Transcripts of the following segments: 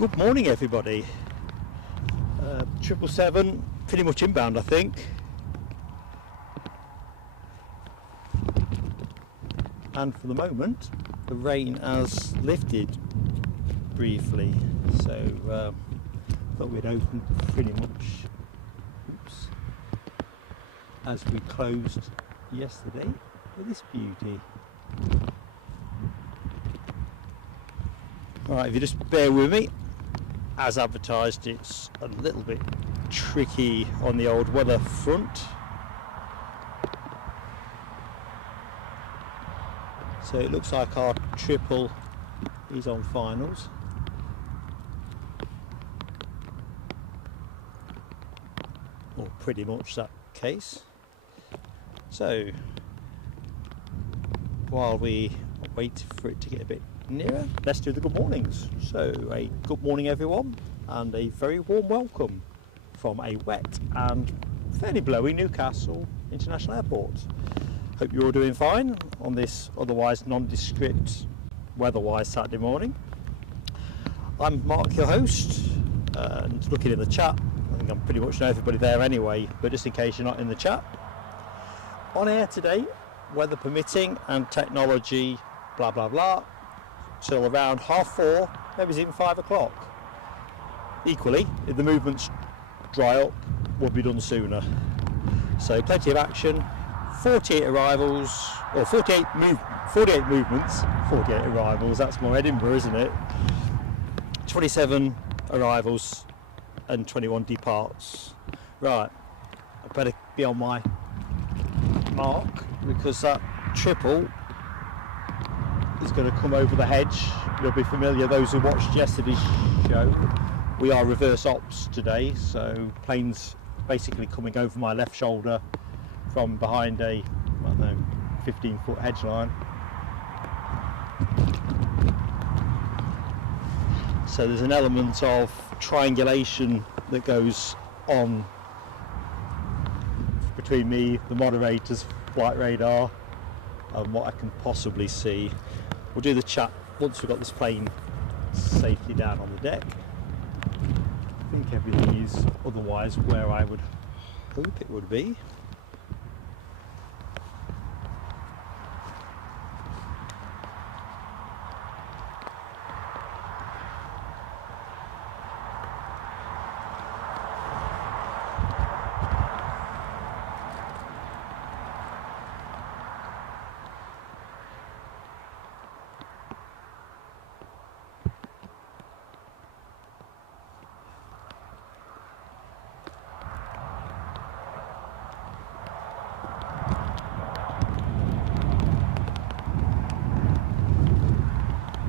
Good morning everybody. 777 pretty much inbound I think, and for the moment the rain has lifted briefly, so thought we'd open pretty much as we closed yesterday with this beauty. Right, if you just bear with me, as advertised it's a little bit tricky on the old weather front, so it looks like our triple is on finals. Or pretty much that case. So while we wait for it to get a bit nearer, let's do the good mornings. So a good morning everyone, and a very warm welcome from a wet and fairly blowy Newcastle International Airport. Hope you're all doing fine on this otherwise nondescript weather-wise Saturday morning. I'm Mark, your host, and looking at the chat, I think I'm pretty much know everybody there anyway, but just in case you're not in the chat, on air today, weather permitting and technology blah blah blah, till around 4:30, maybe even 5 o'clock. Equally, if the movements dry up, we'll be done sooner. So plenty of action, 48 arrivals, or 48 movements, 48 arrivals, that's more Edinburgh, isn't it? 27 arrivals and 21 departs. Right, I better be on my mark because that triple is going to come over the hedge. You'll be familiar, those who watched yesterday's show. We are reverse ops today, so planes basically coming over my left shoulder from behind a, I don't know, 15-foot hedge line. So there's an element of triangulation that goes on between me, the moderator's flight radar, and what I can possibly see. We'll do the chat once we've got this plane safely down on the deck. I think everything is otherwise where I would hope it would be.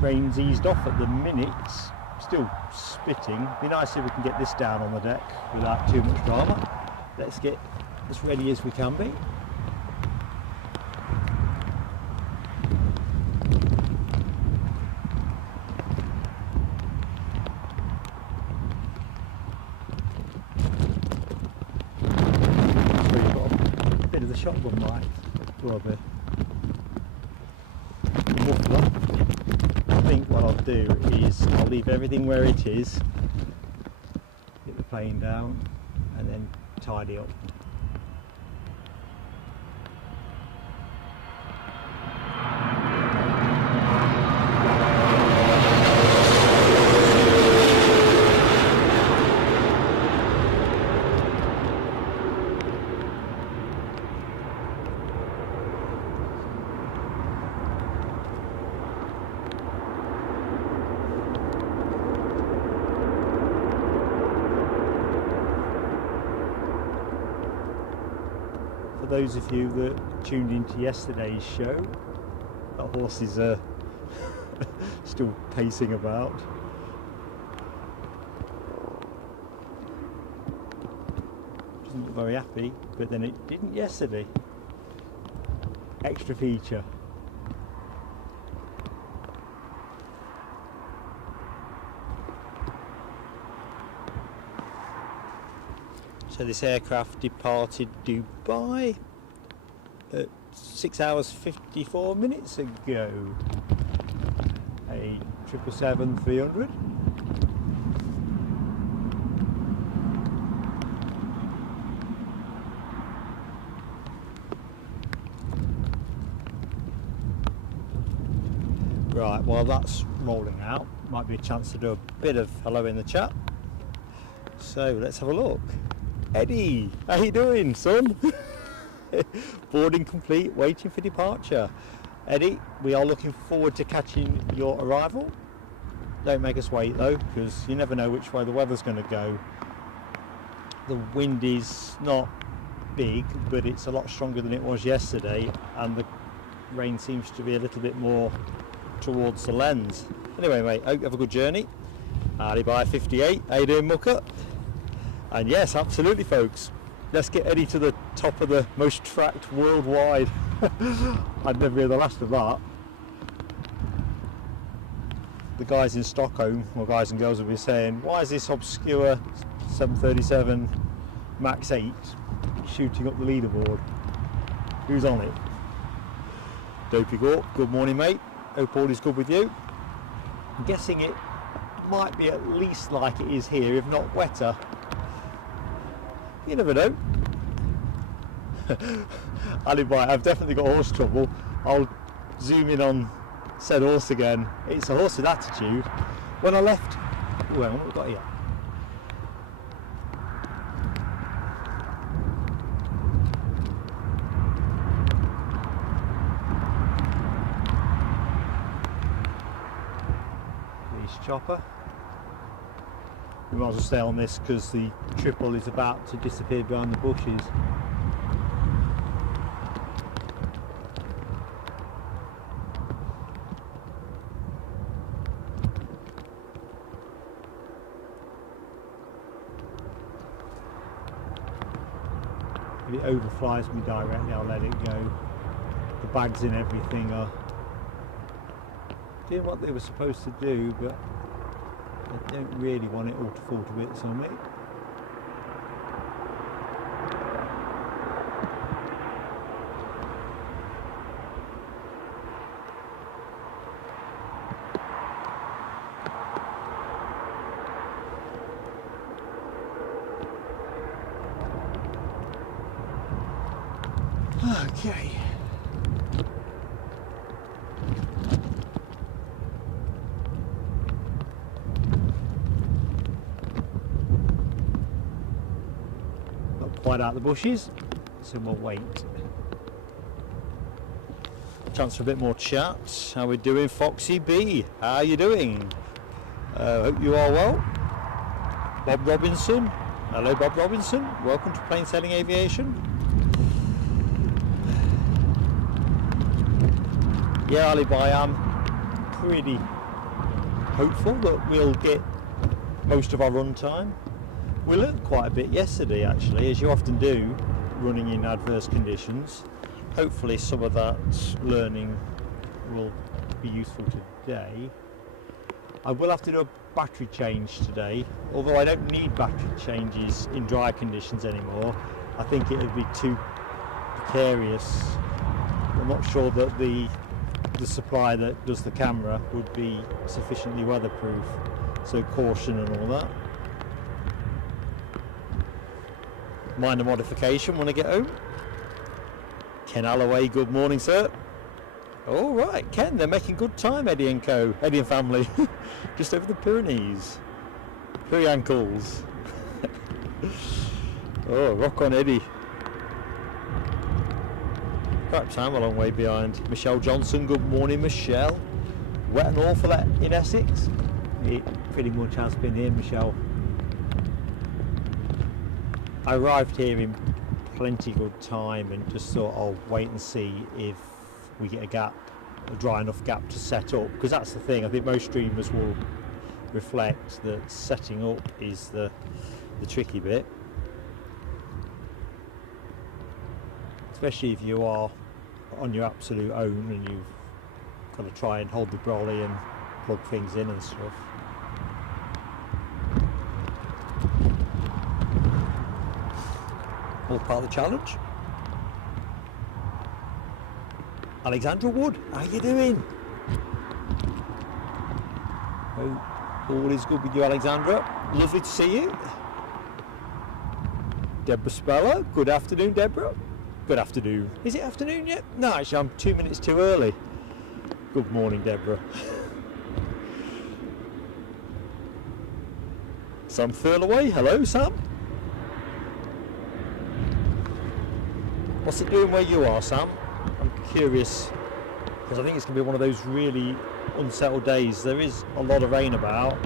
Rain's eased off at the minute, still spitting. Be nice if we can get this down on the deck without too much drama. Let's get as ready as we can be. So you've got a bit of the shotgun light, rather. Muffler. I think what I'll do is I'll leave everything where it is, get the plane down, and then tidy up. Those of you that tuned into yesterday's show, that horse is still pacing about. Doesn't look very happy, but then it didn't yesterday. Extra feature. So this aircraft departed Dubai at 6 hours 54 minutes ago. A 777-300. Right, while that's rolling out, might be a chance to do a bit of hello in the chat. So let's have a look. Eddie, how you doing, son? Boarding complete, waiting for departure. Eddie, we are looking forward to catching your arrival. Don't make us wait though, because you never know which way the weather's going to go. The wind is not big, but it's a lot stronger than it was yesterday, and the rain seems to be a little bit more towards the lens. Anyway, mate, hope you have a good journey. Alibi 58, how you doing, Mucker? And yes, absolutely, folks. Let's get Eddie to the top of the most tracked worldwide. I'd never hear the last of that. The guys in Stockholm, or guys and girls, will be saying, why is this obscure 737 Max 8 shooting up the leaderboard? Who's on it? Dopey Gorp, good morning, mate. Hope all is good with you. I'm guessing it might be at least like it is here, if not wetter. You never know. Alibi, I've definitely got horse trouble. I'll zoom in on said horse again. It's a horse with attitude. When I left, what have we got here? Police chopper. We might as well stay on this because the triple is about to disappear behind the bushes. If it overflies me directly, I'll let it go. The bags and everything are doing what they were supposed to do, but I don't really want it all to fall to bits on me. Okay. Quite out the bushes, so we'll wait. Chance for a bit more chat. How we doing, Foxy B? How are you doing? Hope you are well. Bob Robinson. Hello, Bob Robinson. Welcome to Plain Sailing Aviation. Yeah, Alibi, I'm pretty hopeful that we'll get most of our run time. We learned quite a bit yesterday, actually, as you often do, running in adverse conditions. Hopefully some of that learning will be useful today. I will have to do a battery change today, although I don't need battery changes in dry conditions anymore. I think it would be too precarious. I'm not sure that the supply that does the camera would be sufficiently weatherproof, so caution and all that. Minor modification when I get home. Ken Alloway, good morning, sir. All right, Ken, they're making good time, Eddie and co, Eddie and family, just over the Pyrenees. Pre-ankles. Oh, rock on, Eddie. Perhaps I'm a long way behind. Michelle Johnson, good morning, Michelle. Wet and awful in Essex? It pretty much has been here, Michelle. I arrived here in plenty good time and just thought I'll wait and see if we get a dry enough gap to set up, because that's the thing. I think most streamers will reflect that setting up is the tricky bit, especially if you are on your absolute own and you've got to try and hold the brolly and plug things in and stuff. All part of the challenge. Alexandra Wood, how you doing? Hope all is good with you, Alexandra. Lovely to see you. Deborah Speller, good afternoon, Deborah. Good afternoon. Is it afternoon yet? No, actually I'm 2 minutes too early. Good morning, Deborah. Sam Thurlaway, hello Sam. What's it doing where you are, Sam? I'm curious, because I think it's going to be one of those really unsettled days. There is a lot of rain about,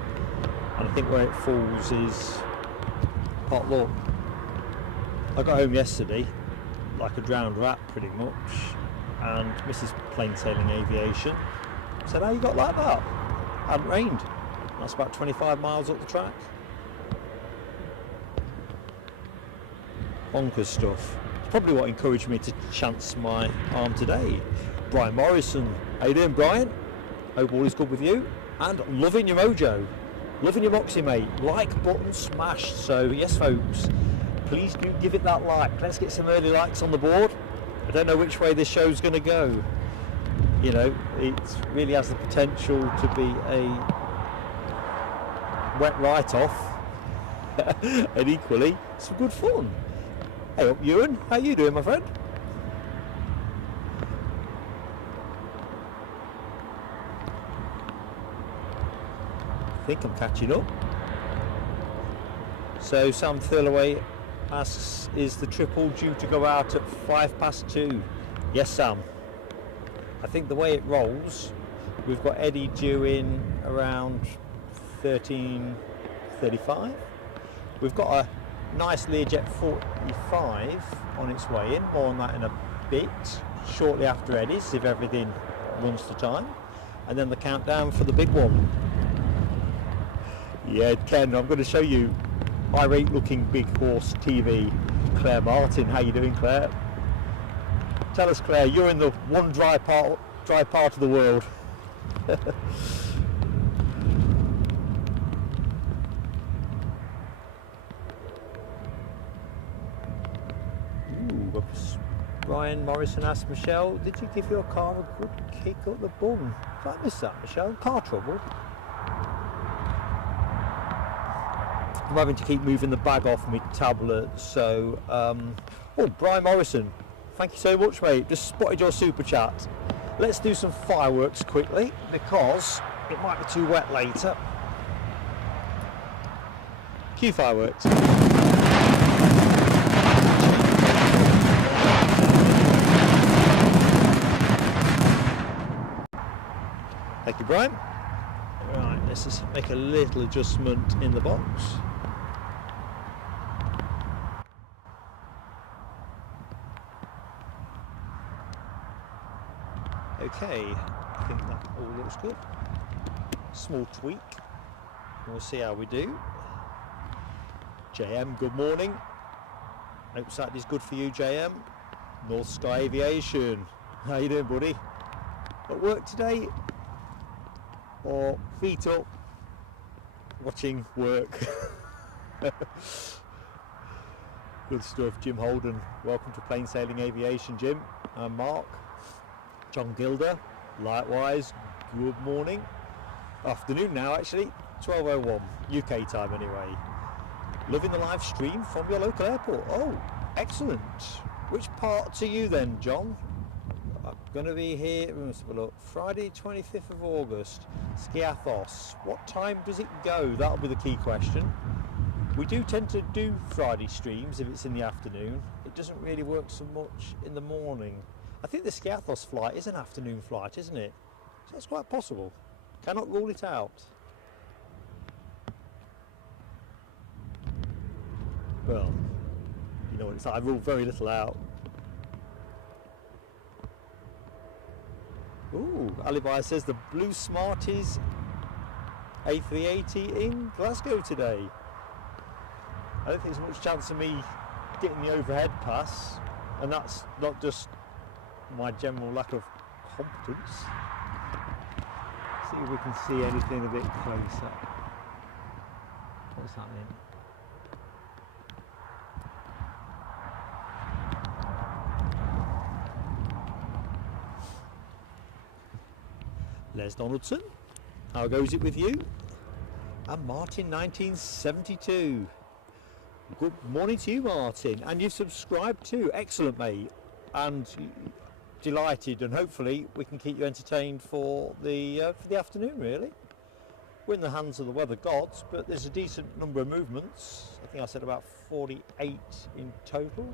and I think where it falls is pot luck. I got home yesterday like a drowned rat pretty much, and Mrs. Plain Sailing Aviation said, "How you got like that?" Hadn't rained. That's about 25 miles up the track. Bonkers stuff. It's probably what encouraged me to chance my arm today. Brian Morrison, how you doing, Brian? Hope all is good with you. And loving your mojo, loving your moxie, mate. Like button smashed. So yes, folks, please do give it that like. Let's get some early likes on the board. I don't know which way this show's going to go. You know, it really has the potential to be a wet write-off, and equally some good fun. Hey up, Ewan, how you doing, my friend? I think I'm catching up. So Sam Thurlaway asks, is the triple due to go out at 2:05? Yes, Sam. I think the way it rolls, we've got Eddie due in around 13:35. We've got a nice Learjet 45 on its way in, more on that in a bit, shortly after Eddie's, if everything runs to time, and then the countdown for the big one. Yeah, Ken, I'm going to show you irate looking big horse TV. Claire Martin, how you doing, Claire? Tell us, Claire, you're in the one dry part of the world. Ooh, Brian Morrison asked Michelle, did you give your car a good kick up the bum? Did I miss that, Michelle? Car trouble? I'm having to keep moving the bag off my tablet, so oh, Brian Morrison, thank you so much, mate. Just spotted your super chat. Let's do some fireworks quickly because it might be too wet later. Cue fireworks. Thank you, Brian. Right, let's just make a little adjustment in the box. Okay, I think that all looks good. Small tweak. We'll see how we do. JM, good morning. Hope Saturday's good for you, JM. North Sky Aviation. How you doing, buddy? At work today? Or feet up, watching work? Good stuff. Jim Holden, welcome to Plain Sailing Aviation, Jim. I'm Mark. John Gilder, likewise, good morning. Afternoon now, actually, 12:01 UK time anyway. Loving the live stream from your local airport. Oh, excellent. Which part are you then, John? I'm going to be here, let's have a look, Friday 25th of August, Skiathos. What time does it go? That'll be the key question. We do tend to do Friday streams if it's in the afternoon. It doesn't really work so much in the morning. I think the Skiathos flight is an afternoon flight, isn't it? So it's quite possible. Cannot rule it out. Well, you know what it's like, I rule very little out. Ooh, Alibi says the Blue Smarties A380 in Glasgow today. I don't think there's much chance of me getting the overhead pass, and that's not just my general lack of competence. See if we can see anything a bit closer. What's happening? Les Donaldson, how goes it with you? And Martin 1972. Good morning to you, Martin. And you've subscribed too. Excellent, mate. And delighted, and hopefully we can keep you entertained for the afternoon. Really, we're in the hands of the weather gods, but there's a decent number of movements. I think I said about 48 in total,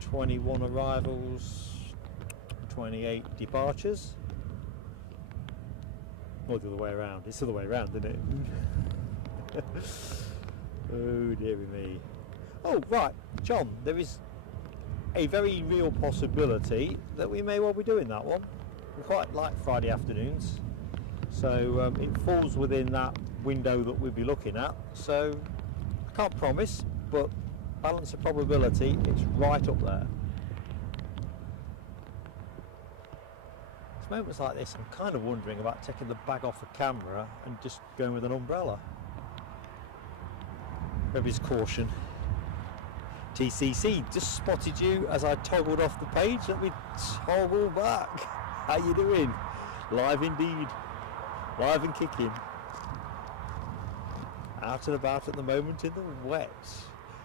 21 arrivals, 28 departures. Or the other way around. It's the other way around, isn't it? Oh dear me. Oh right, John, there is a very real possibility that we may well be doing that one. We quite like Friday afternoons, so it falls within that window that we'll be looking at. So I can't promise, but balance of probability, it's right up there. It's moments like this I'm kind of wondering about taking the bag off the camera and just going with an umbrella. Maybe it's caution. TCC, just spotted you as I toggled off the page. Let me toggle back. How you doing? Live indeed. Live and kicking. Out and about at the moment in the wet.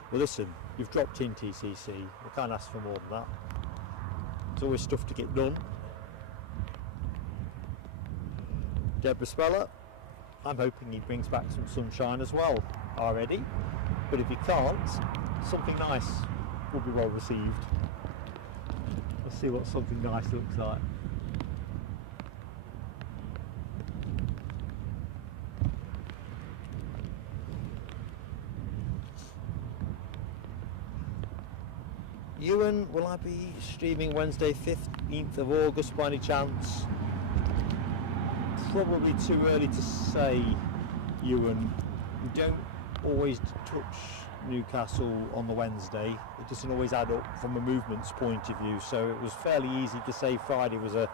Well listen, you've dropped in TCC. We can't ask for more than that. There's always stuff to get done. Deborah Speller, I'm hoping he brings back some sunshine as well already. But if he can't, something nice will be well received. Let's see what something nice looks like. Ewan, will I be streaming Wednesday 15th of August by any chance? Probably too early to say, Ewan. We don't always touch Newcastle on the Wednesday. It doesn't always add up from a movements point of view, so it was fairly easy to say Friday was a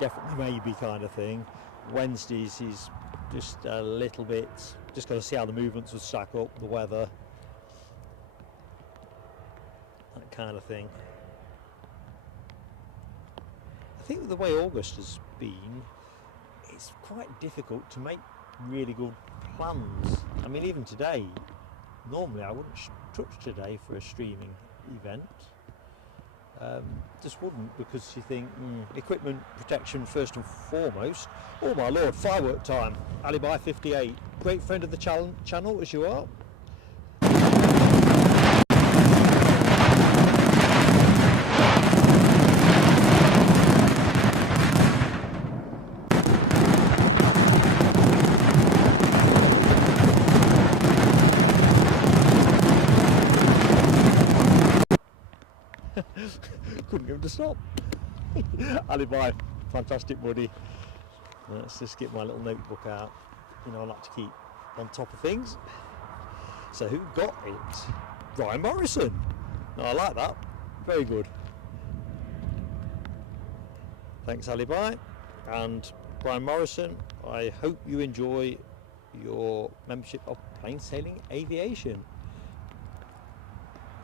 definitely maybe kind of thing. Wednesdays is just a little bit, just got to see how the movements will stack up, the weather, that kind of thing. I think with the way August has been, it's quite difficult to make really good plans. I mean, even today, normally I wouldn't touch today for a streaming event. Just wouldn't, because you think equipment protection first and foremost. Oh my lord, firework time. Alibi 58, great friend of the channel as you are. Couldn't get him to stop. Alibi, fantastic buddy. Let's just get my little notebook out. You know, I like to keep on top of things. So who got it? Brian Morrison. No, I like that. Very good. Thanks, Alibi. And Brian Morrison, I hope you enjoy your membership of Plain Sailing Aviation.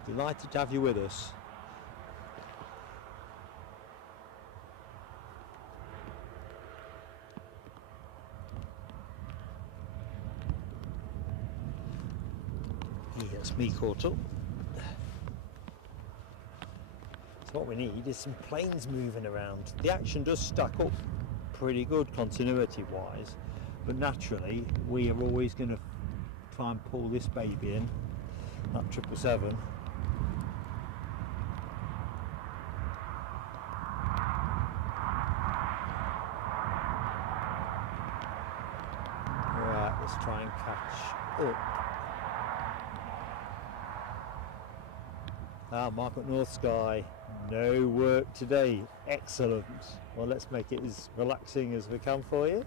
Delighted to have you with us. That's me caught up. So what we need is some planes moving around. The action does stack up pretty good continuity wise, but naturally we are always going to try and pull this baby in, that 777. Right, let's try and catch up. Market North Sky, no work today. Excellent. Well, let's make it as relaxing as we can for you.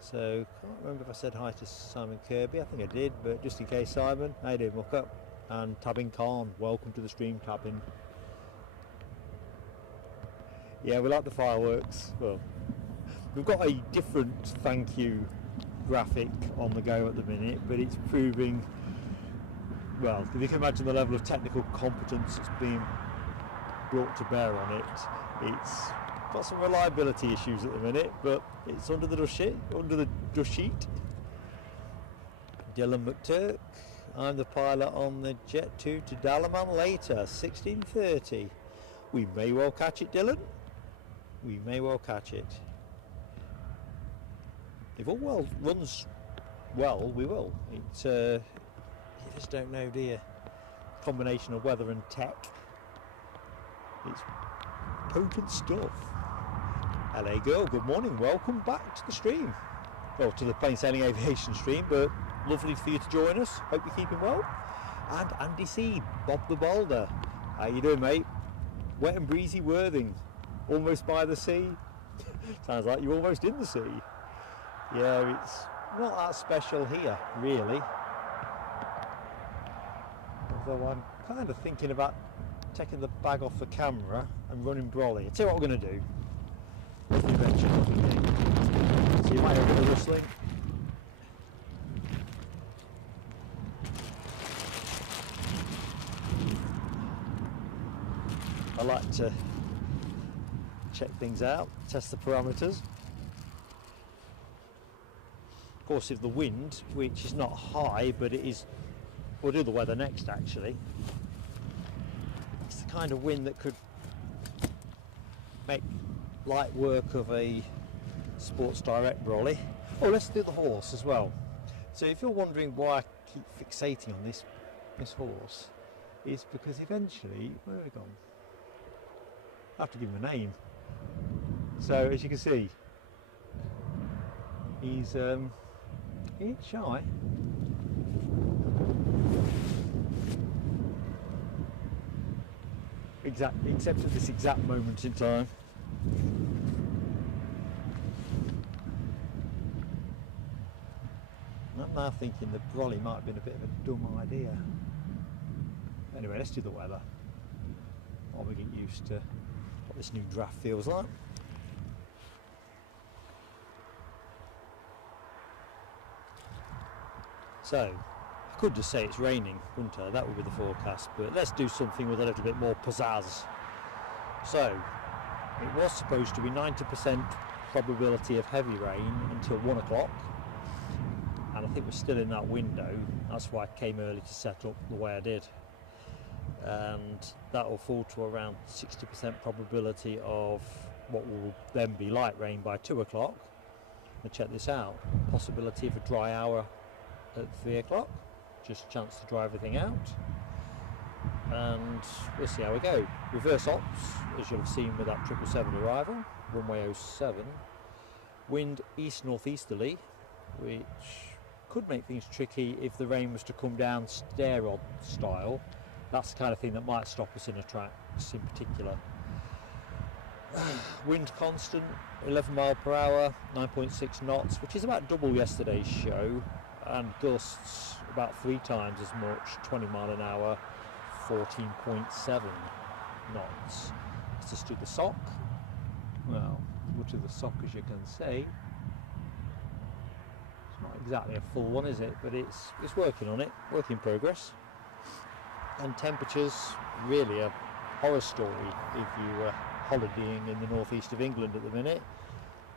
So, can't remember if I said hi to Simon Kirby. I think I did, but just in case, Simon, how you doing, muck up? And Tabin Khan, welcome to the stream, Tabin. Yeah, we like the fireworks. Well, we've got a different thank you graphic on the go at the minute, but it's proving, well, if you can imagine the level of technical competence that's being brought to bear on it. It's got some reliability issues at the minute, but it's under the dust sheet. Dylan McTurk, I'm the pilot on the Jet 2 to Dalaman later, 16:30. We may well catch it, Dylan. We may well catch it. If all well runs well, we will. It's you just don't know, do you? Combination of weather and tech. It's potent stuff. LA girl, good morning. Welcome back to the stream. Well, to the plain sailing aviation stream, but lovely for you to join us. Hope you're keeping well. And Andy C, Bob the Boulder. How you doing, mate? Wet and breezy Worthing. Almost by the sea. Sounds like you're almost in the sea. Yeah, it's not that special here, really. Although I'm kind of thinking about taking the bag off the camera and running brolly. I'll tell you what we're going to do. So you might hear a bit of rustling. I like to check things out, test the parameters. Of course, if the wind, which is not high, but it is, we'll do the weather next actually. It's the kind of wind that could make light work of a Sports Direct brolly. Oh, let's do the horse as well. So if you're wondering why I keep fixating on this horse, it's because eventually, where have we gone? I have to give him a name. So as you can see, he's he ain't shy. Except at this exact moment in time. I'm now thinking the brolly might have been a bit of a dumb idea. Anyway, let's do the weather while we get used to what this new draft feels like. So, I could just say it's raining, couldn't I? That would be the forecast, but let's do something with a little bit more pizzazz. So, it was supposed to be 90% probability of heavy rain until 1 o'clock, and I think we're still in that window. That's why I came early to set up the way I did. And that will fall to around 60% probability of what will then be light rain by 2 o'clock. And check this out, possibility of a dry hour at 3 o'clock, just a chance to dry everything out, and we'll see how we go. Reverse ops, as you'll have seen with that 777 arrival, runway 07, wind east northeasterly, which could make things tricky if the rain was to come down stair-rod style. That's the kind of thing that might stop us in the tracks in particular. Wind constant, 11 mile per hour, 9.6 knots, which is about double yesterday's show, and gusts about 3 times as much, 20 mile an hour, 14.7 knots. Let's just do the sock. Well, as much of the sock as you can see. It's not exactly a full one, is it? But it's working on it, work in progress. And temperatures, really a horror story if you were holidaying in the northeast of England at the minute.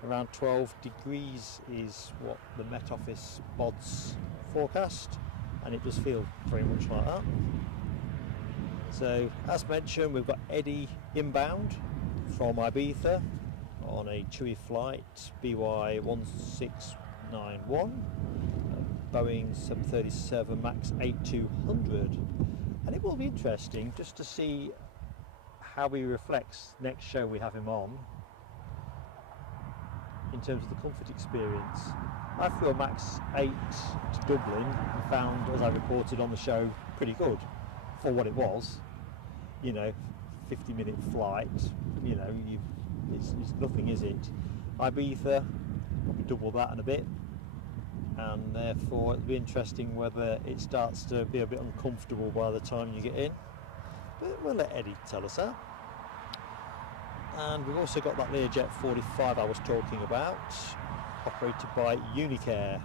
Around 12 degrees is what the Met Office BODS forecast, and it does feel very much like that. So as mentioned, we've got Eddie inbound from Ibiza on a Chewy flight BY 1691, Boeing 737 MAX 8200, and it will be interesting just to see how he reflects next show we have him on in terms of the comfort experience. I feel MAX 8 to Dublin found, as I reported on the show, pretty good for what it was. You know, 50-minute flight, you know, it's nothing, is it? Ibiza, probably double that and a bit, and therefore it'll be interesting whether it starts to be a bit uncomfortable by the time you get in. But we'll let Eddie tell us that. And we've also got that Learjet 45 I was talking about, operated by Loganair,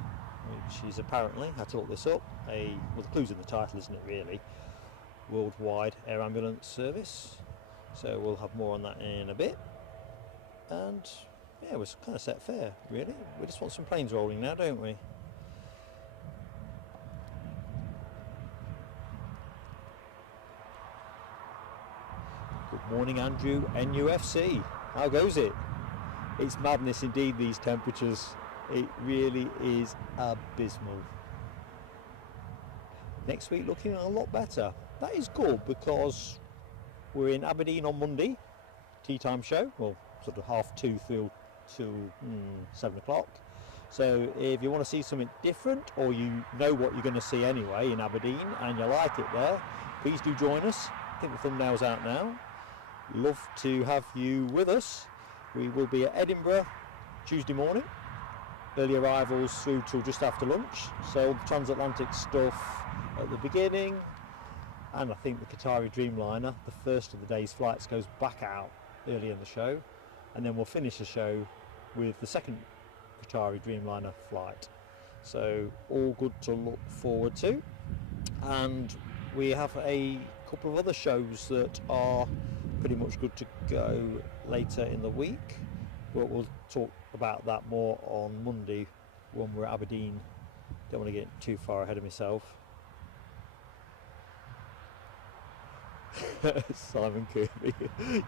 which is apparently, I thought this up, well, the clue's in the title, isn't it really, worldwide air ambulance service. So we'll have more on that in a bit. And yeah, we're kind of set fair, really. We just want some planes rolling now, don't we? Good morning, Andrew, NUFC. How goes it? It's madness indeed, these temperatures. It really is abysmal. Next week looking a lot better. That is good because we're in Aberdeen on Monday, tea time show, well, sort of 2:30 till 7 o'clock. So if you want to see something different, or you know what you're going to see anyway in Aberdeen and you like it there, please do join us. I think the thumbnail's out now. Love to have you with us. We will be at Edinburgh Tuesday morning. Early arrivals through till just after lunch. So transatlantic stuff at the beginning. And I think the Qatari Dreamliner, the first of the day's flights, goes back out early in the show. And then we'll finish the show with the second Qatari Dreamliner flight. So all good to look forward to. And we have a couple of other shows that are pretty much good to go later in the week, but we'll talk about that more on Monday when we're at Aberdeen. Don't want to get too far ahead of myself. Simon Kirby,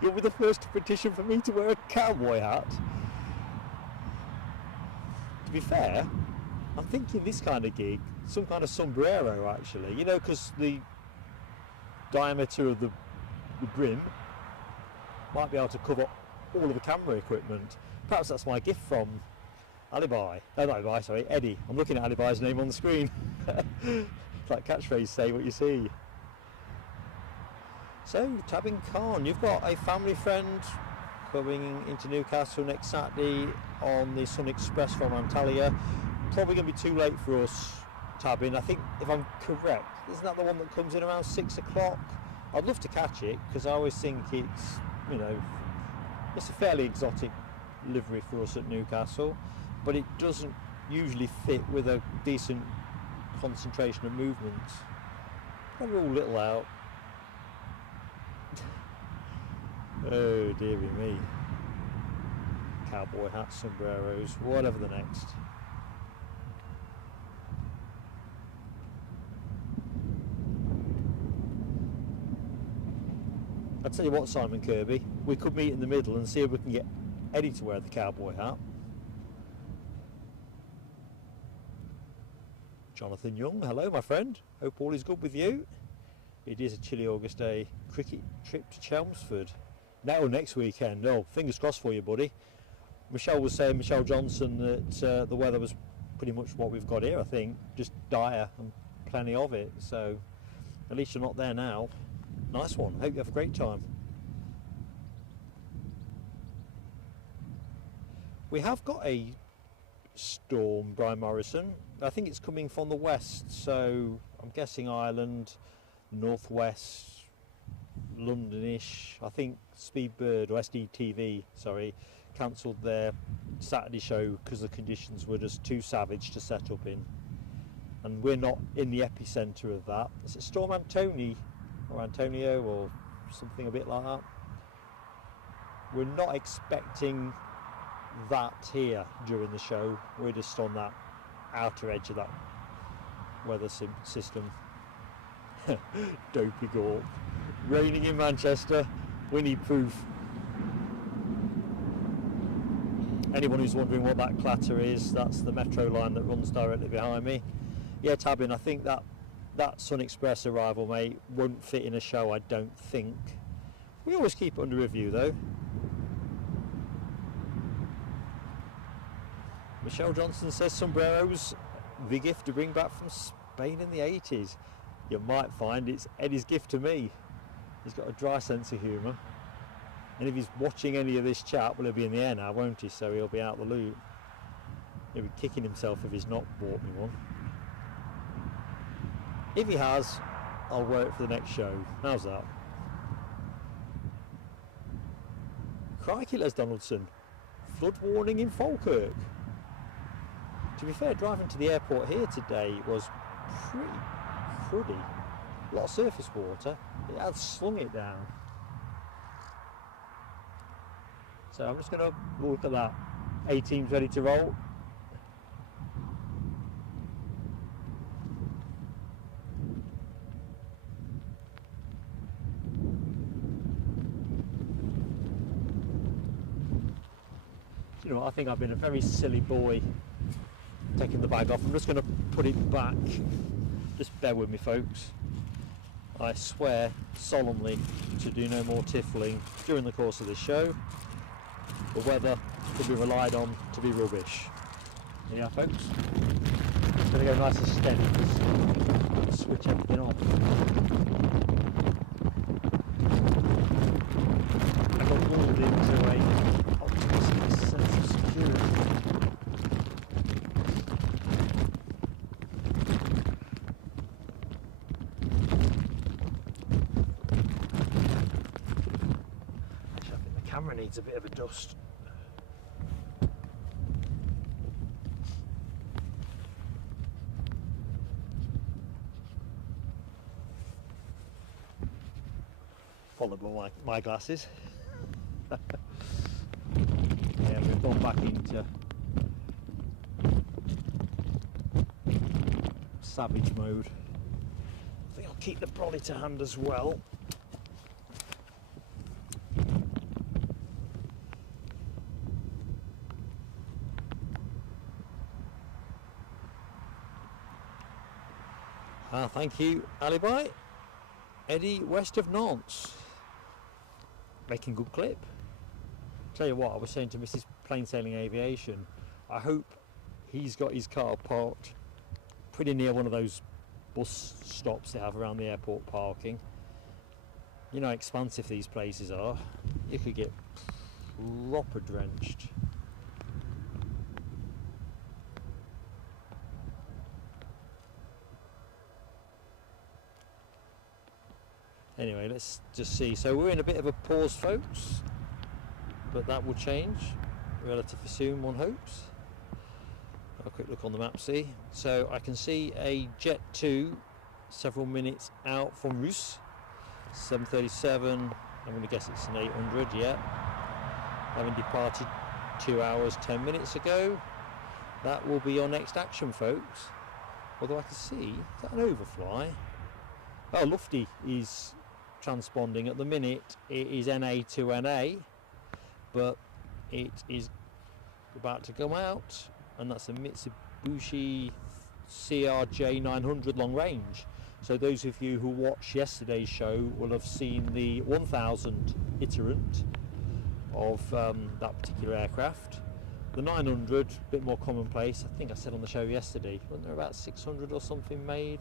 you'll be the first to petition for me to wear a cowboy hat. To be fair, I'm thinking this kind of gig, some kind of sombrero actually, you know, because the diameter of the brim might be able to cover all of the camera equipment. Perhaps that's my gift from Alibi. Oh, not Alibi, sorry, Eddie. I'm looking at Alibi's name on the screen. It's like catchphrase, say what you see. So, Tabin Khan, you've got a family friend coming into Newcastle next Saturday on the Sun Express from Antalya. Probably going to be too late for us, Tabin. I think, if I'm correct, isn't that the one that comes in around 6 o'clock? I'd love to catch it, because I always think it's, you know, it's a fairly exotic livery for us at Newcastle, but it doesn't usually fit with a decent concentration of movements. They're all little out. Oh dearie me. Cowboy hats, sombreros, whatever the next. I'll tell you what, Simon Kirby, we could meet in the middle and see if we can get Eddie to wear the cowboy hat. Jonathan Young, hello my friend, hope all is good with you. It is a chilly August day. Cricket trip to Chelmsford. Now next weekend. Oh, fingers crossed for you, buddy. Michelle was saying, Michelle Johnson, that the weather was pretty much what we've got here, I think. Just dire and plenty of it. So at least you're not there now. Nice one. Hope you have a great time. We have got a storm, Brian Morrison. I think it's coming from the west, so I'm guessing Ireland, northwest, Londonish. I think Speedbird, or SDTV, sorry, cancelled their Saturday show because the conditions were just too savage to set up in. And we're not in the epicentre of that. Is it Storm Antony, or Antonio, or something a bit like that? We're not expecting that here during the show. We're just on that outer edge of that weather system. Dopey Gorp. Raining in Manchester. We need proof. Anyone who's wondering what that clatter is, that's the metro line that runs directly behind me. Yeah, Tabin, I think that Sun Express arrival, mate, won't fit in a show, I don't think. We always keep it under review though. Michelle Johnson says sombreros, the gift to bring back from Spain in the 80s. You might find it's Eddie's gift to me. He's got a dry sense of humour. And if he's watching any of this chat, well, he'll be in the air now, won't he? So he'll be out the loop. He'll be kicking himself if he's not bought me one. If he has, I'll wear it for the next show. How's that? Crikey, Les Donaldson. Flood warning in Falkirk. To be fair, driving to the airport here today was pretty cruddy. A lot of surface water. It had slung it down. So I'm just going to look at that. A team's ready to roll. You know, I think I've been a very silly boy taking the bag off. I'm just going to put it back. Just bear with me, folks. I swear solemnly to do no more tiffling during the course of this show. The weather can be relied on to be rubbish. Yeah, folks. It's going to go nice and steady because switch everything off. I got lulled into a optimistic sense of security. Actually, I think the camera needs a bit of a dust. Followed by my glasses. Yeah, we've gone back into savage mode. I think I'll keep the brolly to hand as well. Thank you, Alibi. Eddie, west of Nantes. Making good clip. Tell you what, I was saying to Mrs. Plain Sailing Aviation, I hope he's got his car parked pretty near one of those bus stops they have around the airport parking. You know how expansive these places are. You could get proper drenched. Anyway, let's just see. So we're in a bit of a pause, folks, but that will change relatively soon, one hopes. Have a quick look on the map, see. So I can see a Jet 2 several minutes out from Rus, 737. I'm going to guess it's an 800, yeah. Having departed 2 hours 10 minutes ago. That will be your next action, folks. Although I can see, is that an overfly? Oh, Lufty is transponding at the minute. It is NA to NA, but it is about to come out, and that's a Mitsubishi CRJ 900 long range. So those of you who watched yesterday's show will have seen the 1000 iterant of that particular aircraft. The 900, a bit more commonplace. I think I said on the show yesterday, weren't there about 600 or something made?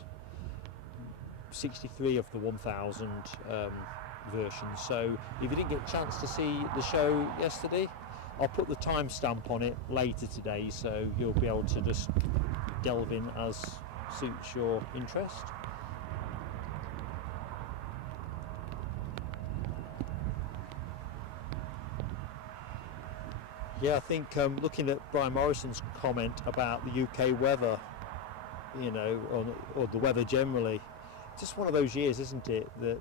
63 of the 1000 versions. So if you didn't get a chance to see the show yesterday, I'll put the timestamp on it later today, so you'll be able to just delve in as suits your interest. Yeah, I think looking at Brian Morrison's comment about the UK weather, you know, or the weather generally, just one of those years, isn't it, that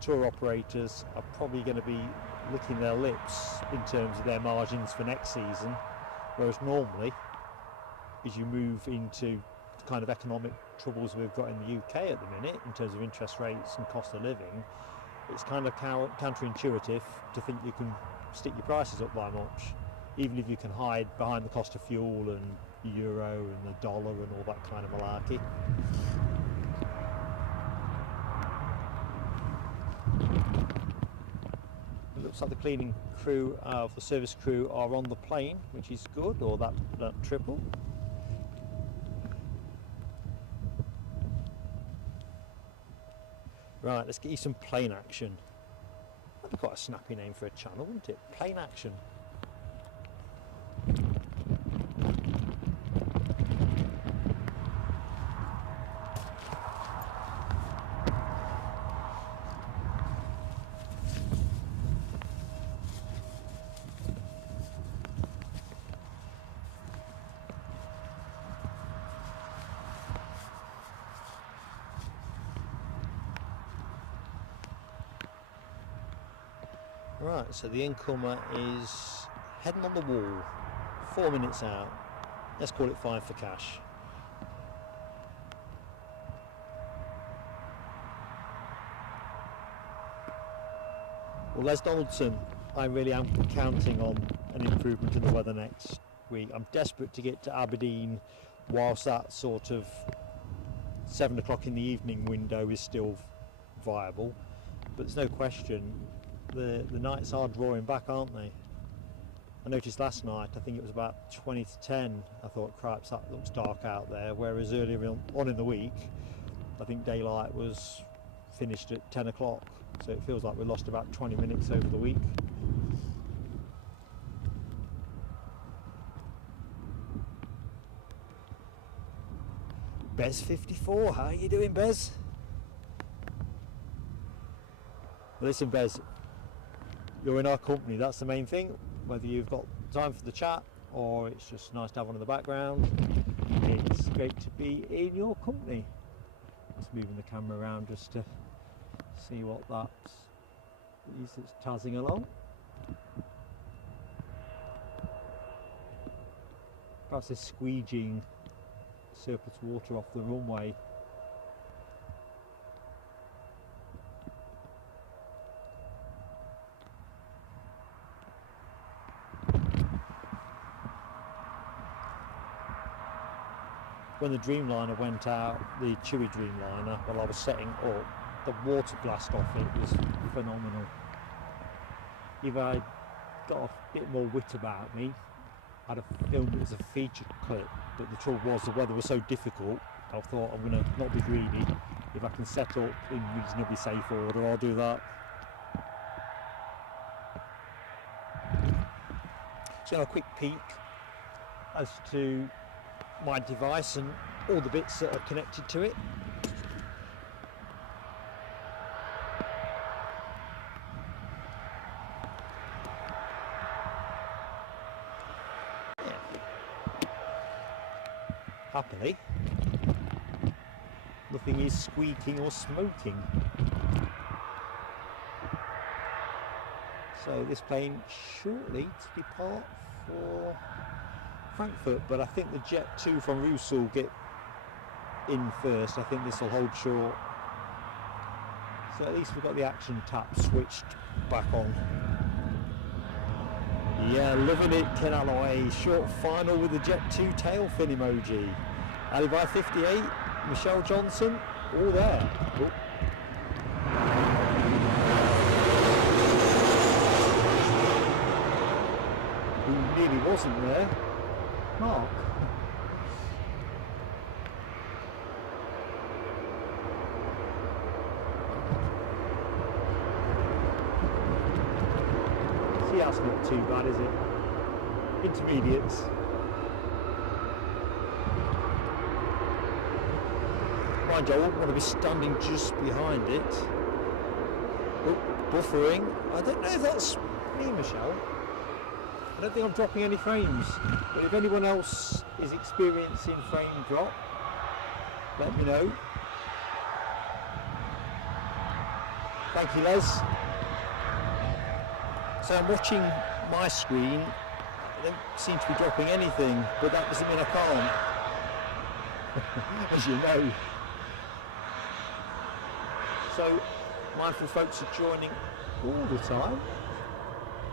tour operators are probably going to be licking their lips in terms of their margins for next season, whereas normally, as you move into the kind of economic troubles we've got in the UK at the minute, in terms of interest rates and cost of living, it's kind of counterintuitive to think you can stick your prices up by much, even if you can hide behind the cost of fuel and the euro and the dollar and all that kind of malarkey. It looks like the cleaning crew of the service crew are on the plane, which is good, or that triple. Right, let's get you some plane action. That'd be quite a snappy name for a channel, wouldn't it? Plane action. Right, so the incomer is heading on the wall, 4 minutes out. Let's call it 5 for cash. Well, Les Donaldson, I really am counting on an improvement in the weather next week. I'm desperate to get to Aberdeen whilst that sort of 7 o'clock in the evening window is still viable, but there's no question the nights are drawing back, aren't they? I noticed last night, I think it was about 20 to 10, I thought, cripes, that looks dark out there, whereas earlier on in the week I think daylight was finished at 10 o'clock, so it feels like we lost about 20 minutes over the week. Bez54, how are you doing, Bez? Well, listen, Bez, you're in our company, that's the main thing. Whether you've got time for the chat or it's just nice to have one in the background, it's great to be in your company. Just moving the camera around just to see what that is that's tazzing along. Perhaps they're squeegeeing surplus water off the runway. When the Dreamliner went out, the Chewy Dreamliner, while I was setting up, the water blast off it was phenomenal. If I'd got a bit more wit about me, I'd have filmed it as a feature clip, but the trouble was the weather was so difficult, I thought I'm going to not be greedy. If I can set up in reasonably safe order, I'll do that. So a quick peek as to my device and all the bits that are connected to it. Yeah. Happily, nothing is squeaking or smoking. So this plane shortly to depart for Frankfurt, but I think the Jet 2 from Roos will get in first. I think this will hold short. So at least we've got the action tap switched back on. Yeah, loving it, Ken Alloy. Short final with the Jet 2 tail fin emoji. Alibi 58, Michelle Johnson, all there. Oh. Who nearly wasn't there? Mark. See, that's not too bad, is it? Intermediates. Mind you, I wouldn't want to be standing just behind it. Oh, buffering. I don't know if that's me, Michelle. I don't think I'm dropping any frames, but if anyone else is experiencing frame drop, let me know. Thank you, Les. So I'm watching my screen. I don't seem to be dropping anything, but that doesn't mean I can't, as you know. So mindful folks are joining all the time.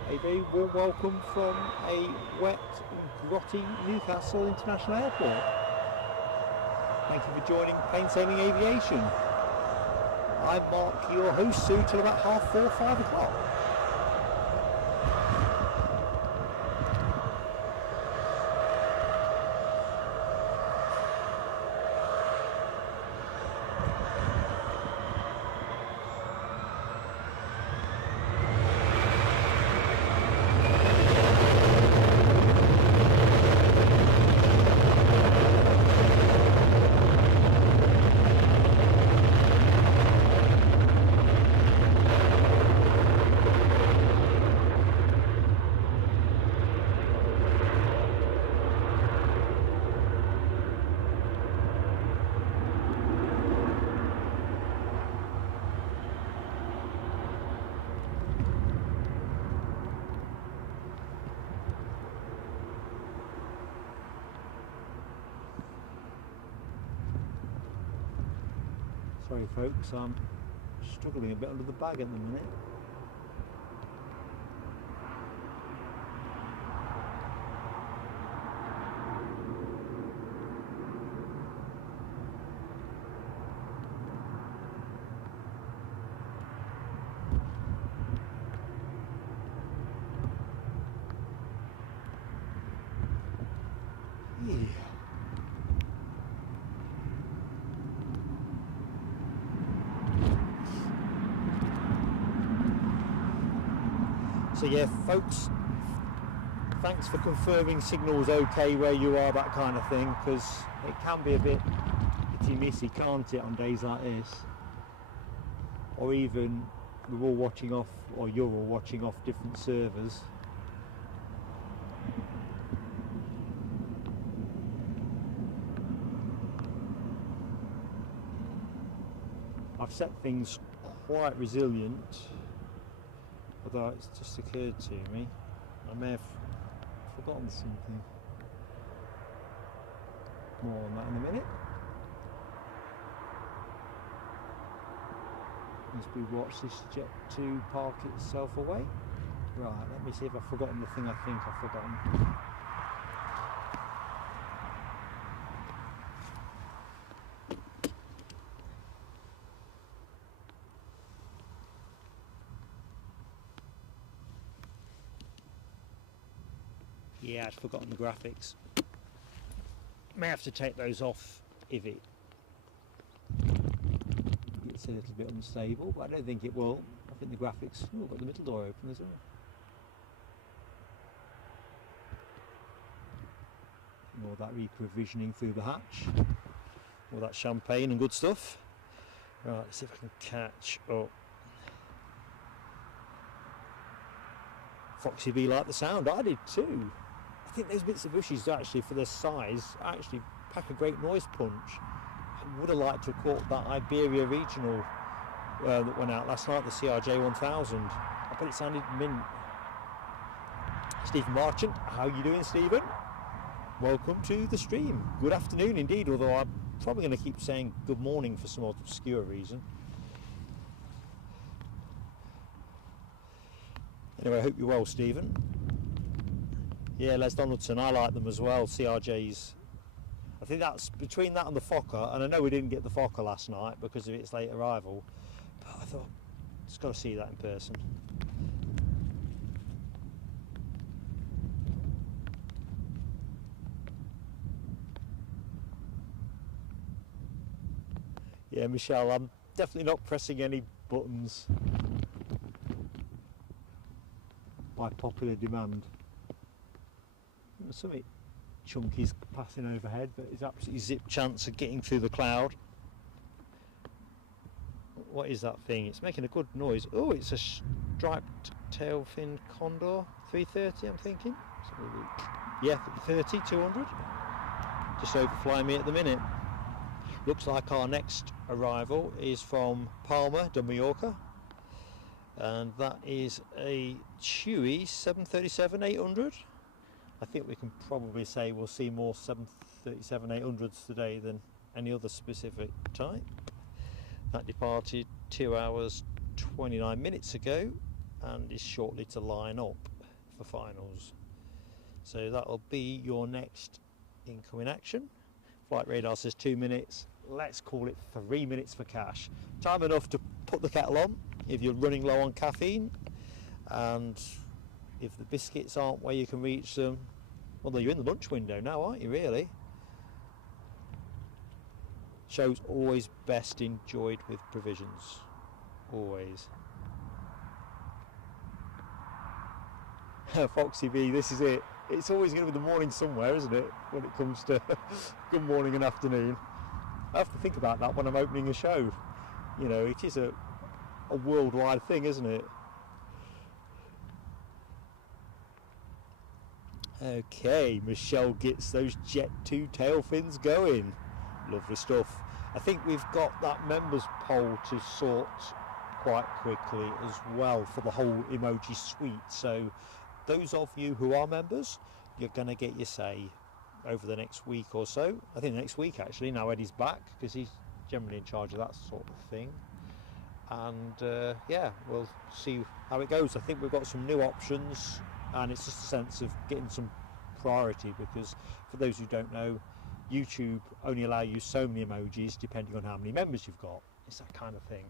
A very warm welcome from a wet and grotty Newcastle International Airport. Thank you for joining Plain Sailing Aviation. I'm Mark, your host, soon till about 4:30, 5 o'clock. Sorry folks, I'm struggling a bit under the bag at the minute. So yeah folks, thanks for confirming signal's okay where you are, that kind of thing, because it can be a bit itty missy, can't it, on days like this, or even we're all watching off, or you're all watching off different servers. I've set things quite resilient, although it's just occurred to me I may have forgotten something. More on that in a minute. As we watch this jet to park itself away. Right, let me see if I've forgotten the thing I think I've forgotten. Yeah, I'd forgotten the graphics. May have to take those off if it gets a little bit unstable, but I don't think it will. I think the graphics... Oh, got the middle door open as well. All that reprovisioning through the hatch. All that champagne and good stuff. Right, let's see if I can catch up. Foxy B liked the sound, I did too. I think those bits of bushes actually, for their size, actually pack a great noise punch. I would have liked to have caught that Iberia regional that went out last night, the CRJ 1000. I bet it sounded mint. Stephen Marchant, how you doing, Stephen? Welcome to the stream. Good afternoon indeed, although I'm probably going to keep saying good morning for some obscure reason. Anyway, I hope you're well, Stephen. Yeah, Les Donaldson, I like them as well, CRJs. I think that's between that and the Fokker, and I know we didn't get the Fokker last night because of its late arrival, but I thought, just got to see that in person. Yeah, Michelle, I'm definitely not pressing any buttons by popular demand. Something chunky's passing overhead, but it's absolutely zip chance of getting through the cloud. What is that thing? It's making a good noise. Oh, it's a striped tail fin Condor 330, I'm thinking. Yeah, 30, 200. Just overflying me at the minute. Looks like our next arrival is from Palma de Mallorca, and that is a Chewy 737-800. I think we can probably say we'll see more 737-800s today than any other specific type. That departed 2 hours 29 minutes ago and is shortly to line up for finals. So that'll be your next incoming action. Flight radar says 2 minutes. Let's call it 3 minutes for cash. Time enough to put the kettle on if you're running low on caffeine, and if the biscuits aren't where you can reach them, well, you're in the lunch window now, aren't you, really? Show's always best enjoyed with provisions. Always. Foxy B, this is it. It's always going to be the morning somewhere, isn't it, when it comes to good morning and afternoon. I have to think about that when I'm opening a show. You know, it is a worldwide thing, isn't it? Okay, Michelle gets those Jet 2 tail fins going. Lovely stuff. I think we've got that members poll to sort quite quickly as well for the whole emoji suite. So those of you who are members, you're going to get your say over the next week or so. I think next week actually, now Eddie's back, because he's generally in charge of that sort of thing. And yeah, we'll see how it goes. I think we've got some new options, and it's just a sense of getting some priority, because for those who don't know, YouTube only allow you so many emojis depending on how many members you've got. It's that kind of thing.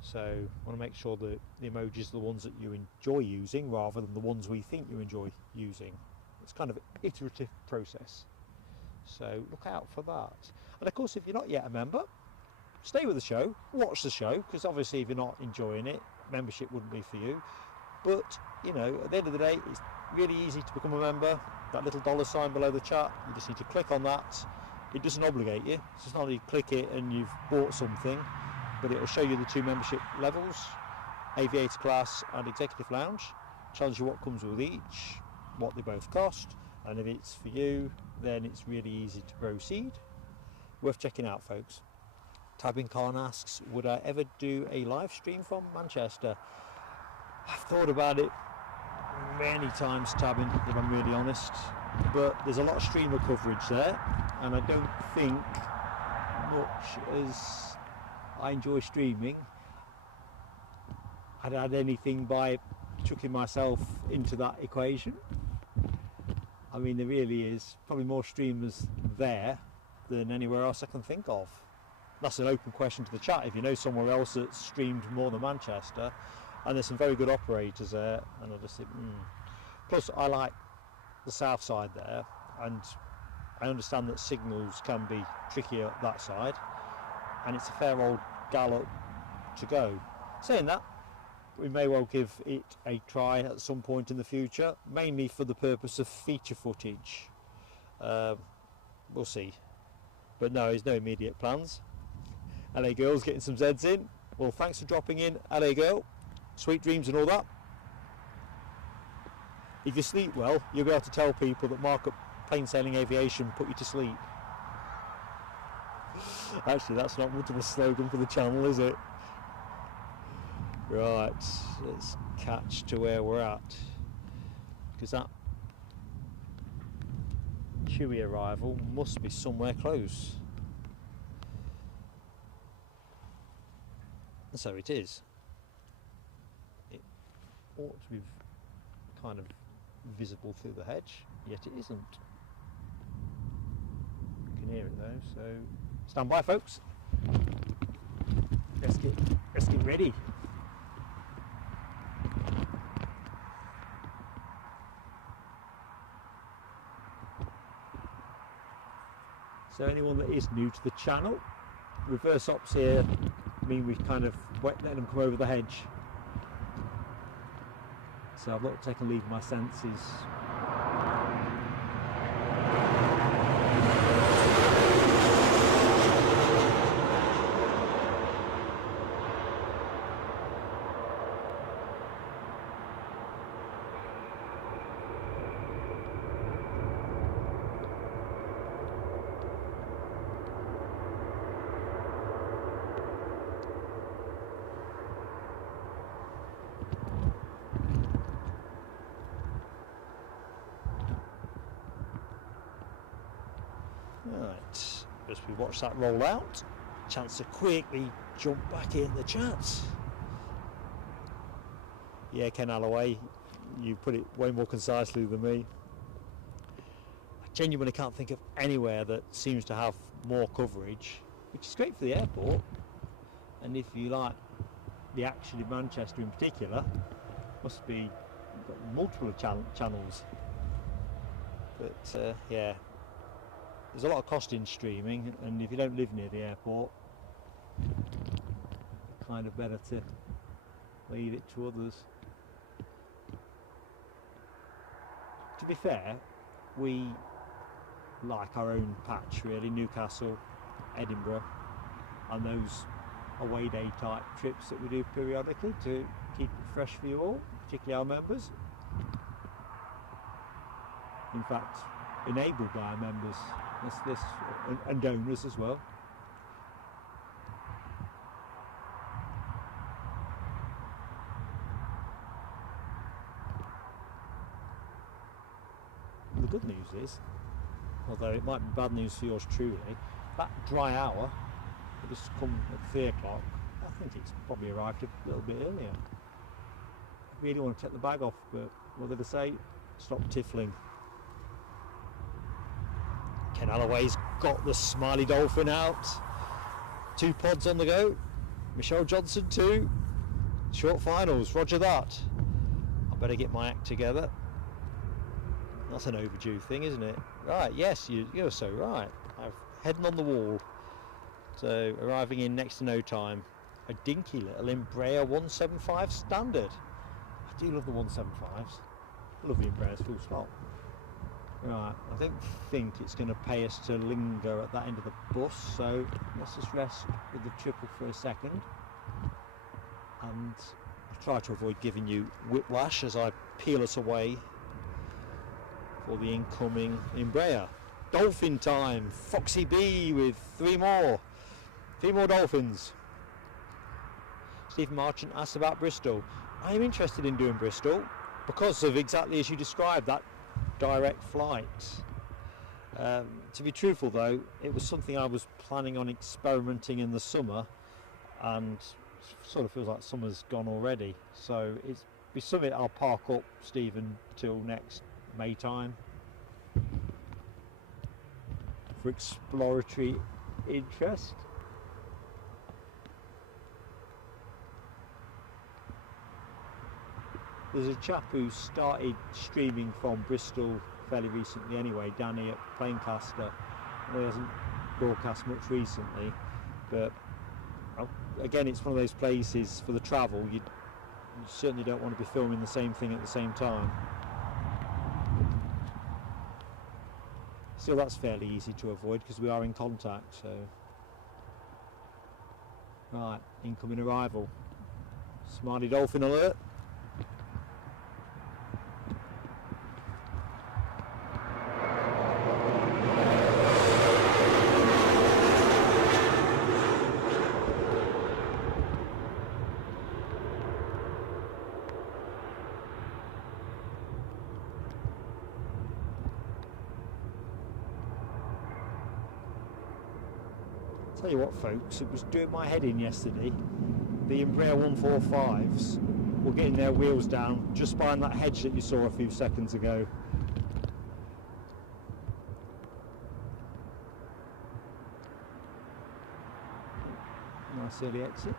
So I want to make sure that the emojis are the ones that you enjoy using rather than the ones we think you enjoy using. It's kind of an iterative process. So look out for that. And of course, if you're not yet a member, stay with the show, watch the show, because obviously if you're not enjoying it, membership wouldn't be for you. But, you know, at the end of the day, it's really easy to become a member. That little $ below the chat, you just need to click on that. It doesn't obligate you. It's just not that you click it and you've bought something, but it will show you the 2 membership levels, Aviator Class and Executive Lounge. Tells you what comes with each, what they both cost, and if it's for you, then it's really easy to proceed. Worth checking out, folks. Tabin Khan asks, would I ever do a live stream from Manchester? I've thought about it many times, Tabin, if I'm really honest, but there's a lot of streamer coverage there, and I don't think, much as I enjoy streaming, I'd add anything by chucking myself into that equation. I mean, there really is probably more streamers there than anywhere else I can think of. That's an open question to the chat. If you know somewhere else that's streamed more than Manchester, and there's some very good operators there, and I just think, Plus, I like the south side there, and I understand that signals can be trickier that side, and it's a fair old gallop to go. Saying that, we may well give it a try at some point in the future, mainly for the purpose of feature footage. We'll see. But no, there's no immediate plans. LA Girl's getting some Zs in. Well, thanks for dropping in, LA Girl. Sweet dreams and all that. If you sleep well, you'll be able to tell people that Mark Plain Sailing Aviation put you to sleep. Actually, that's not much of a slogan for the channel, is it? Right, let's catch to where we're at, because that Chewy arrival must be somewhere close. And so it is. It ought to be kind of visible through the hedge, yet it isn't. You can hear it though, so stand by, folks. Let's get ready. So anyone that is new to the channel, reverse ops here mean we kind of let them come over the hedge. So I've not taken leave of my senses. Right, as we watch that roll out, chance to quickly jump back in the chat. Yeah, Ken Alloway, you put it way more concisely than me. I genuinely can't think of anywhere that seems to have more coverage, which is great for the airport. And if you like the action in Manchester in particular, must be, you've got multiple channels. But yeah. There's a lot of cost in streaming, and if you don't live near the airport, it's kind of better to leave it to others. To be fair, we like our own patch really, Newcastle, Edinburgh, and those away day type trips that we do periodically to keep it fresh for you all, particularly our members. In fact, enabled by our members. This and donors as well. And the good news is, although it might be bad news for yours truly, that dry hour But it's come at 3 o'clock. I think it's probably arrived a little bit earlier. I really want to take the bag off, but what did I say? Stop tiffling. Ken Alloway's got the Smiley Dolphin out. 2 pods on the go. Michelle Johnson 2. Short finals, roger that. I better get my act together. That's an overdue thing, isn't it? Right, yes, you're so right. I'm heading on the wall. So arriving in next to no time. A dinky little Embraer 175 standard. I do love the 175s. Love the Embraers, full stop. Right, I don't think it's going to pay us to linger at that end of the bus, so let's just rest with the triple for a second. And I'll try to avoid giving you whiplash as I peel us away for the incoming Embraer. Dolphin time! Foxy B with 3 more. 3 more dolphins. Stephen Marchant asked about Bristol. I am interested in doing Bristol because of exactly as you described, that direct flight. To be truthful though, it was something I was planning on experimenting in the summer, and sort of feels like summer's gone already, so it's be something I'll park up, Stephen, till next May time for exploratory interest. There's a chap who started streaming from Bristol fairly recently anyway, Danny at Planecaster. He hasn't broadcast much recently, but again, it's one of those places for the travel, you certainly don't want to be filming the same thing at the same time. Still, that's fairly easy to avoid because we are in contact, so... Right, incoming arrival. Smiley Dolphin alert. Tell you what folks, it was doing my head in yesterday. The Embraer 145s were getting their wheels down just behind that hedge that you saw a few seconds ago. Nice early exit.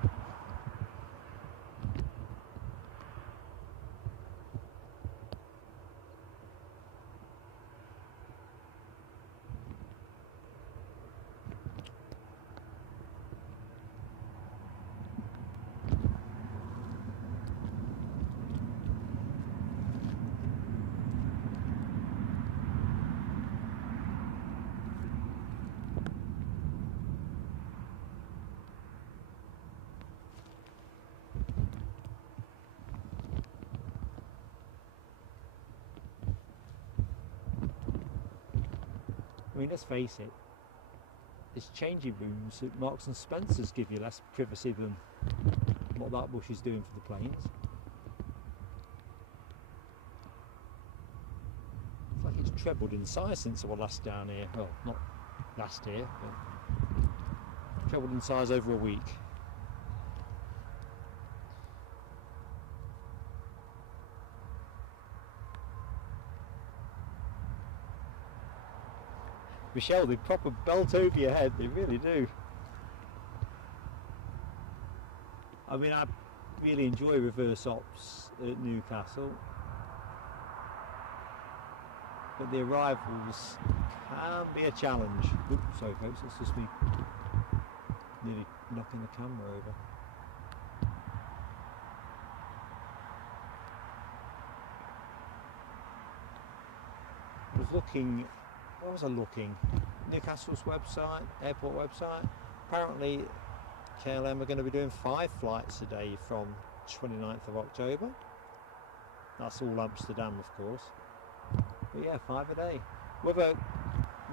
I mean, let's face it, it's changing rooms at Marks and Spencer's give you less privacy than what that bush is doing for the planes. It's like it's trebled in size since I was last down here. Well, not last year, but trebled in size over a week. Michelle, they proper belt over your head, they really do. I mean, I really enjoy reverse ops at Newcastle, but the arrivals can be a challenge. Oops, sorry folks, it's just me nearly knocking the camera over. I was looking, where was I looking? Newcastle's website, airport website. Apparently KLM are going to be doing 5 flights a day from 29th of October. That's all Amsterdam, of course. But yeah, 5 a day. Whether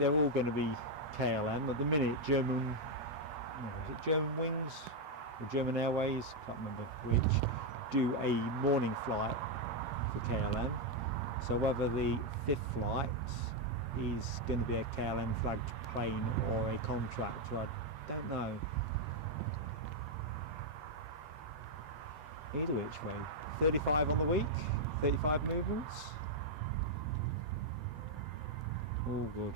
they're all going to be KLM, at the minute German, is it German Wings or German Airways, can't remember which, do a morning flight for KLM. So whether the 5th flight is going to be a KLM flagged plane or a contractor, I don't know. either which way. 35 on the week, 35 movements. All good.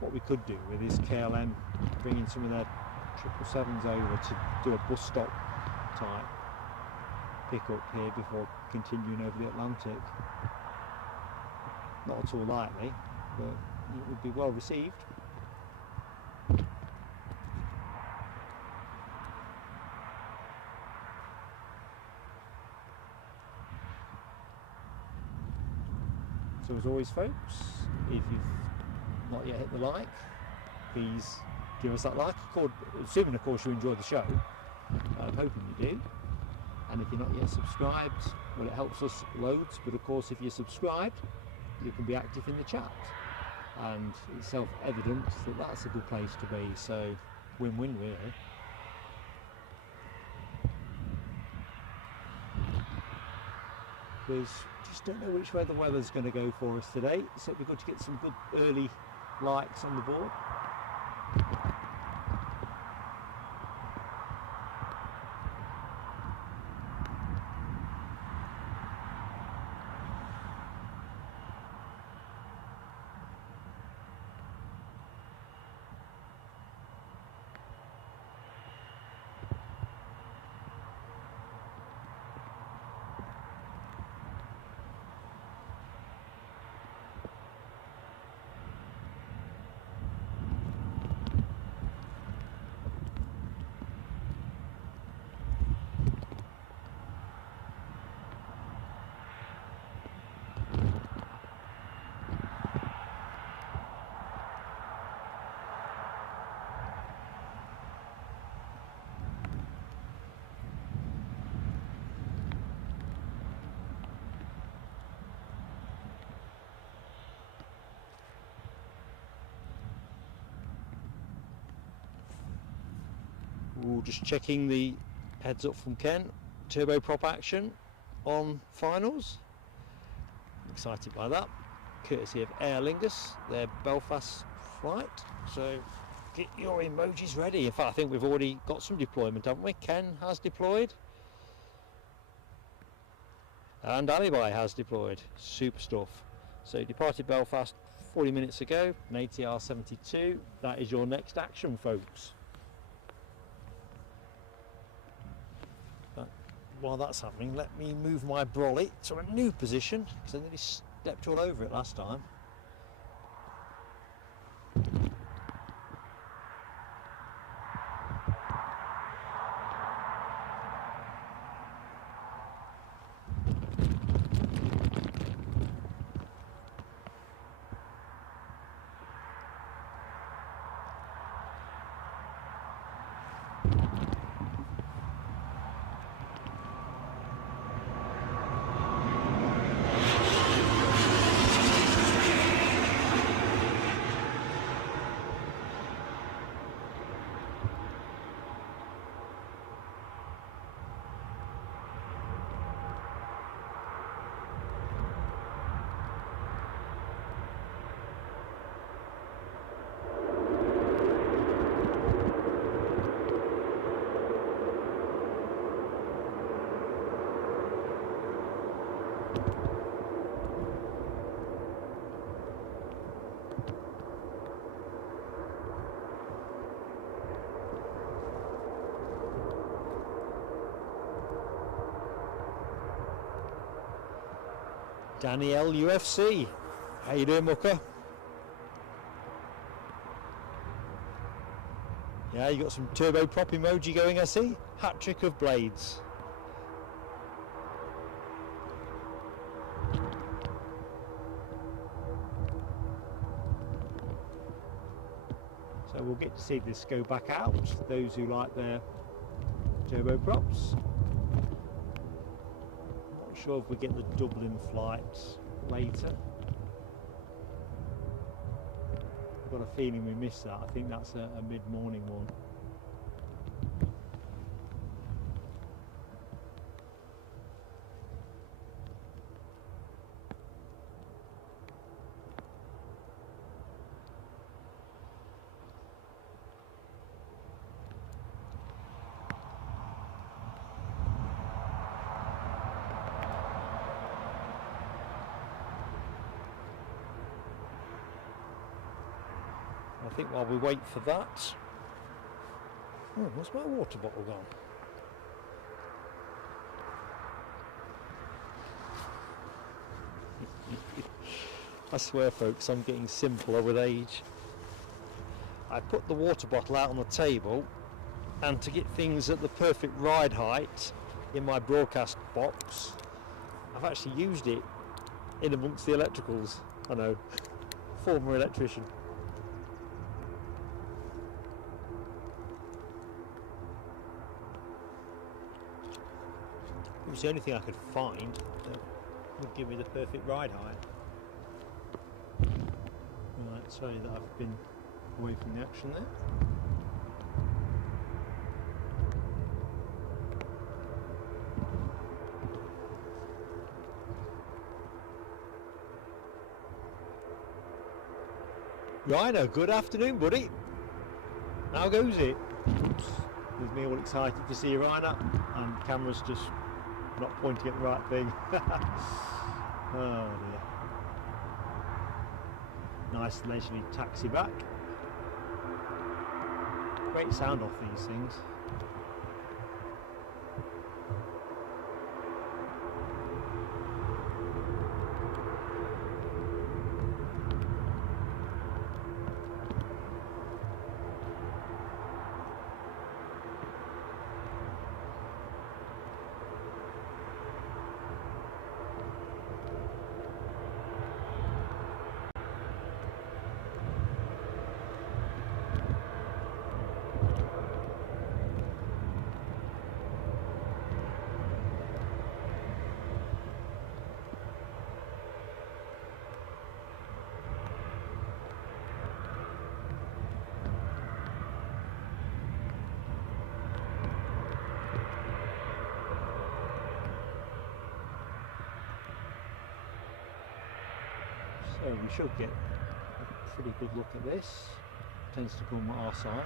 What we could do with is KLM bringing some of their 777s over to do a bus stop type pick up here before continuing over the Atlantic. Not at all likely, but it would be well received. So as always folks, if you've not yet hit the like, please give us that like, assuming of course you enjoy the show. I'm hoping you do. And if you're not yet subscribed, well, it helps us loads, but of course if you're subscribed you can be active in the chat, and it's self-evident that that's a good place to be, so win-win really. Because just don't know which way the weather's going to go for us today, so it'd be good to get some good early likes on the board. Ooh, just checking the heads up from Ken, turboprop action on finals. I'm excited by that, courtesy of Aer Lingus, their Belfast flight. So get your emojis ready. In fact, I think we've already got some deployment, haven't we? Ken has deployed and Alibi has deployed. Super stuff. So departed Belfast 40 minutes ago, an ATR 72. That is your next action, folks. While that's happening, let me move my brolly to a new position, because I nearly stepped all over it last time. Danielle UFC, how you doing, Mucker? Yeah, you got some turboprop emoji going, I see. Hat trick of blades. So we'll get to see this go back out, those who like their turboprops. Not sure if we get the Dublin flights later. I've got a feeling we missed that. I think that's a mid-morning one. think while we wait for that... Oh, where's my water bottle gone? I swear folks, I'm getting simpler with age. I put the water bottle out on the table, and to get things at the perfect ride height in my broadcast box, I've actually used it in amongst the electricals. I know, former electrician. It was the only thing I could find that would give me the perfect ride height. Right, sorry that I've been away from the action there. Ryanair, good afternoon, buddy. How goes it? Oops. With me all excited to see Ryanair, and camera's just not pointing at the right thing. Oh dear. Nice leisurely taxi back. Great sound off these things. So we should get a pretty good look at this. Tends to come on our side.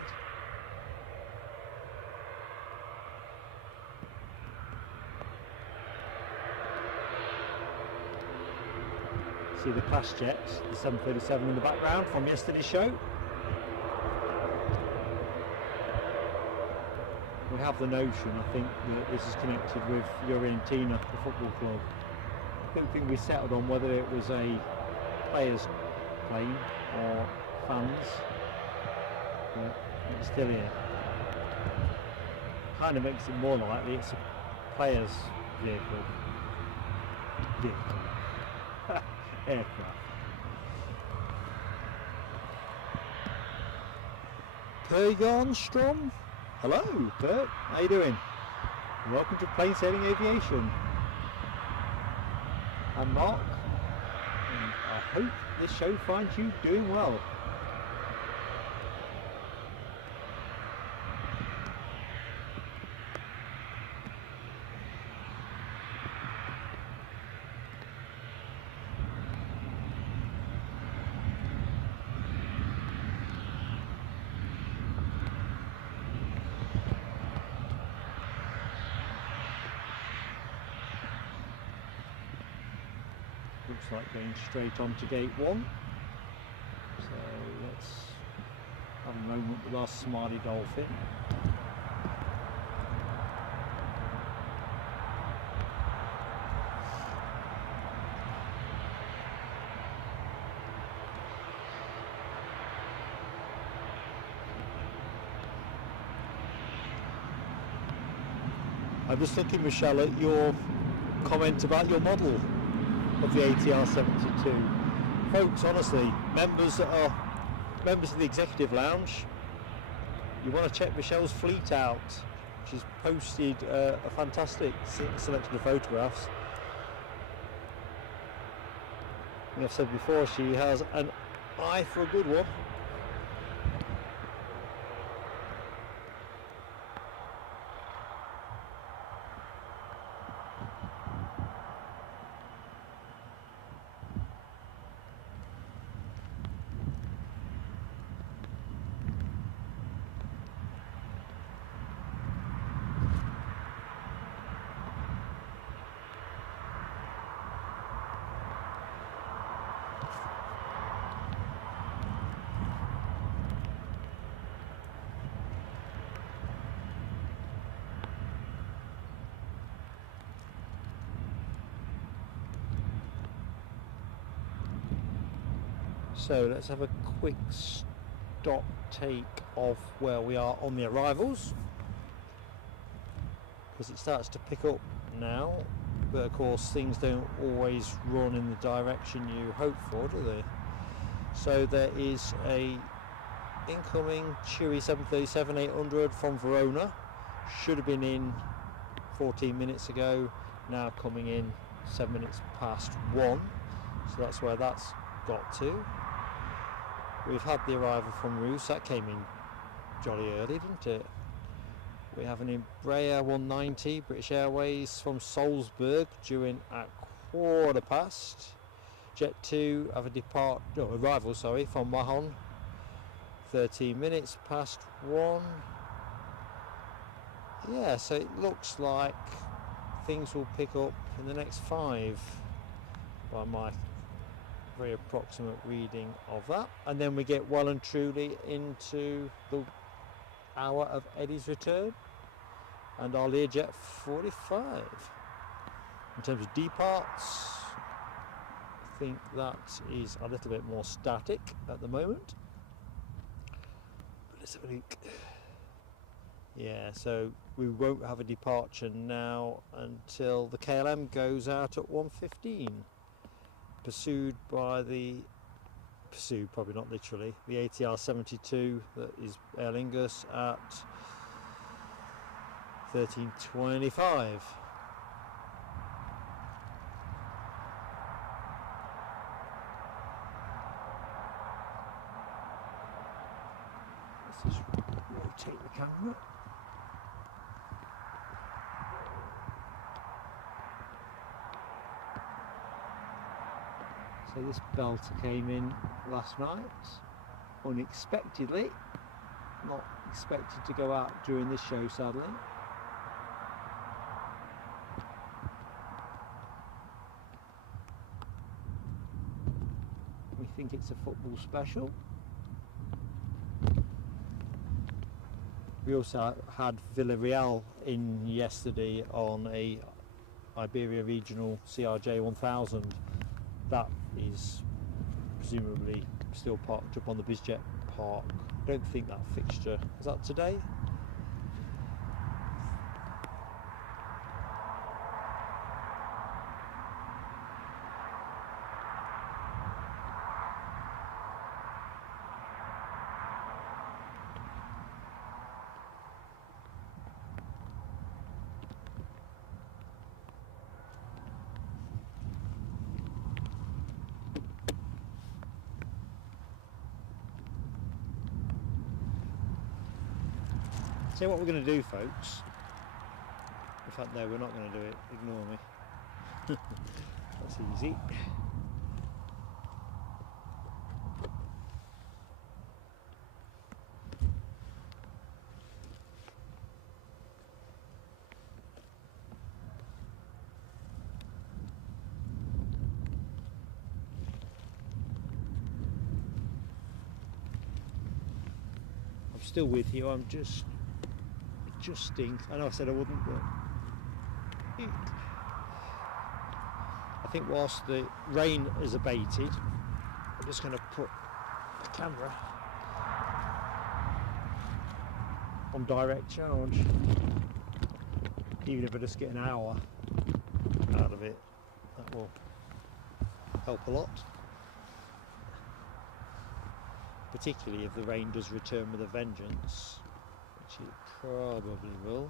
See the class jets, the 737 in the background from yesterday's show. We have the notion, I think, that this is connected with Fiorentina, the football club. I don't think we settled on whether it was a players plane or fans, but it's still here. Kind of makes it more likely it's a players vehicle. Aircraft. Pergonstrom. Hello, Bert. How you doing? Welcome to Plain Sailing Aviation. I'm Mark. I hope this show finds you doing well. Looks like going straight on to gate 1. So let's have a moment with our Smiley Dolphin. I'm just looking, Michelle, at your comment about your model of the ATR 72. Folks, honestly, members that are members of the executive lounge, you want to check Michelle's fleet out. She's posted a fantastic selection of photographs. And I've said before, she has an eye for a good one. So let's have a quick stock take of where we are on the arrivals, because it starts to pick up now, but of course things don't always run in the direction you hope for, do they? So there is a incoming Chewy 737-800 from Verona, should have been in 14 minutes ago, now coming in 7 minutes past 1, so that's where that's got to. We've had the arrival from Roos, that came in jolly early, didn't it? We have an Embraer 190 British Airways from Salzburg due in at 1:15. Jet 2 have a arrival from Mahon, 13 minutes past 1. Yeah, so it looks like things will pick up in the next 5 by my very approximate reading of that, and then we get well and truly into the hour of Eddie's return and our Learjet 45. In terms of departs, I think that is a little bit more static at the moment, but let's have a look. Yeah, so we won't have a departure now until the KLM goes out at 1:15, probably not literally, the ATR 72 that is Aer Lingus at 13:25. Let's just rotate the camera. So this belter came in last night, unexpectedly, not expected to go out during this show sadly. We think it's a football special. We also had Villarreal in yesterday on a Iberia Regional CRJ 1000. That is presumably still parked up on the BizJet park. I don't think that fixture, is that today? So what we're going to do, folks, in fact no, we're not going to do it, ignore me. That's easy. I'm still with you, I'm just adjusting. I know I said I wouldn't, but I think whilst the rain has abated, I'm just going to put the camera on direct charge, even if I just get an hour out of it, that will help a lot, particularly if the rain does return with a vengeance, which it probably will.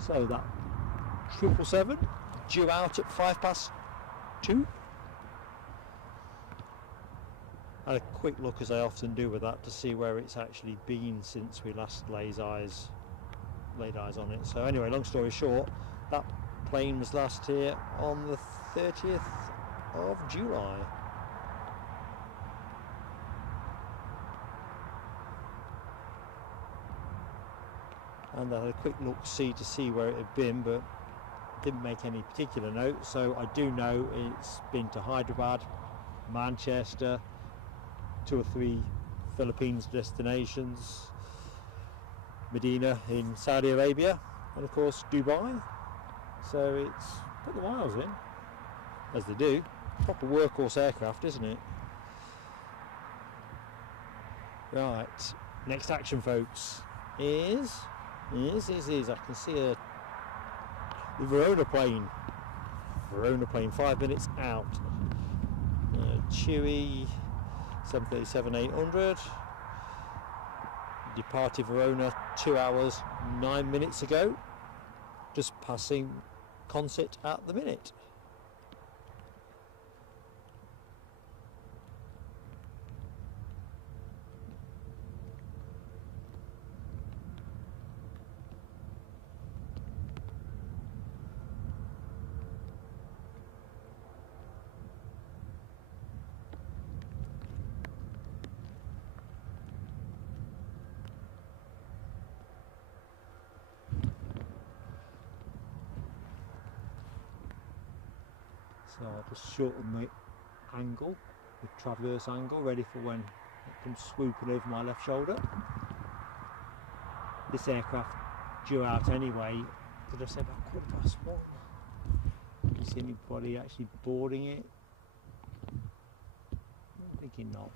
So that 777 due out at 2:05. Had a quick look, as I often do with that, to see where it's actually been since we last laid eyes laid eyes on it. So anyway, long story short, that plane was last here on the 30th of July. And I had a quick look to see where it had been, but didn't make any particular note. So I do know it's been to Hyderabad, Manchester, 2 or 3 Philippines destinations, Medina in Saudi Arabia, and of course Dubai. So it's put the miles in, as they do. Proper workhorse aircraft, isn't it? Right, next action, folks, is I can see the Verona plane. 5 minutes out. Chewy 737-800. Departed Verona 2 hours 9 minutes ago. Just passing Concert at the minute. So I'll just shorten the angle, the traverse angle, ready for when it comes swooping over my left shoulder. This aircraft due out anyway, did I say about 1:15? Can you see anybody actually boarding it? I'm thinking not.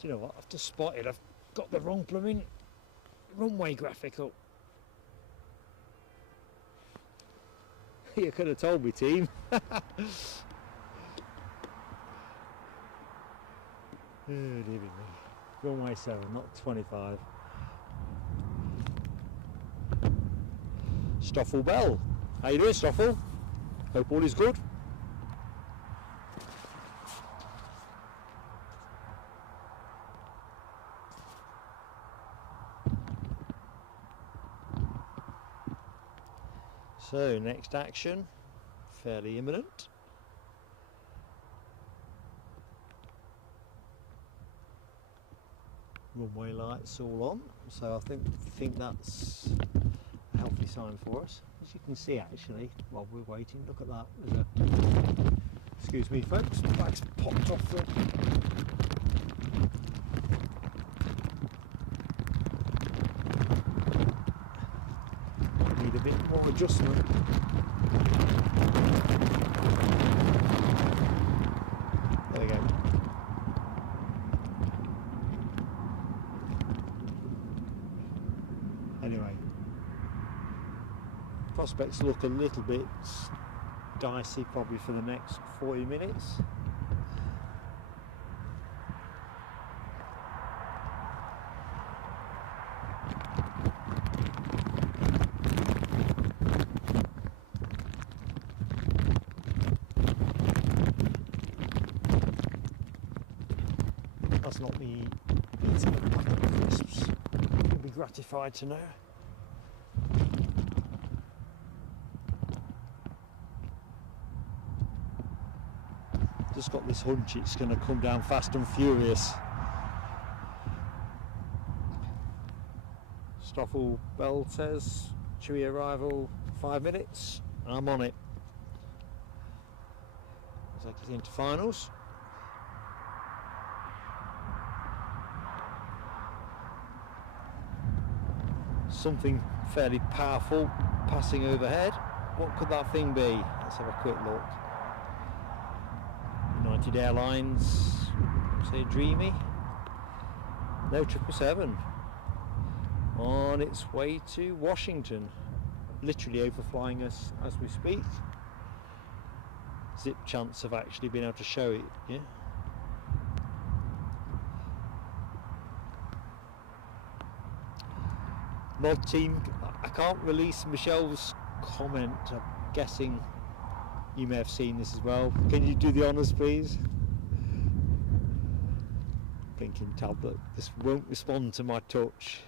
Do you know what, I've just spotted, I've got the wrong blooming runway graphic up. You could have told me, team. Oh dear me. Runway 7, not 25. Stoffel Bell. How you doing, Stoffel? Hope all is good. So, next action, fairly imminent. Runway lights all on, so I think that's a healthy sign for us. As you can see, actually, while we're waiting, look at that. There's a, excuse me, folks, the bag's popped off the. Need a bit more adjustment. There we go. Anyway, prospects look a little bit dicey probably for the next 40 minutes. That's not me eating a packet of crisps. You'll be gratified to know. Just got this hunch it's going to come down fast and furious. Stoffel Bell says chewy arrival 5 minutes. I'm on it. As I get into finals. Something fairly powerful passing overhead. What could that thing be? Let's have a quick look. United Airlines, say dreamy. No 777. On its way to Washington. Literally overflying us as we speak. Zip chance of actually being able to show it, yeah? Mod team, I can't release Michelle's comment. I'm guessing you may have seen this as well. Can you do the honours, please? Thinking, tablet, this won't respond to my touch.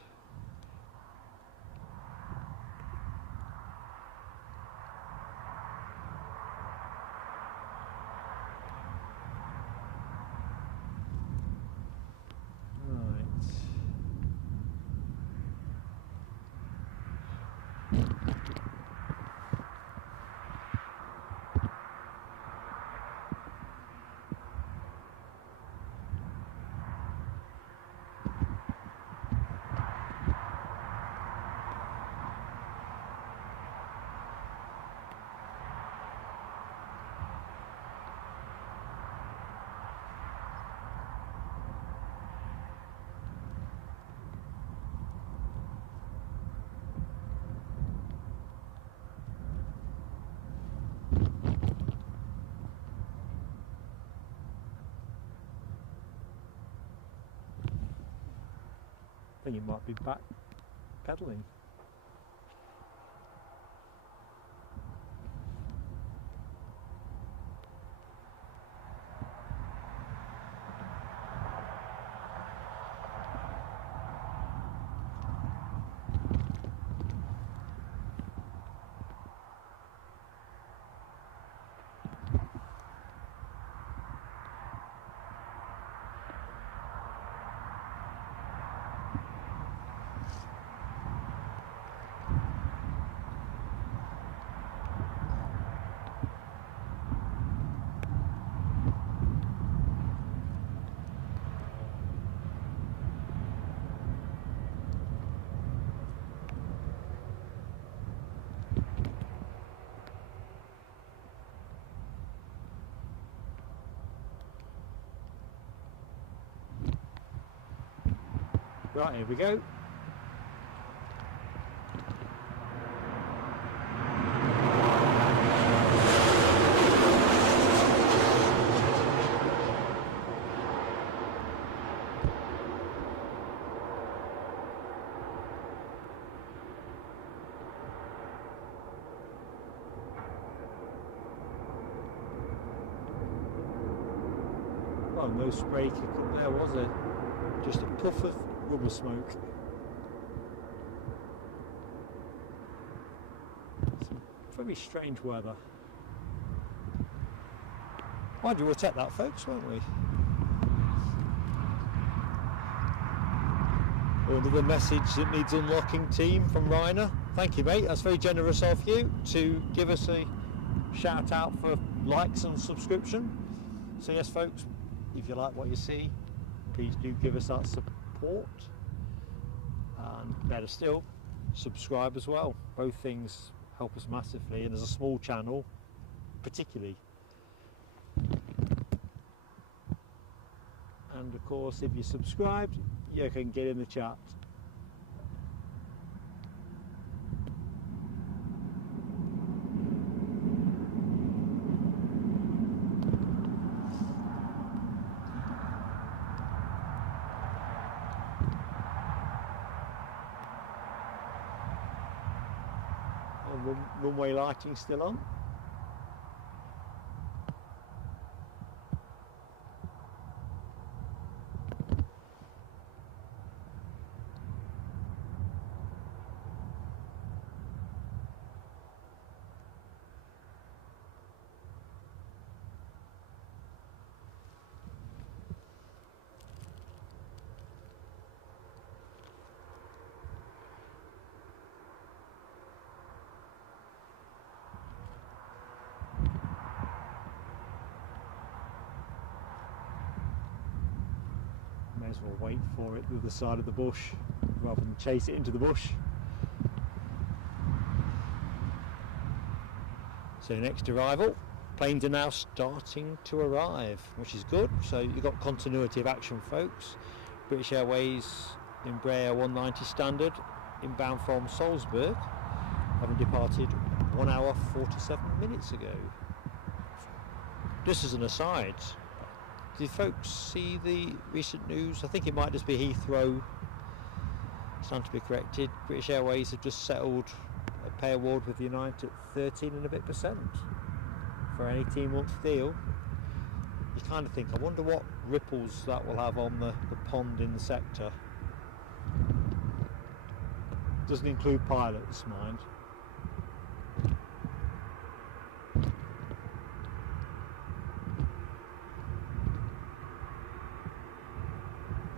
I think it might be back pedaling. Right, here we go. Well, no spray kick up there, was it? Just a puff of rubber smoke. Some very strange weather. Mind you, we'll take that, folks, won't we? Another message that needs unlocking, team, from Ryanair. Thank you, mate. That's very generous of you to give us a shout out for likes and subscription. So yes, folks, if you like what you see, please do give us that support, and better still, subscribe as well. Both things help us massively, and as a small channel particularly. And of course, if you're subscribed, you can get in the chat. Runway lighting still on. May as well wait for it to the side of the bush rather than chase it into the bush. So next arrival, planes are now starting to arrive, which is good. So you've got continuity of action, folks. British Airways Embraer 190 standard inbound from Salzburg, having departed 1 hour 47 minutes ago. Just as an aside, did folks see the recent news? I think it might just be Heathrow. It's time to be corrected. British Airways have just settled a pay award with United at 13% and a bit for an 18-month deal. you kind of think, I wonder what ripples that will have on the pond in the sector. Doesn't include pilots, mind.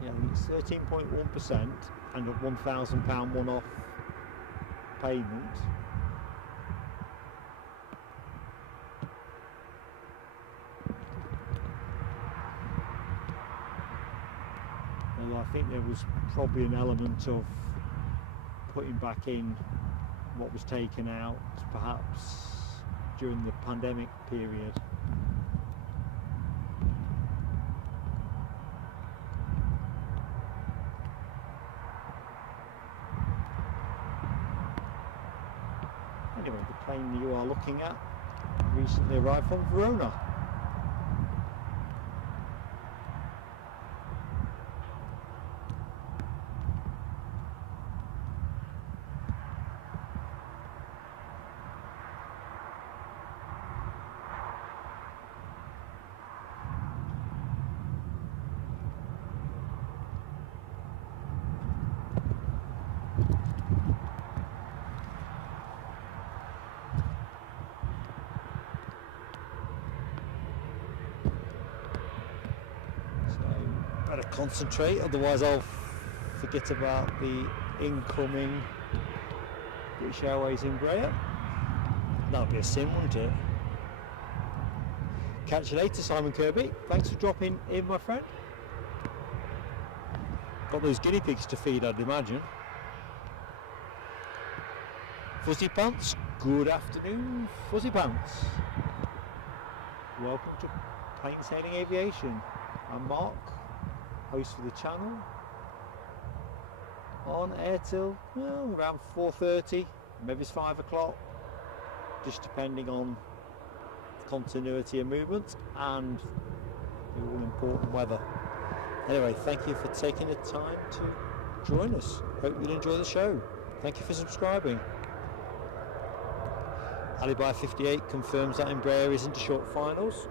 Yeah, I think it's 13.1% and a £1,000 one-off payment. Well, I think there was probably an element of putting back in what was taken out perhaps during the pandemic period. Anyway, the plane you are looking at recently arrived from Verona. Better concentrate, otherwise I'll forget about the incoming British Airways Embraer. That would be a sin, wouldn't it? Catch you later, Simon Kirby. Thanks for dropping in, my friend. Got those guinea pigs to feed, I'd imagine. Fuzzy Pants, good afternoon, Fuzzy Pants. Welcome to Plain Sailing Aviation. I'm Mark, host for the channel, on air till around 4:30, maybe it's 5 o'clock, just depending on continuity and movement and the all important weather. Anyway, thank you for taking the time to join us. Hope you'll enjoy the show. Thank you for subscribing. Alibi 58 confirms that Embraer is into short finals,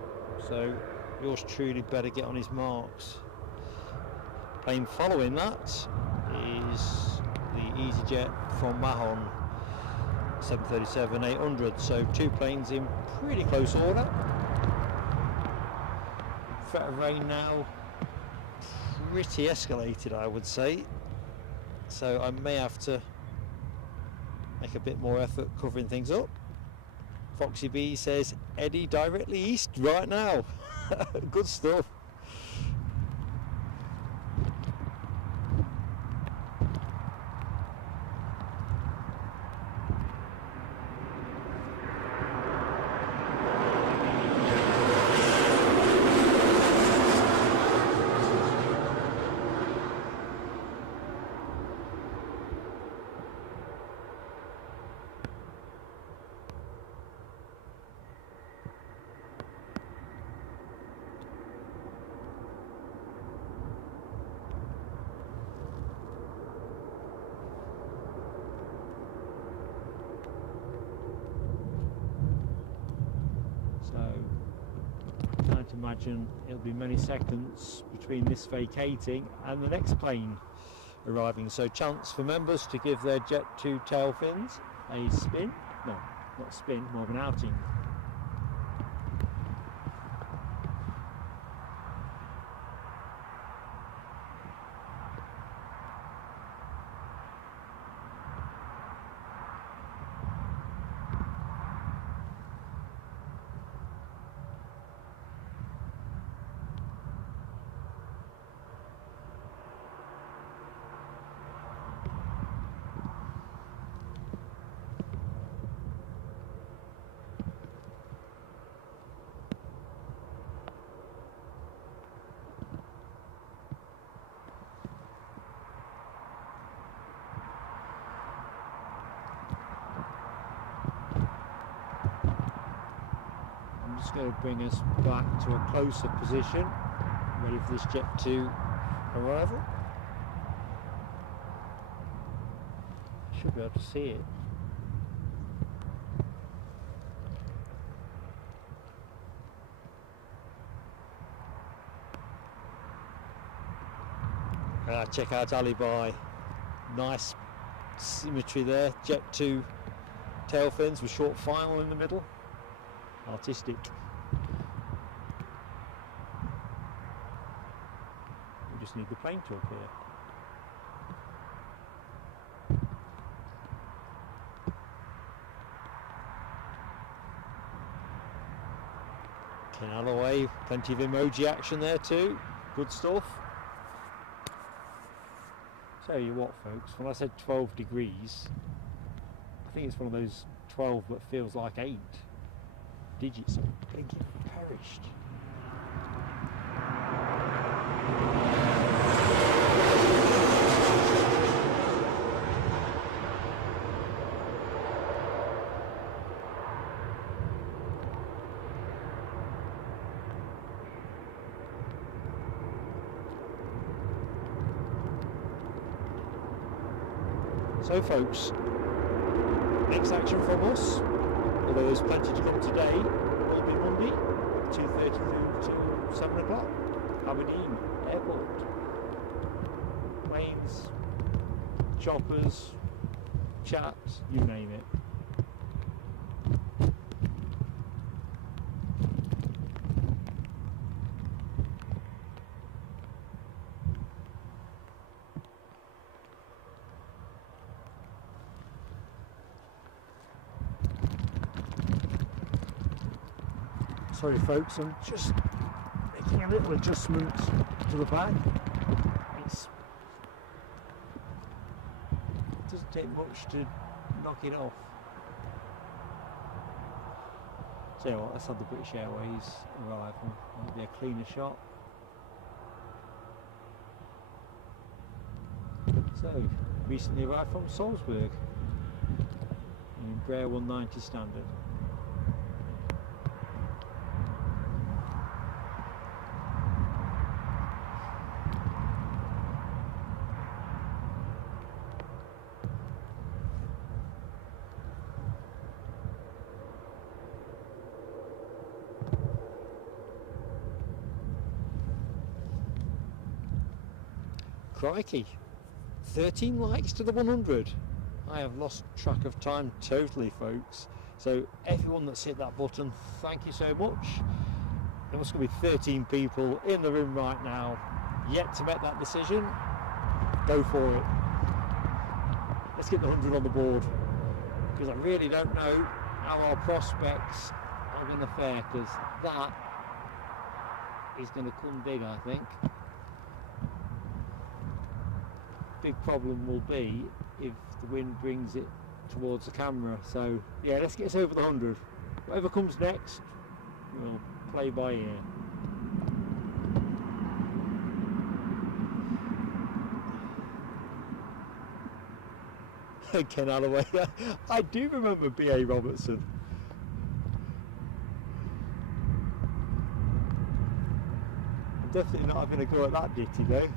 so yours truly better get on his marks. Plane following that is the easyJet from Mahon, 737-800. So two planes in pretty close order. Threat of rain now pretty escalated, I would say. So I may have to make a bit more effort covering things up. Foxy B says, Eddie directly east right now. Good stuff. Imagine it'll be many seconds between this vacating and the next plane arriving, so chance for members to give their Jet 2 tail fins a spin, no, not spin, more of an outing. Going to bring us back to a closer position, ready for this Jet 2 arrival. Should be able to see it. Check out Alibi. Nice symmetry there. Jet 2 tail fins with short final in the middle. Artistic. We just need the plane to appear. Canal away, plenty of emoji action there too. Good stuff. Tell you what, folks, when I said 12 degrees, I think it's one of those 12 but feels like 8 digits. I'm blinking perished. So folks, next action from us, although there's plenty to come today, will be Monday, 2:30 through to 7 o'clock, Aberdeen Airport. Planes, choppers, chats, you name it. Sorry folks, I'm just making a little adjustment to the bag. It doesn't take much to knock it off. So what, let's have the British Airways arrival. That'll be a cleaner shot. So, recently arrived from Salzburg, an Embraer 190 standard. Crikey, 13 likes to the 100. I have lost track of time totally, folks. So everyone that's hit that button, thank you so much. There must be 13 people in the room right now yet to make that decision. Go for it. Let's get the 100 on the board, because I really don't know how our prospects are going to fare, because that is going to come big, I think. Big problem will be if the wind brings it towards the camera. So yeah, let's get us over the 100. Whatever comes next, we'll play by ear. Ken Alloway. I do remember B.A. Robertson. I'm definitely not having a go at that ditty though.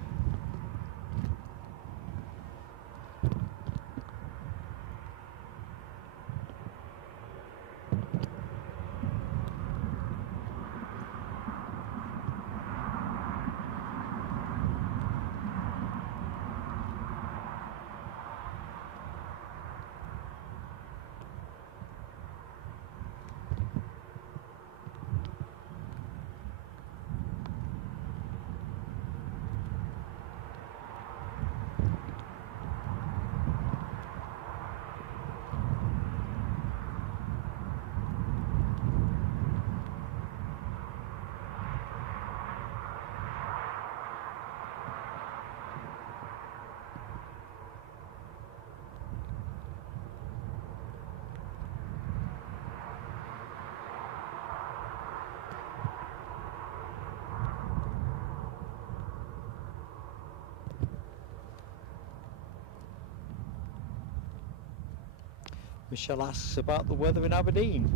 Michelle asks about the weather in Aberdeen.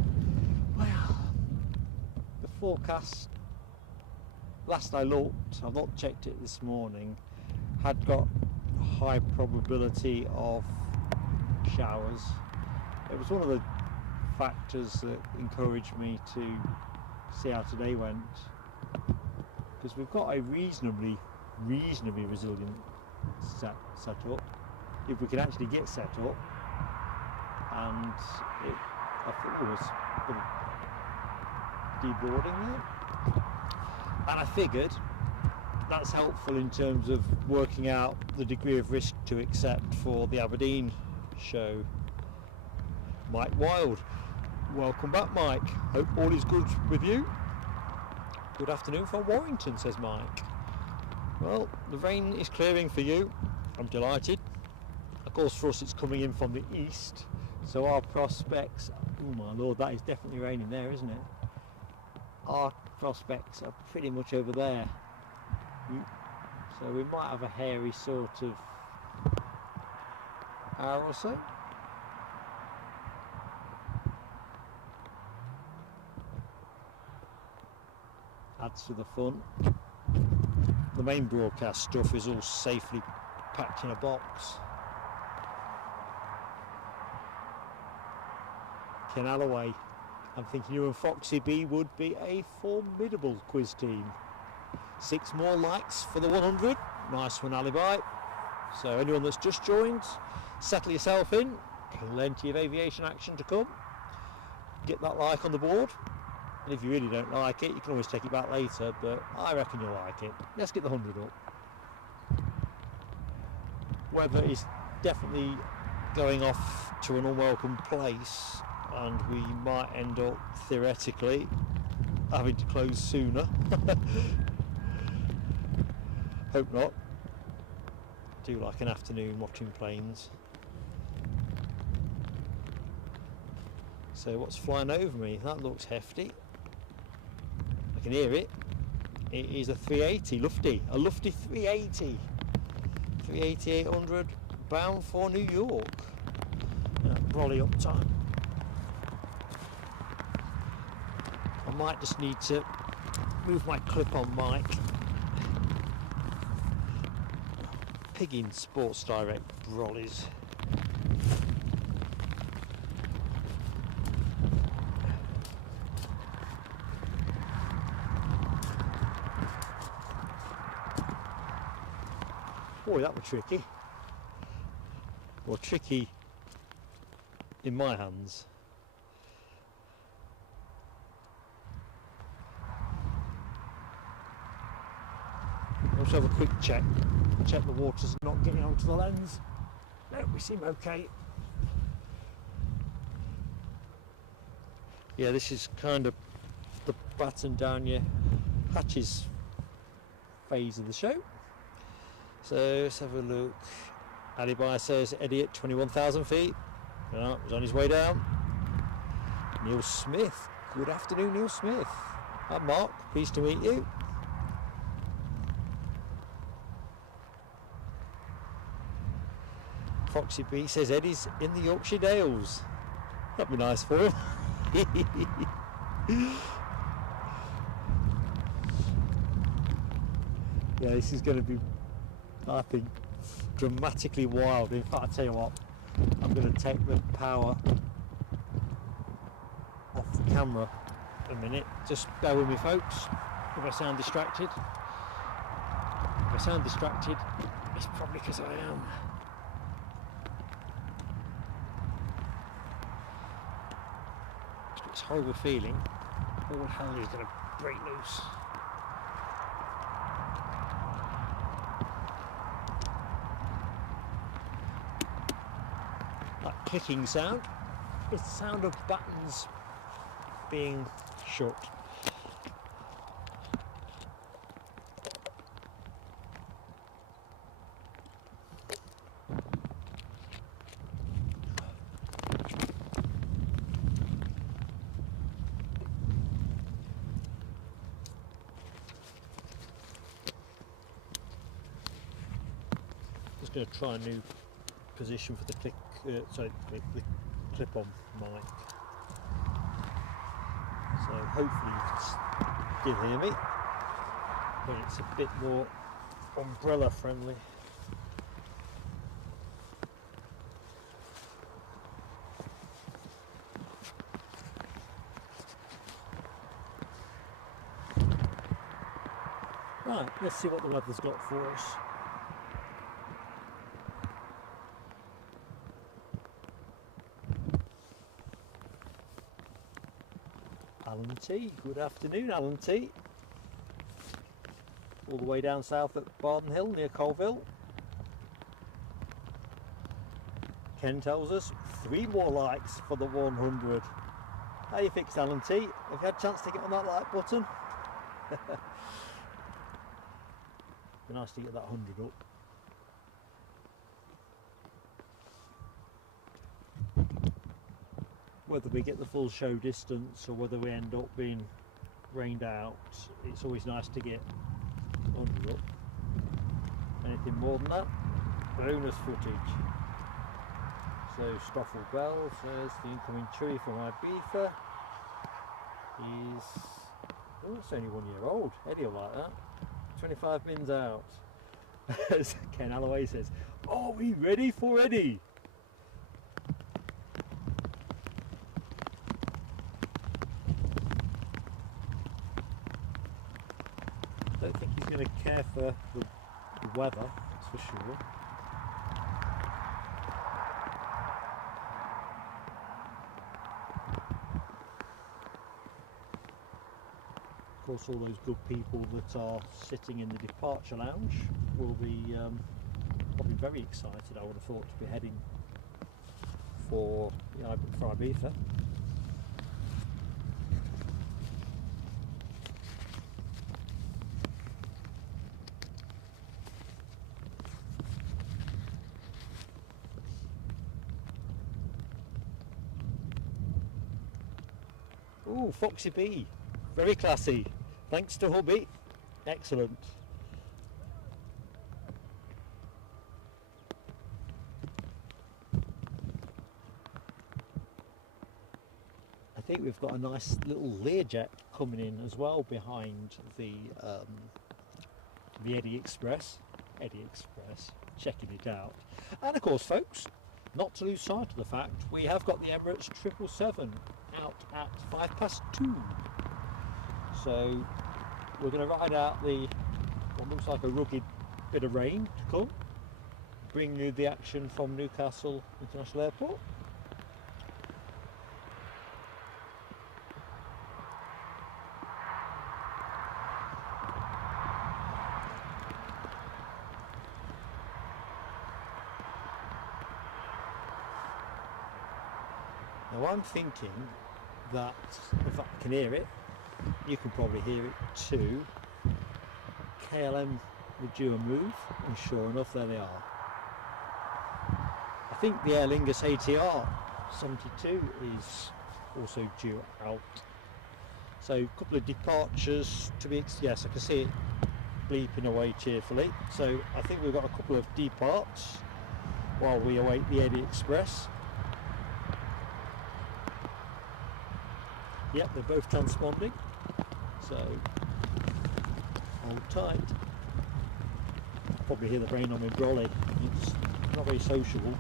Well, the forecast, last I looked, I've not checked it this morning, had got a high probability of showers. It was one of the factors that encouraged me to see how today went, because we've got a reasonably resilient set up, if we can actually get set up. And I think it was deboarding there, and I figured that's helpful in terms of working out the degree of risk to accept for the Aberdeen show. Mike Wild, welcome back, Mike. Hope all is good with you. Good afternoon from Warrington, says Mike. Well, the rain is clearing for you. I'm delighted. Of course, for us it's coming in from the east, so our prospects, oh my lord, that is definitely raining there, isn't it? Our prospects are pretty much over there. So we might have a hairy sort of hour or so. Adds to the fun. The main broadcast stuff is all safely packed in a box. Ken Alloway, I'm thinking you and Foxy B would be a formidable quiz team. 6 more likes for the 100. Nice one, Alibi. So anyone that's just joined, settle yourself in. Plenty of aviation action to come. Get that like on the board. And if you really don't like it, you can always take it back later, but I reckon you'll like it. Let's get the 100 up. Weather is definitely going off to an unwelcome place, and we might end up, theoretically, having to close sooner. Hope not. Do like an afternoon watching planes. So what's flying over me? That looks hefty. I can hear it. It is a 380 Lufty, a Lufty 380. 380-800 bound for New York. Brolly up time. I might just need to move my clip-on mic. Piggin Sports Direct Brollies. Boy, that was tricky. Well, tricky in my hands. Let's have a quick check. Check the water's not getting onto the lens. No, we seem okay. Yeah, this is kind of the batten down your hatches phase of the show. So let's have a look. Alibi says Eddie at 21,000 feet. Right, was on his way down. Neil Smith. Good afternoon, Neil Smith. Hi, Mark. Pleased to meet you. Foxy B says Eddie's in the Yorkshire Dales. That'd be nice for him. Yeah, this is going to be, I think, dramatically wild. In fact, I tell you what, I'm going to take the power off the camera a minute. Just bear with me, folks. If I sound distracted, it's probably because I am. It's a horrible feeling. All hell is going to break loose. That clicking sound is the sound of buttons being shut. Going to try a new position for the the clip-on mic. So hopefully you can still hear me, but it's a bit more umbrella friendly. Right, let's see what the weather's got for us. Alan T. Good afternoon, Alan T. All the way down south at Barden Hill near Colville. Ken tells us 3 more likes for the 100. How you fixed, Alan T? Have you had a chance to get on that like button? Be nice to get that 100 up. Whether we get the full show distance or whether we end up being rained out, it's always nice to get 100 up. Anything more than that, bonus footage. So Stoffel Bell says the incoming tree from Ibiza is, oh, it's only 1 year old. Eddie will like that. 25 mins out. As Ken Alloway says, are we ready for Eddie? I don't think he's going to care for the weather, that's for sure. Of course, all those good people that are sitting in the departure lounge will be probably very excited, I would have thought, to be heading for Ibiza. Ooh, Foxy B, very classy. Thanks to hubby. Excellent. I think we've got a nice little Learjet coming in as well behind the Eddie Express. Checking it out. And of course, folks, not to lose sight of the fact, we have got the Emirates 777 out at 2:05. So we're going to ride out what looks like a rugged bit of rain to come, bring you the action from Newcastle International Airport. Now I'm thinking that, if I can hear it, you can probably hear it too, KLM were due a move, and sure enough there they are. I think the Aer Lingus ATR 72 is also due out. So a couple of departures to be, yes, I can see it bleeping away cheerfully. So I think we've got a couple of departs while we await the Eddie Express. Yep, they're both transponding, so hold tight. Probably hear the rain on my brolly. It's not very sociable.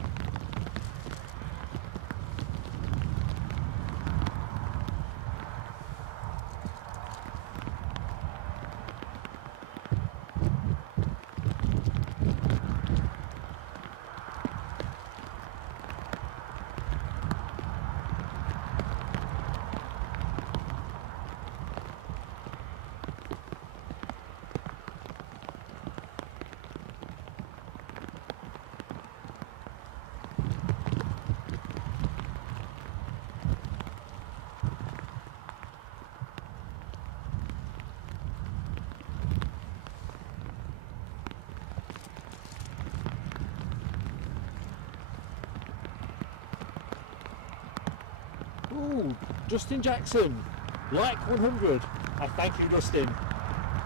Ooh, Justin Jackson, like 100. I thank you, Justin.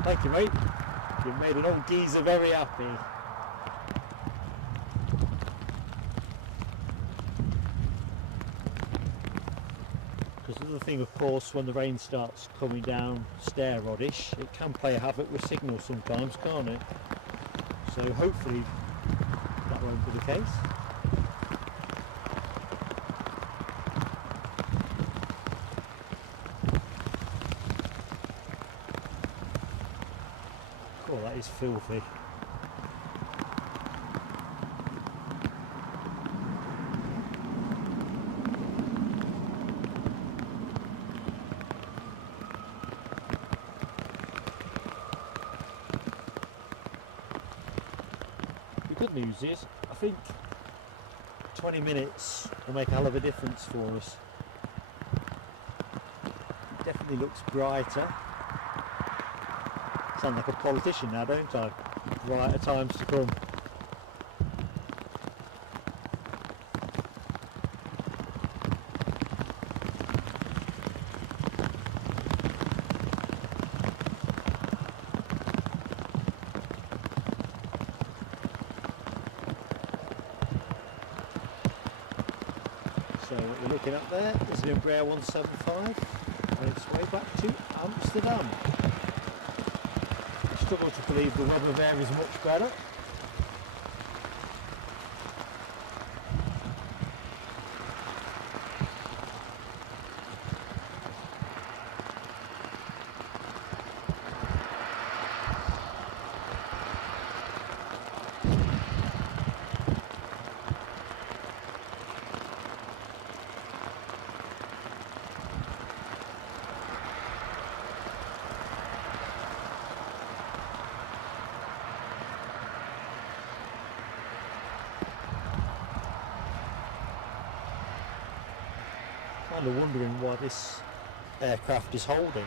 Thank you, mate. You've made an old geezer very happy. Because the other thing, of course, when the rain starts coming down stair rodish, it can play havoc with signals sometimes, can't it? So hopefully that won't be the case. Oh, that is filthy. good news is, I think 20 minutes will make a hell of a difference for us. It definitely looks brighter. Sound like a politician now, don't I? Brighter times to come. So what we're looking at there is an Embraer 175 on its way back to Amsterdam. I struggle to believe the weather there is much better. Kind of wondering why this aircraft is holding.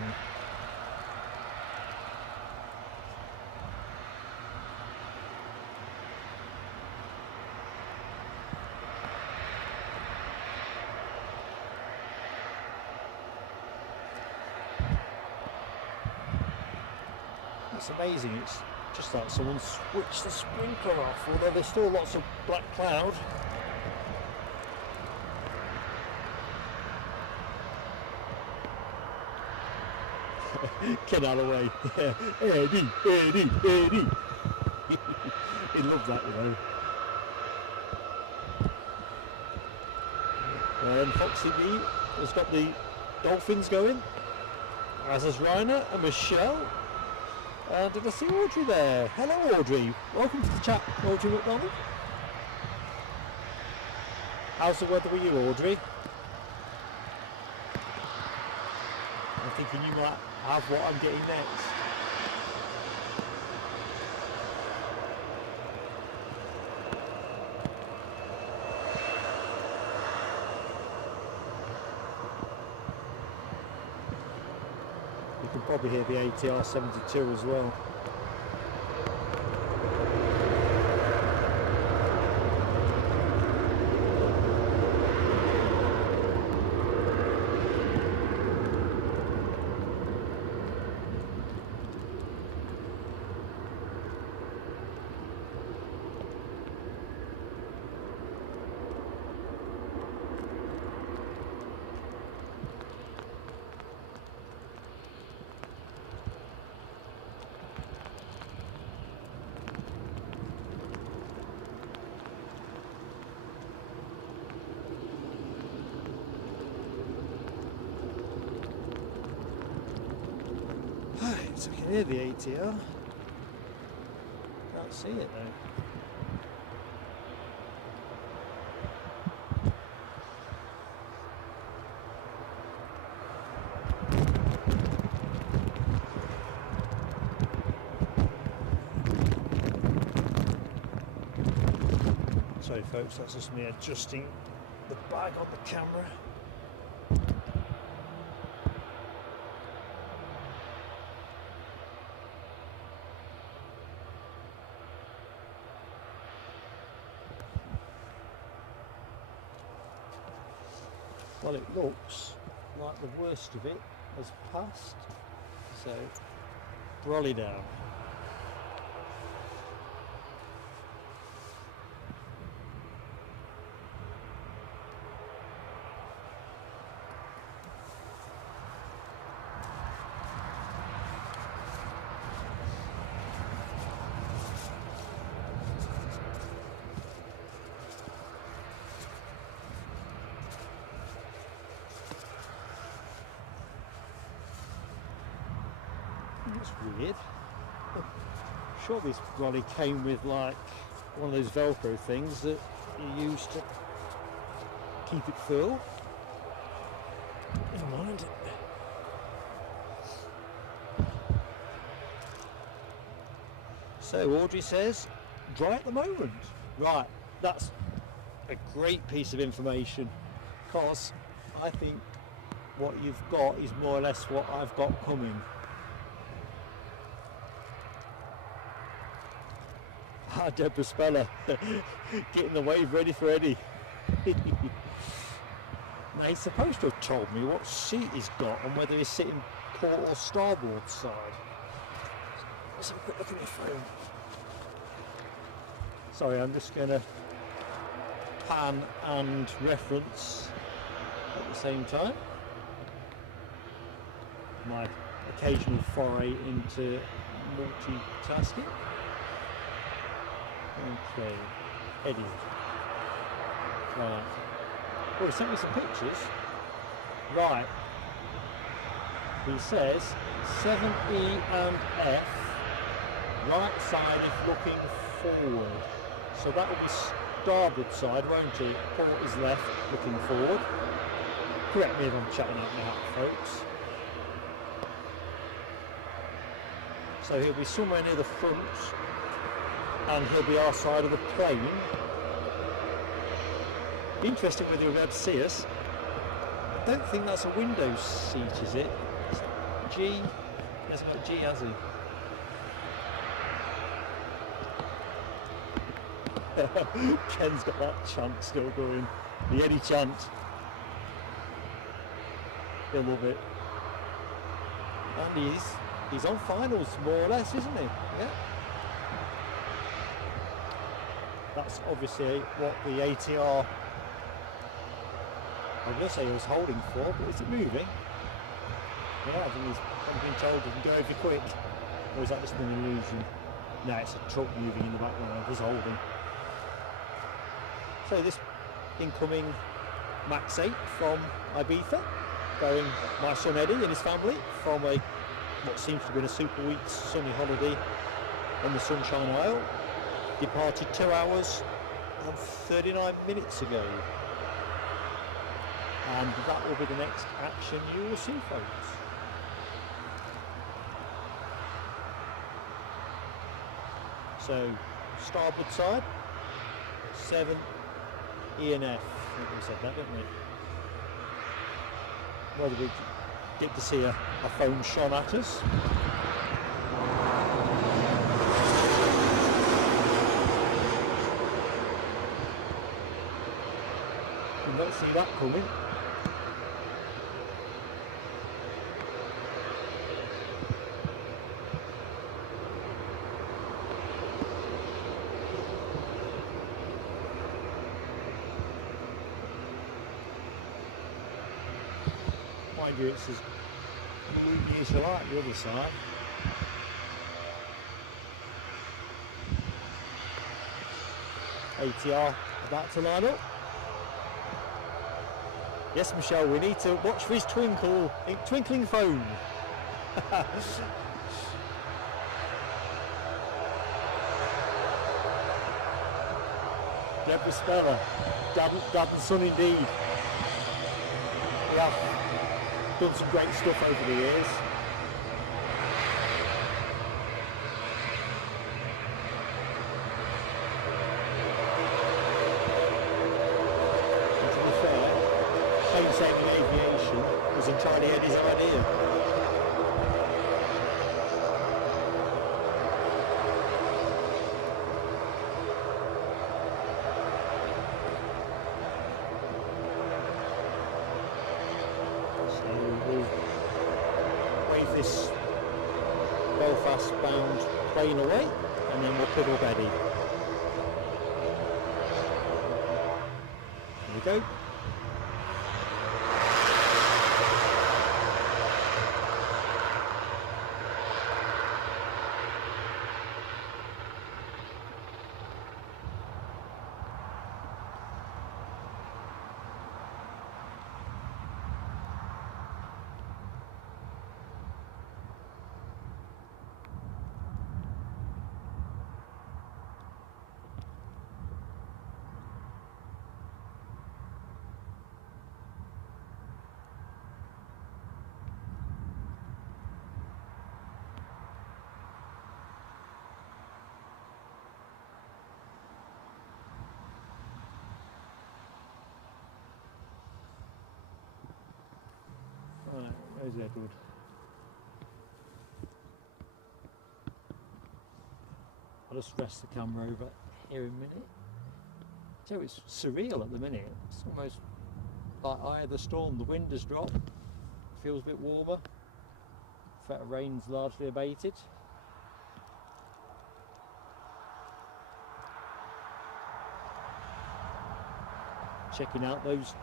It's amazing, it's just like someone switched the sprinkler off, although there's still lots of black cloud. Get out of the way. Yeah. Eddie, Eddie, Eddie. He loved that, you know. And Foxy B has got the dolphins going, as has Ryanair and Michelle. And did I see Audrey there? Hello Audrey, welcome to the chat, Audrey McDonald. How's the weather with you, Audrey? I'm thinking you might have what I'm getting next. You can probably hear the ATR 72 as well. So I can hear the ATR. Can't see it though. Sorry folks, that's just me adjusting the bag on the camera. Well, it looks like the worst of it has passed, so brolly down. That's weird. I'm sure this brolly came with like one of those Velcro things that you use to keep it full. Never mind. So Audrey says dry at the moment. Right, that's a great piece of information, because I think what you've got is more or less what I've got coming. Ah, Deborah Speller, getting the wave ready for Eddie. Now he's supposed to have told me what seat he's got and whether he's sitting port or starboard side. Let's have a quick look at my phone. Sorry, I'm just going to pan and reference at the same time. My occasional foray into multitasking. Okay, Eddie. Right. Oh, he sent me some pictures. Right. He says 7E and F, right side if looking forward. So that will be starboard side, won't it? Port is left, looking forward. Correct me if I'm chatting out my hat, folks. So he'll be somewhere near the front, and he'll be our side of the plane. Be interesting whether you'll be able to see us. I don't think that's a window seat, is it? It's G. He hasn't got G, has he? Ken's got that chant still going. The Eddie chant. He'll love it. And he's on finals, more or less, isn't he? Yeah. That's obviously what the ATR, I'm going to say he was holding for, but is it moving? Yeah, I think he's been told he can go over quick. Or is that just an illusion? No, it's a truck moving in the background, he's holding. So this incoming Max 8 from Ibiza, going my son Eddie and his family from what seems to have been a super week sunny holiday on the Sunshine Isle. Departed 2 hours and 39 minutes ago. And that will be the next action you will see, folks. So, starboard side, 7 E and F. I think we said that, didn't we? Rather we get to see a phone shone at us. You don't see that coming. Mind you, it's as gloomy as you like the other side. ATR about to line up. Yes, Michelle, we need to watch for his twinkling phone. Deborah Speller, dad and son indeed. We have done some great stuff over the years. Saving Aviation was entirely Eddie's idea. So we'll wave this Belfast bound plane away and then we'll put up Eddie. Here we go. There's Edward. I'll just rest the camera over here in a minute. So it's surreal at the minute. It's almost like eye of the storm. The wind has dropped. Feels a bit warmer. In fact, rain's largely abated. Checking out those.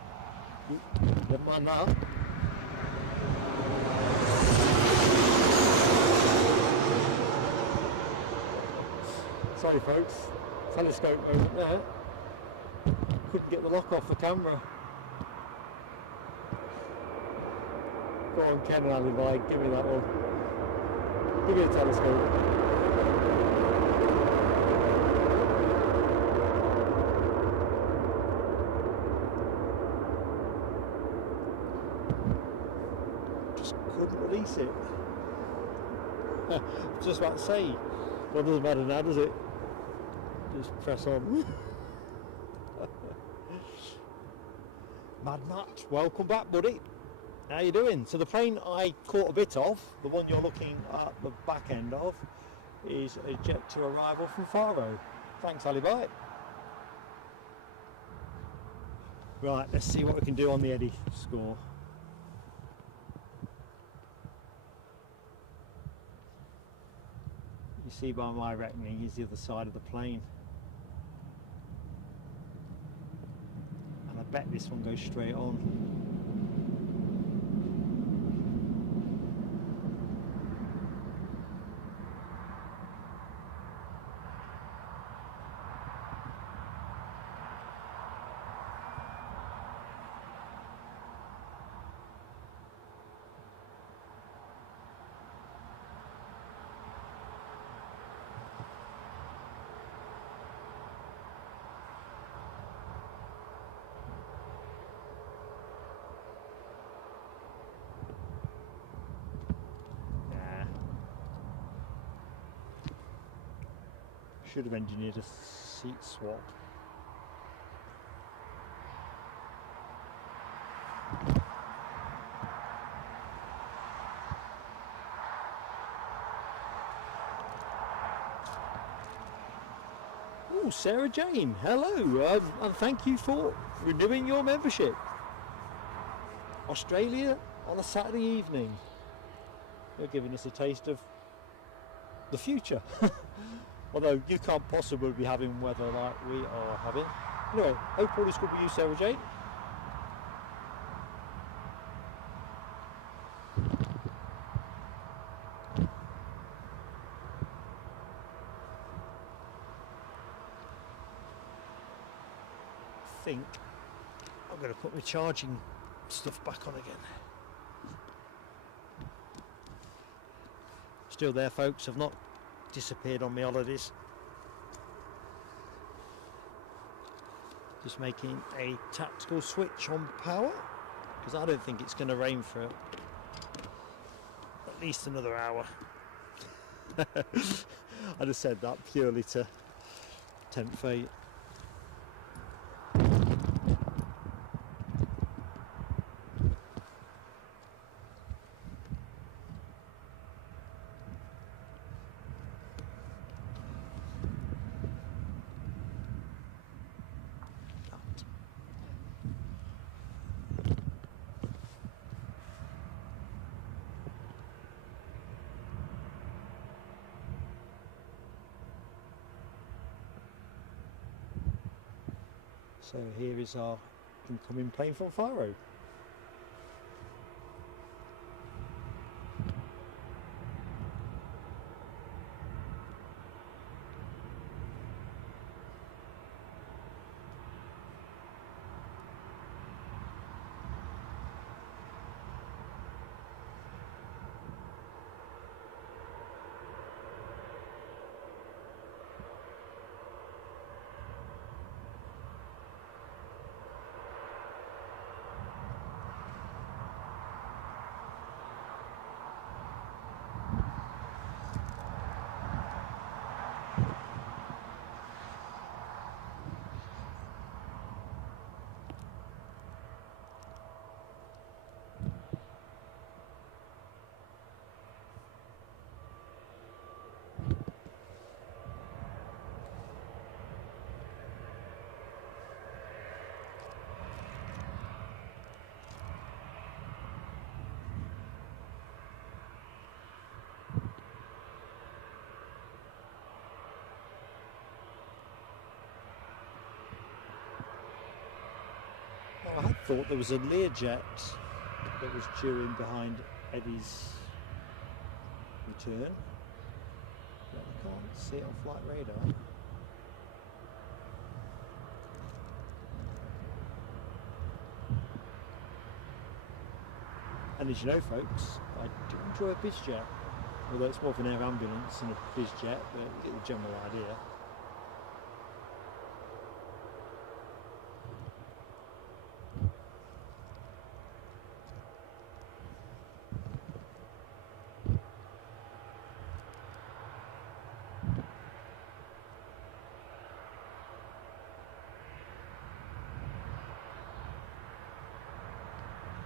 Never mind that. Sorry folks, telescope moment there. Couldn't get the lock off the camera. Go on Ken and Alibi, give me that one. Give me a telescope. Just couldn't release it. Just about to say, well, it doesn't matter now, does it? Just press on. Mad Max, welcome back, buddy. How you doing? So the plane I caught a bit of, the one you're looking at the back end of, is a jet to arrival from Faro. Thanks, Alibi. Right, let's see what we can do on the Eddie score. You see by my reckoning, he's the other side of the plane. And I bet this one goes straight on. Should have engineered a seat swap. Oh, Sarah Jane, hello, and thank you for renewing your membership. Australia on a Saturday evening. You're giving us a taste of the future. Although you can't possibly be having weather like we are having. Anyway, hope all is good with you, Sarah Jane. I think I'm going to put my charging stuff back on again. Still there, folks. I've not disappeared on my holidays. Just making a tactical switch on power because I don't think it's going to rain for at least another hour. I just said that purely to tempt fate. So here is our incoming plane from Faro. thought there was a Learjet that was due in behind Eddie's return, but I can't see it on flight radar. And as you know, folks, I do enjoy a BizJet, although it's more of an air ambulance than a BizJet, but you get the general idea.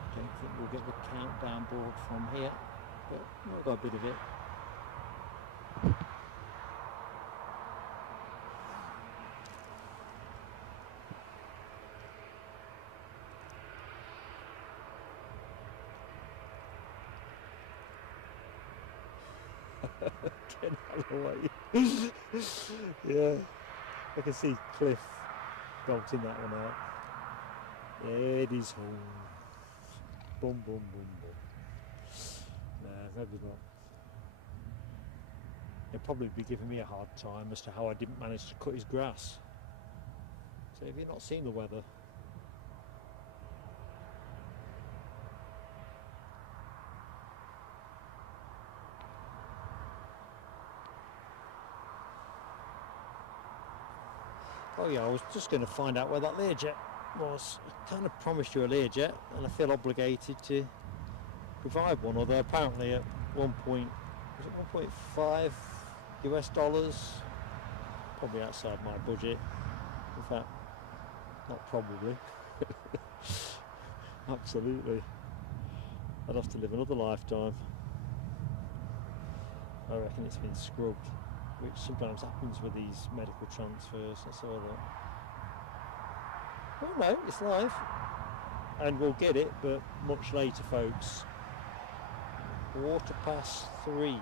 I think we'll get the countdown board from here, but we've got a bit of it. Get out of the way. Yeah, I can see Cliff belting that one out. Eddie's home. Boom, boom, boom, boom. Nah, maybe not. He'll probably be giving me a hard time as to how I didn't manage to cut his grass. So have you not seen the weather? Oh yeah, I was just going to find out where that Learjet was. I kind of promised you a Learjet, and I feel obligated to provide one, although apparently at 1.5 US dollars, probably outside my budget. In fact, not probably. Absolutely. I'd have to live another lifetime. I reckon it's been scrubbed, which sometimes happens with these medical transfers. Let's have a look. Oh no, it's live. And we'll get it, but much later, folks. 3:15.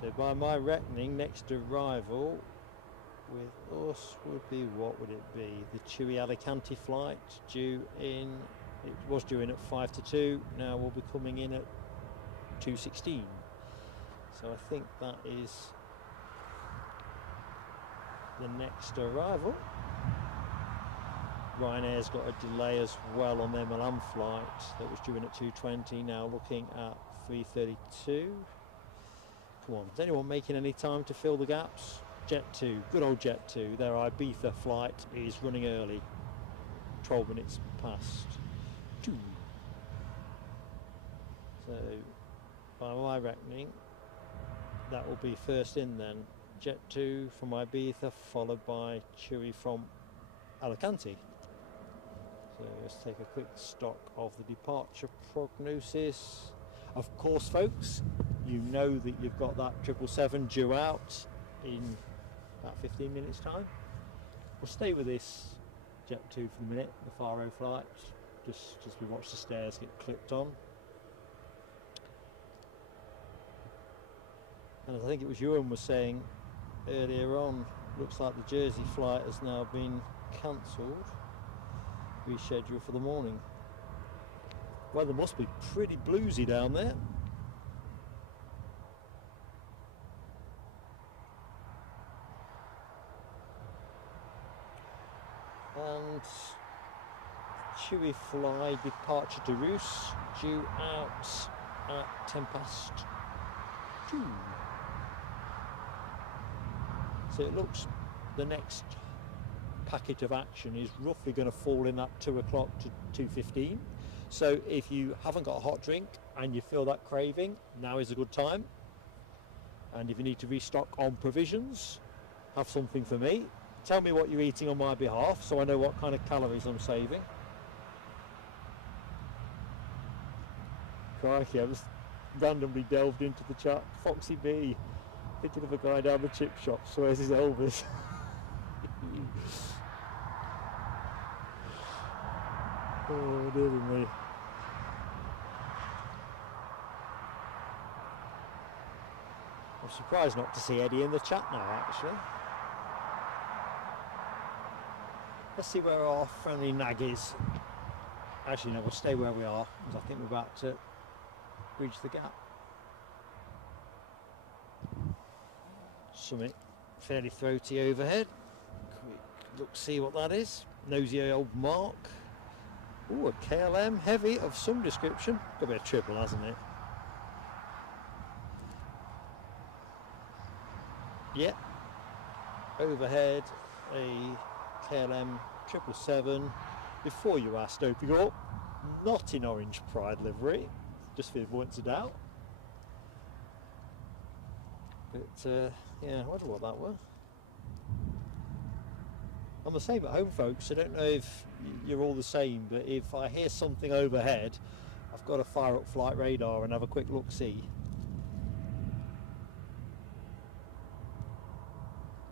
So by my reckoning, next arrival with us would be, what would it be? The Chewy Alicante flight, due in, it was due in at 5 to 2, now we'll be coming in at 2:16. So I think that is the next arrival. Ryanair's got a delay as well on their Milan flight that was due in at 2:20, now looking at 3:32. Come on, is anyone making any time to fill the gaps? Jet 2, good old Jet 2, their Ibiza flight is running early, 12 minutes past 2. So by my reckoning, that will be first in then. Jet 2 from Ibiza, followed by Chewy from Alicante. So let's take a quick stock of the departure prognosis. Of course, folks, you know that you've got that 777 due out in about 15 minutes time. We'll stay with this Jet 2 for the minute, the Faro flight, just as we watch the stairs get clipped on. And as I think it was Ewan was saying earlier on, looks like the Jersey flight has now been cancelled, rescheduled for the morning. Weather must be pretty bluesy down there. And Chewy fly departure to Roos, due out at 10 past 2. So it looks the next packet of action is roughly going to fall in at 2 o'clock to 2:15. So if you haven't got a hot drink and you feel that craving, now is a good time. And if you need to restock on provisions, have something for me. Tell me what you're eating on my behalf so I know what kind of calories I'm saving. Crikey, I just randomly delved into the chat. Foxy B, thinking of a guy down the chip shop, swears he's Elvis. Oh, dear me. I'm surprised not to see Eddie in the chat now, actually. Let's see where our friendly nag is. Actually, no, we'll stay where we are because I think we're about to bridge the gap. Something fairly throaty overhead. Quick look, see what that is. Nosy old Mark. Ooh, a KLM heavy of some description. Got to be a triple, hasn't it? Yeah. Overhead, a KLM 777. Before you asked, opening up, not in orange pride livery, just for the avoidance of doubt. But yeah, I wonder what that was. I'm the same at home, folks. I don't know if you're all the same, but if I hear something overhead, I've got to fire up flight radar and have a quick look-see.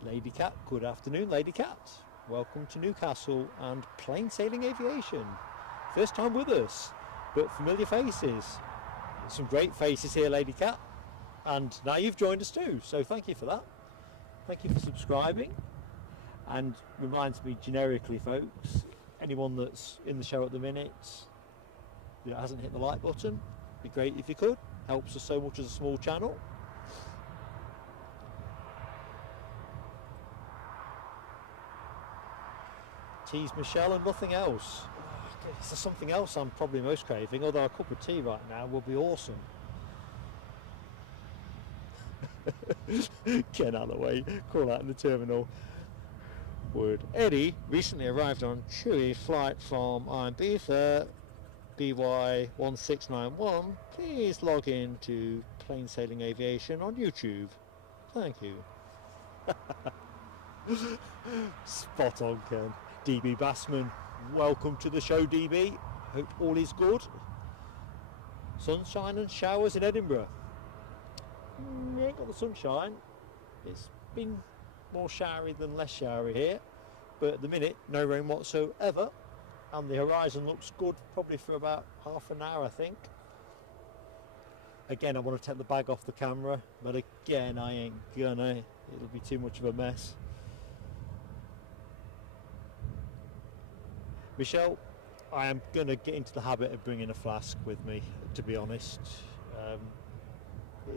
Lady Cat, good afternoon, Lady Cat. Welcome to Newcastle and plain sailing aviation. First time with us, but familiar faces. Some great faces here, Lady Cat. And now you've joined us too, so thank you for that. Thank you for subscribing. And reminds me generically, folks, anyone that's in the show at the minute that hasn't hit the like button, it'd be great if you could. Helps us so much as a small channel. Tease Michelle and nothing else. Is there something else I'm probably most craving? Although a cup of tea right now would be awesome. Get out of the way, call out in the terminal. Word. Eddie recently arrived on Chewy flight from Ibiza, BY1691. Please log in to Plain Sailing Aviation on YouTube. Thank you. Spot on, Ken. DB Bassman, welcome to the show, DB. Hope all is good. Sunshine and showers in Edinburgh. Ain't got the sunshine. It's been more showery than less showery here, but at the minute no rain whatsoever, and the horizon looks good probably for about half an hour, I think. Again, I want to take the bag off the camera, but again I ain't gonna. It'll be too much of a mess. Michelle, I am going to get into the habit of bringing a flask with me, to be honest.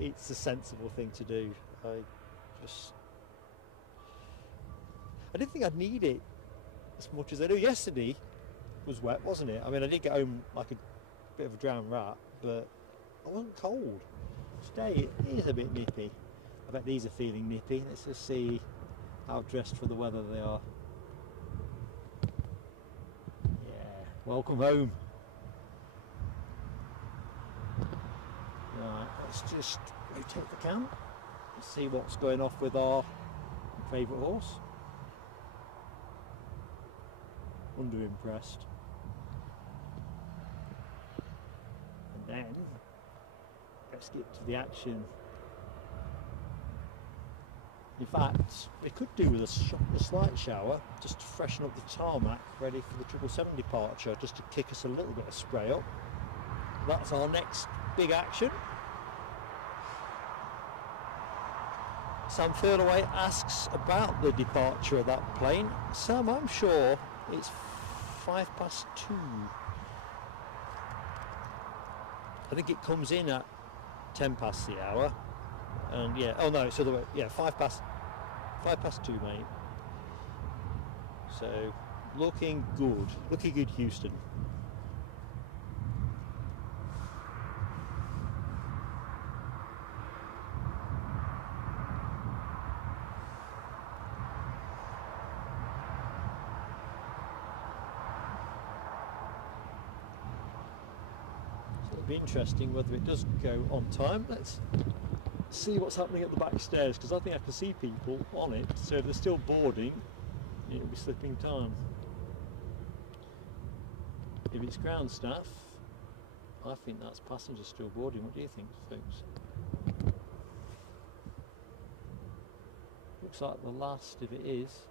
It's a sensible thing to do. I didn't think I'd need it as much as I do. Yesterday was wet, wasn't it? I mean, I did get home like a bit of a drowned rat, but I wasn't cold. Today it is a bit nippy. I bet these are feeling nippy. Let's just see how dressed for the weather they are. Welcome home. Right, let's just rotate the cam and see what's going off with our favourite horse. Under-impressed. And then, let's get to the action. In fact, we could do with a slight shower just to freshen up the tarmac, ready for the 777 departure, just to kick us a little bit of spray up. That's our next big action. Sam Furlaway asks about the departure of that plane. Sam, I'm sure it's 2:05. I think it comes in at 10 past the hour. And yeah, oh no, it's the other way. Yeah, 2:05, mate. So looking good, Houston. So it'll be interesting whether it does go on time. Let's see what's happening at the back stairs, because I think I can see people on it, so if they're still boarding it'll be slipping time. If it's ground staff, I think that's passengers still boarding. What do you think, folks? Looks like the last, if it is,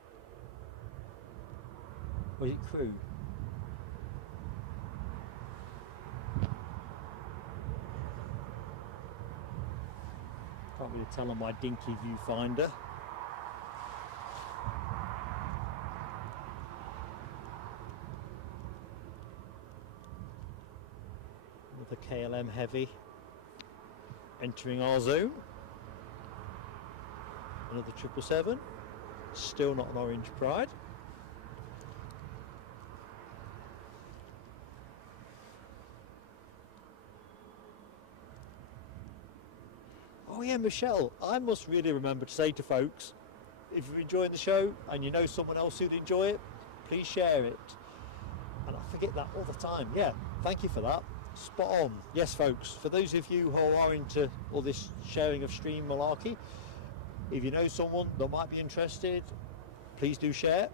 or is it crew? Can't really tell on my dinky viewfinder. Another KLM Heavy entering our zone. Another 777. Still not an Orange Pride. Oh yeah, Michelle, I must really remember to say to folks, if you're enjoying the show and you know someone else who'd enjoy it, please share it. And I forget that all the time. Yeah, thank you for that. Spot on. Yes, folks, for those of you who are into all this sharing of stream malarkey, if you know someone that might be interested, please do share.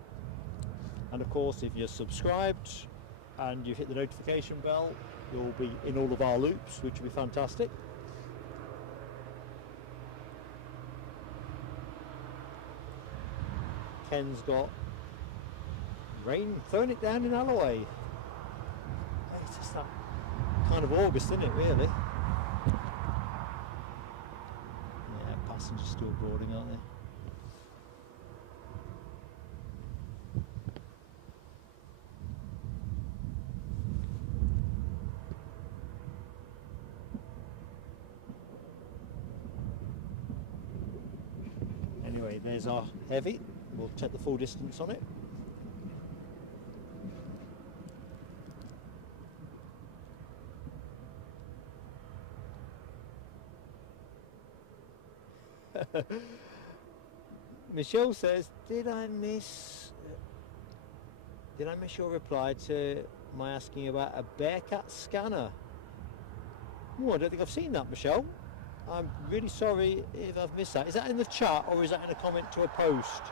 And of course, if you're subscribed and you've hit the notification bell, you'll be in all of our loops, which will be fantastic. Ken's got rain throwing it down in Alloway. It's just that kind of August, isn't it, really? Yeah, passengers still boarding, aren't they? Anyway, there's our Heavy. We'll check the full distance on it. Michelle says, did I miss your reply to my asking about a Bearcat scanner? Oh, I don't think I've seen that, Michelle. I'm really sorry if I've missed that. Is that in the chat or is that in a comment to a post?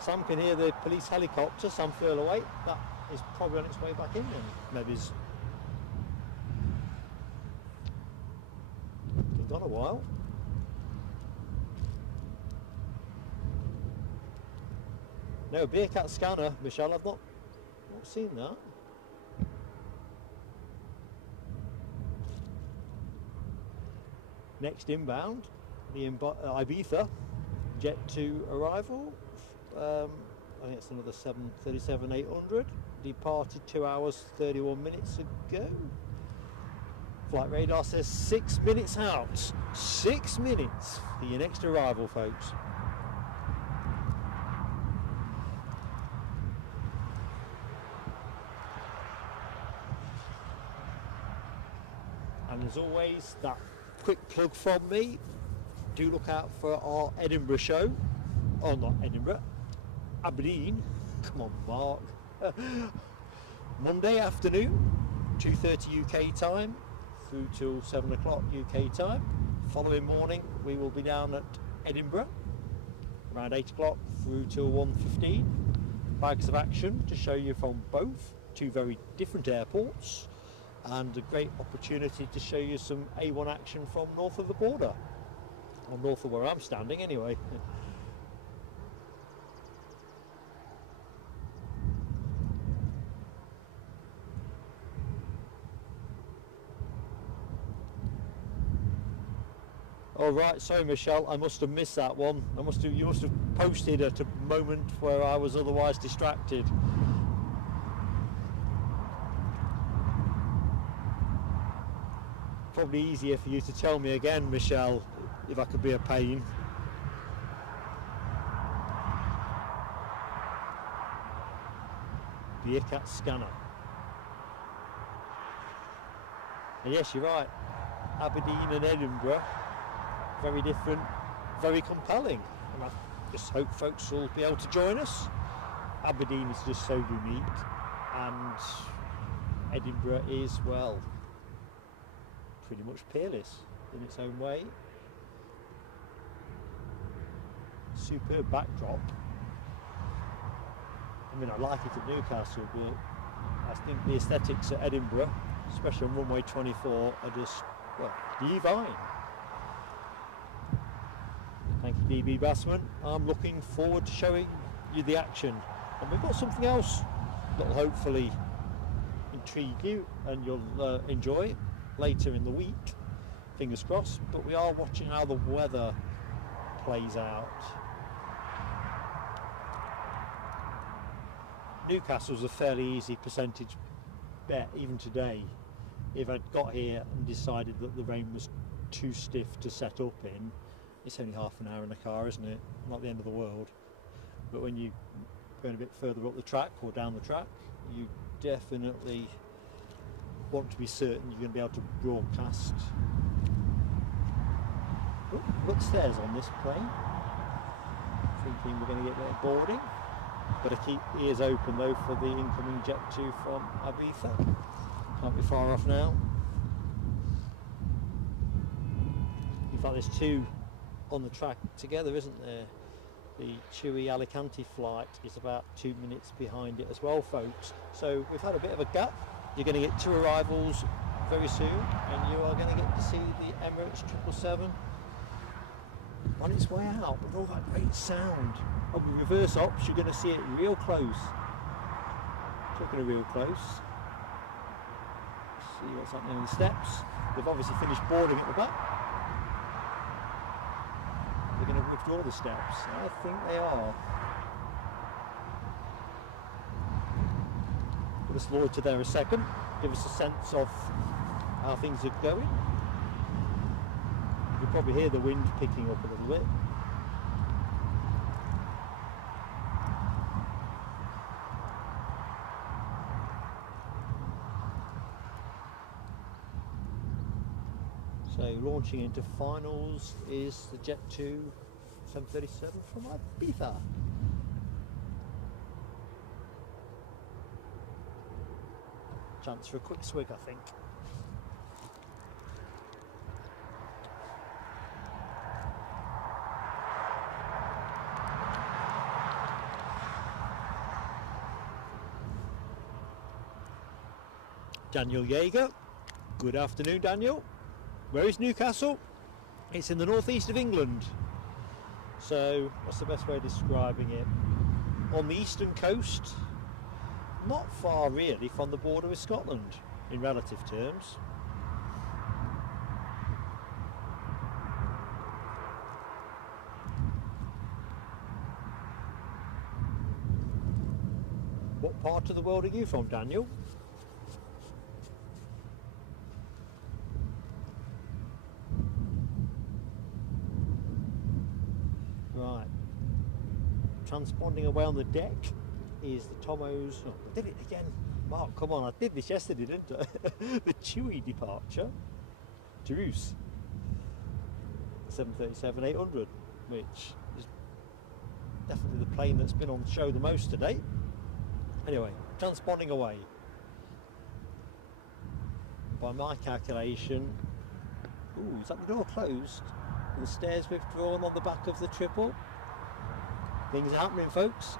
Sam can hear the police helicopter some further away. That is probably on its way back in then. Maybe it's been gone a while. No, Bearcat scanner, Michelle, I've not seen that. Next inbound, the Ibiza, Jet 2 arrival. I think it's another 737-800. Departed 2 hours 31 minutes ago. Flight radar says 6 minutes out. 6 minutes for your next arrival, folks. And as always, that quick plug from me. Do look out for our Edinburgh show. Oh, not Edinburgh. Aberdeen. Come on, Mark. Monday afternoon, 2:30 UK time through till 7 o'clock UK time. Following morning, we will be down at Edinburgh around 8 o'clock through till 1:15. Bags of action to show you from both, two very different airports, and a great opportunity to show you some A1 action from north of the border, or north of where I'm standing anyway. Oh right, sorry Michelle, I must have missed that one. You must have posted at a moment where I was otherwise distracted. Probably easier for you to tell me again, Michelle, if I could be a pain. Bearcat scanner. And yes, you're right. Aberdeen and Edinburgh, very different, very compelling. And I just hope folks will be able to join us. Aberdeen is just so unique, and Edinburgh is, well, pretty much peerless in its own way. Superb backdrop. I mean, I like it at Newcastle, but I think the aesthetics at Edinburgh, especially on runway 24, are just, well, divine. Thank you, DB Bassman. I'm looking forward to showing you the action. And we've got something else that will hopefully intrigue you and you'll enjoy later in the week, fingers crossed. But we are watching how the weather plays out. Newcastle's a fairly easy percentage bet even today, if I'd got here and decided that the rain was too stiff to set up in, it's only half an hour in the car, isn't it? Not the end of the world. But when you're going a bit further up the track or down the track, you definitely want to be certain you're going to be able to broadcast. Oh, got stairs on this plane. Thinking we're going to get there boarding. Got to keep ears open though for the incoming Jet 2 from Ibiza. Can't be far off now. In fact, there's two on the track together, isn't there? The Chewy Alicante flight is about 2 minutes behind it as well, folks. So we've had a bit of a gap. You're going to get two arrivals very soon, and you are going to get to see the Emirates 777 on its way out with all that great sound. On the reverse ops, you're going to see it real close. Talking of real close, see what's happening on the steps. They've obviously finished boarding at the back. They're going to withdraw the steps. I think they are. Put us forward to there a second. Give us a sense of how things are going. You can probably hear the wind picking up a little bit. So launching into finals is the Jet 2 737 from Ibiza. Chance for a quick swig, I think. Daniel Yeager. Good afternoon, Daniel. Where is Newcastle? It's in the northeast of England. So what's the best way of describing it? On the eastern coast, not far really from the border with Scotland in relative terms. What part of the world are you from, Daniel? Right. Transponding away on the deck is the Tomos. Oh, I did it again. Mark, come on, I did this yesterday, didn't I? The Chewy departure. Toulouse. 737-800, which is definitely the plane that's been on show the most today. Anyway, transponding away. By my calculation, ooh, is that the door closed? And the stairs withdrawn on the back of the triple? Things are happening, folks.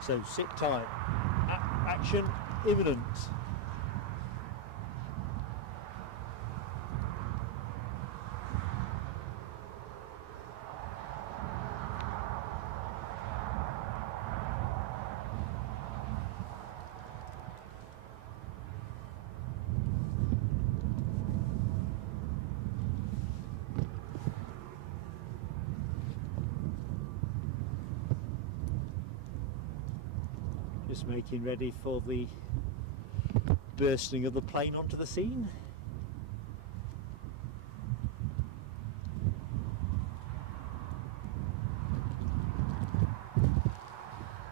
So sit tight. Action imminent. Just making ready for the bursting of the plane onto the scene.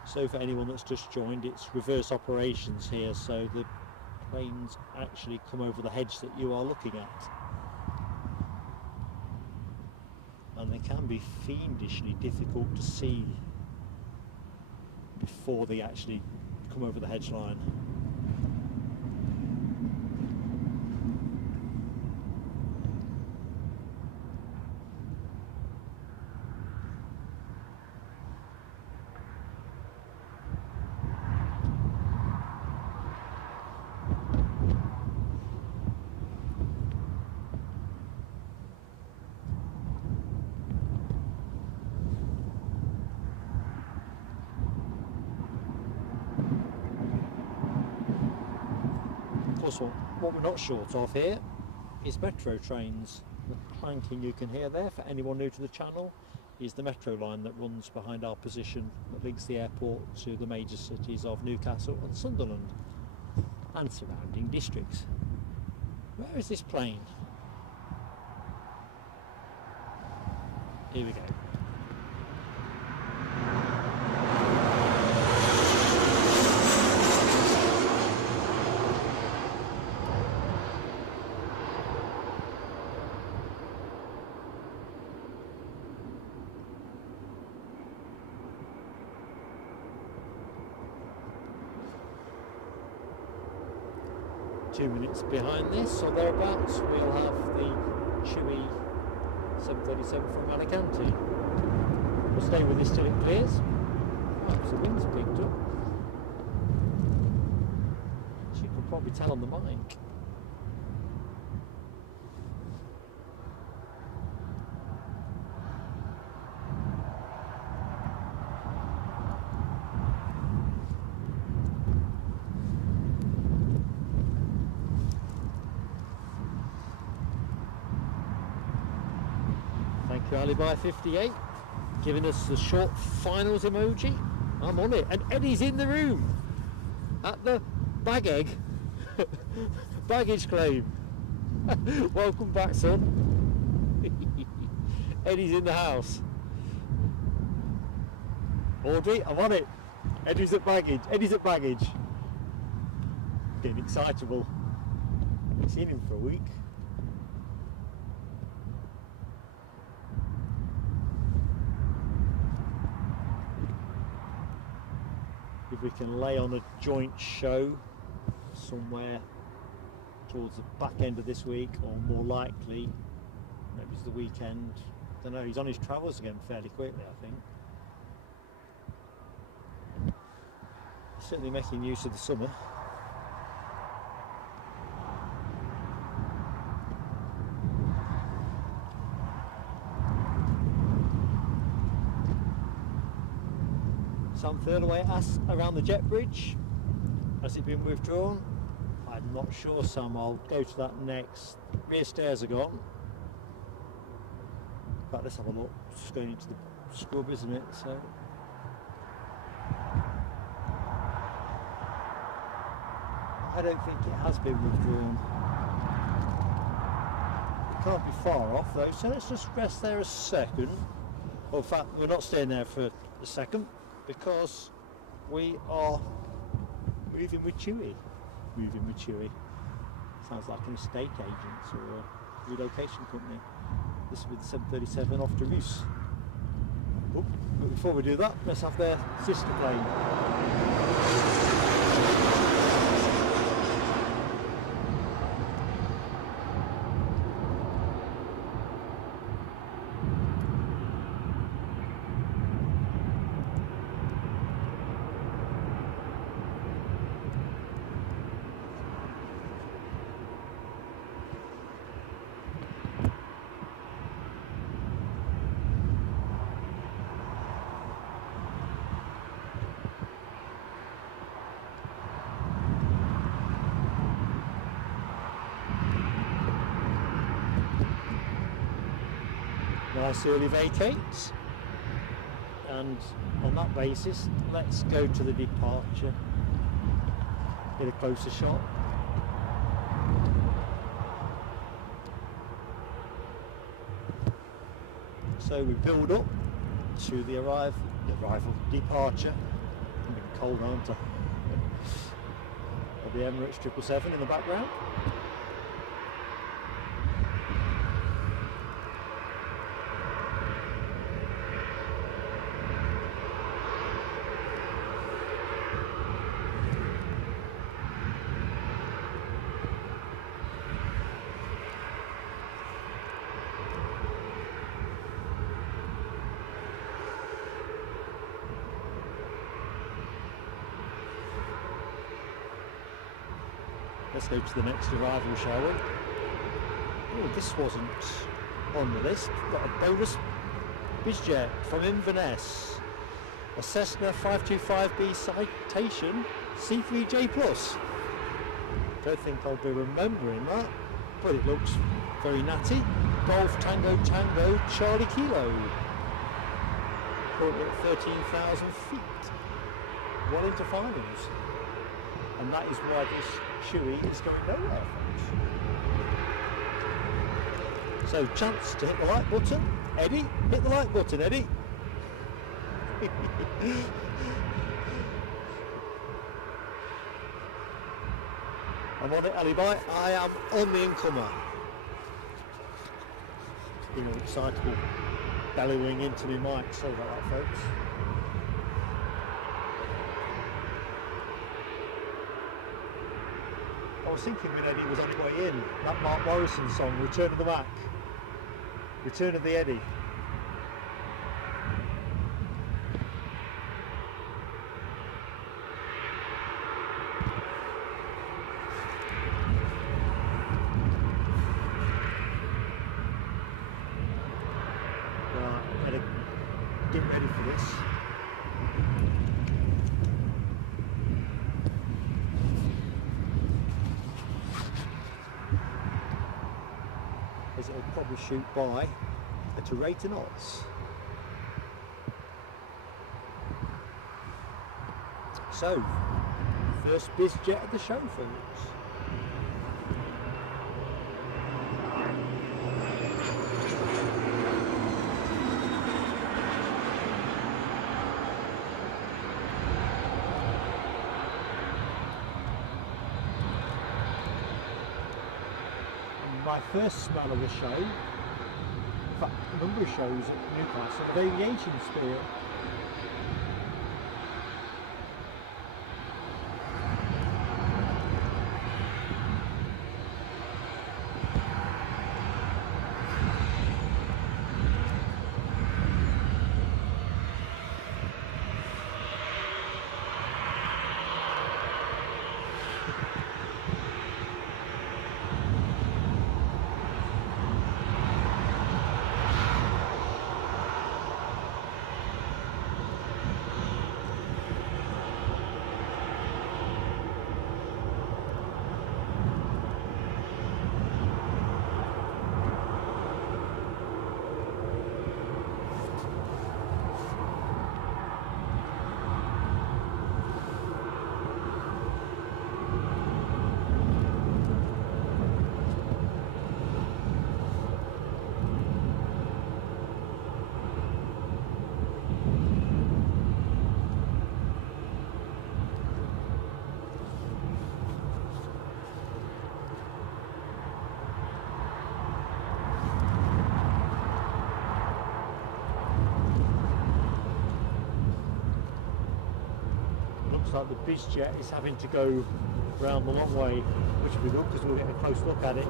So for anyone that's just joined, it's reverse operations here, so the planes actually come over the hedge that you are looking at. And they can be fiendishly difficult to see before they actually come over the hedge line. What we're not short of here is metro trains. The clanking you can hear there, for anyone new to the channel, is the metro line that runs behind our position that links the airport to the major cities of Newcastle and Sunderland and surrounding districts. Where is this plane? Here we go. 2 minutes behind this or thereabouts, we'll have the chewy 737 from Alicante. We'll stay with this till it clears. Perhaps the wind's picked up. As you can probably tell on the mic. Alibi 58 giving us the short finals emoji. I'm on it, and Eddie's in the room at the baggage claim. Welcome back, son. Eddie's in the house. Audrey, I'm on it. Eddie's at baggage. Eddie's at baggage. Getting excitable. Haven't seen him for a week. If we can lay on a joint show somewhere towards the back end of this week, or more likely maybe it's the weekend. I don't know, he's on his travels again fairly quickly, I think. He's certainly making use of the summer. Some third away around the jet bridge. Has it been withdrawn? I'm not sure, Sam. I'll go to that next. Rear stairs are gone. In fact, let's have a look. It's just going into the scrub, isn't it? So I don't think it has been withdrawn. It can't be far off though, so let's just rest there a second. Well, in fact, we're not staying there for a second, because we are moving with Chewy. Moving with Chewy. Sounds like an estate agent or a relocation company. This will be the 737 off to Roos. Oh, but before we do that, let's have their sister plane. Nice early vacates, and on that basis let's go to the departure, get a closer shot. So we build up to the arrival departure. I'm getting cold, aren't I? Of the Emirates 777 in the background. Let's go to the next arrival, shall we? Oh, this wasn't on the list. Got a bonus bizjet from Inverness. A Cessna 525B Citation C3J Plus. Don't think I'll be remembering that, but it looks very natty. Golf Tango Tango Charlie Kilo. currently at 13,000 feet, well into finals, and that is why this Chewy is going nowhere, folks. So chance to hit the like button. Eddie, hit the like button, Eddie. I'm on it, Alibi. I am on the incomer. You know, excitable bellowing into my mic. Sorry about that, folks. I was thinking when Eddie was on his way in, that Mark Morrison song, Return of the Mac. Return of the Eddie. Get ready for this. As it'll probably shoot by at a rate of knots. So, first biz jet of the show, folks. My first smell of the show, in fact a number of shows at Newcastle, of Aviation spirit. Like the biz jet is having to go round the long way, which will be good because we'll get a close look at it.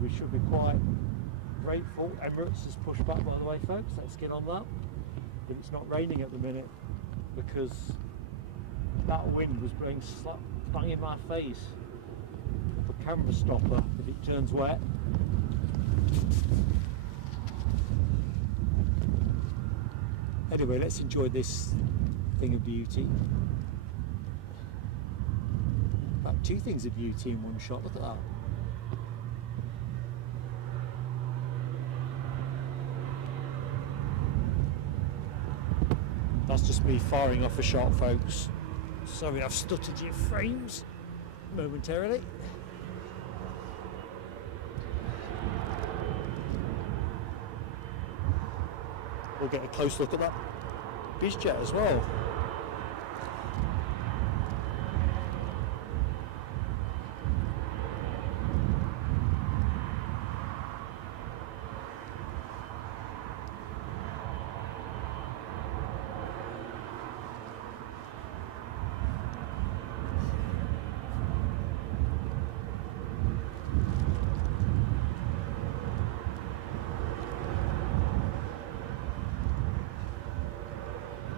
We should be quite grateful. Emirates has pushed back, by the way, folks. Let's get on that. But it's not raining at the minute because that wind was blowing slap bang in my face. The camera stopper if it turns wet. Anyway, let's enjoy this thing of beauty. About two things of beauty in one shot. Look at that. That's just me firing off a shot, folks. Sorry, I've stuttered your frames momentarily. We'll get a close look at that bizjet as well.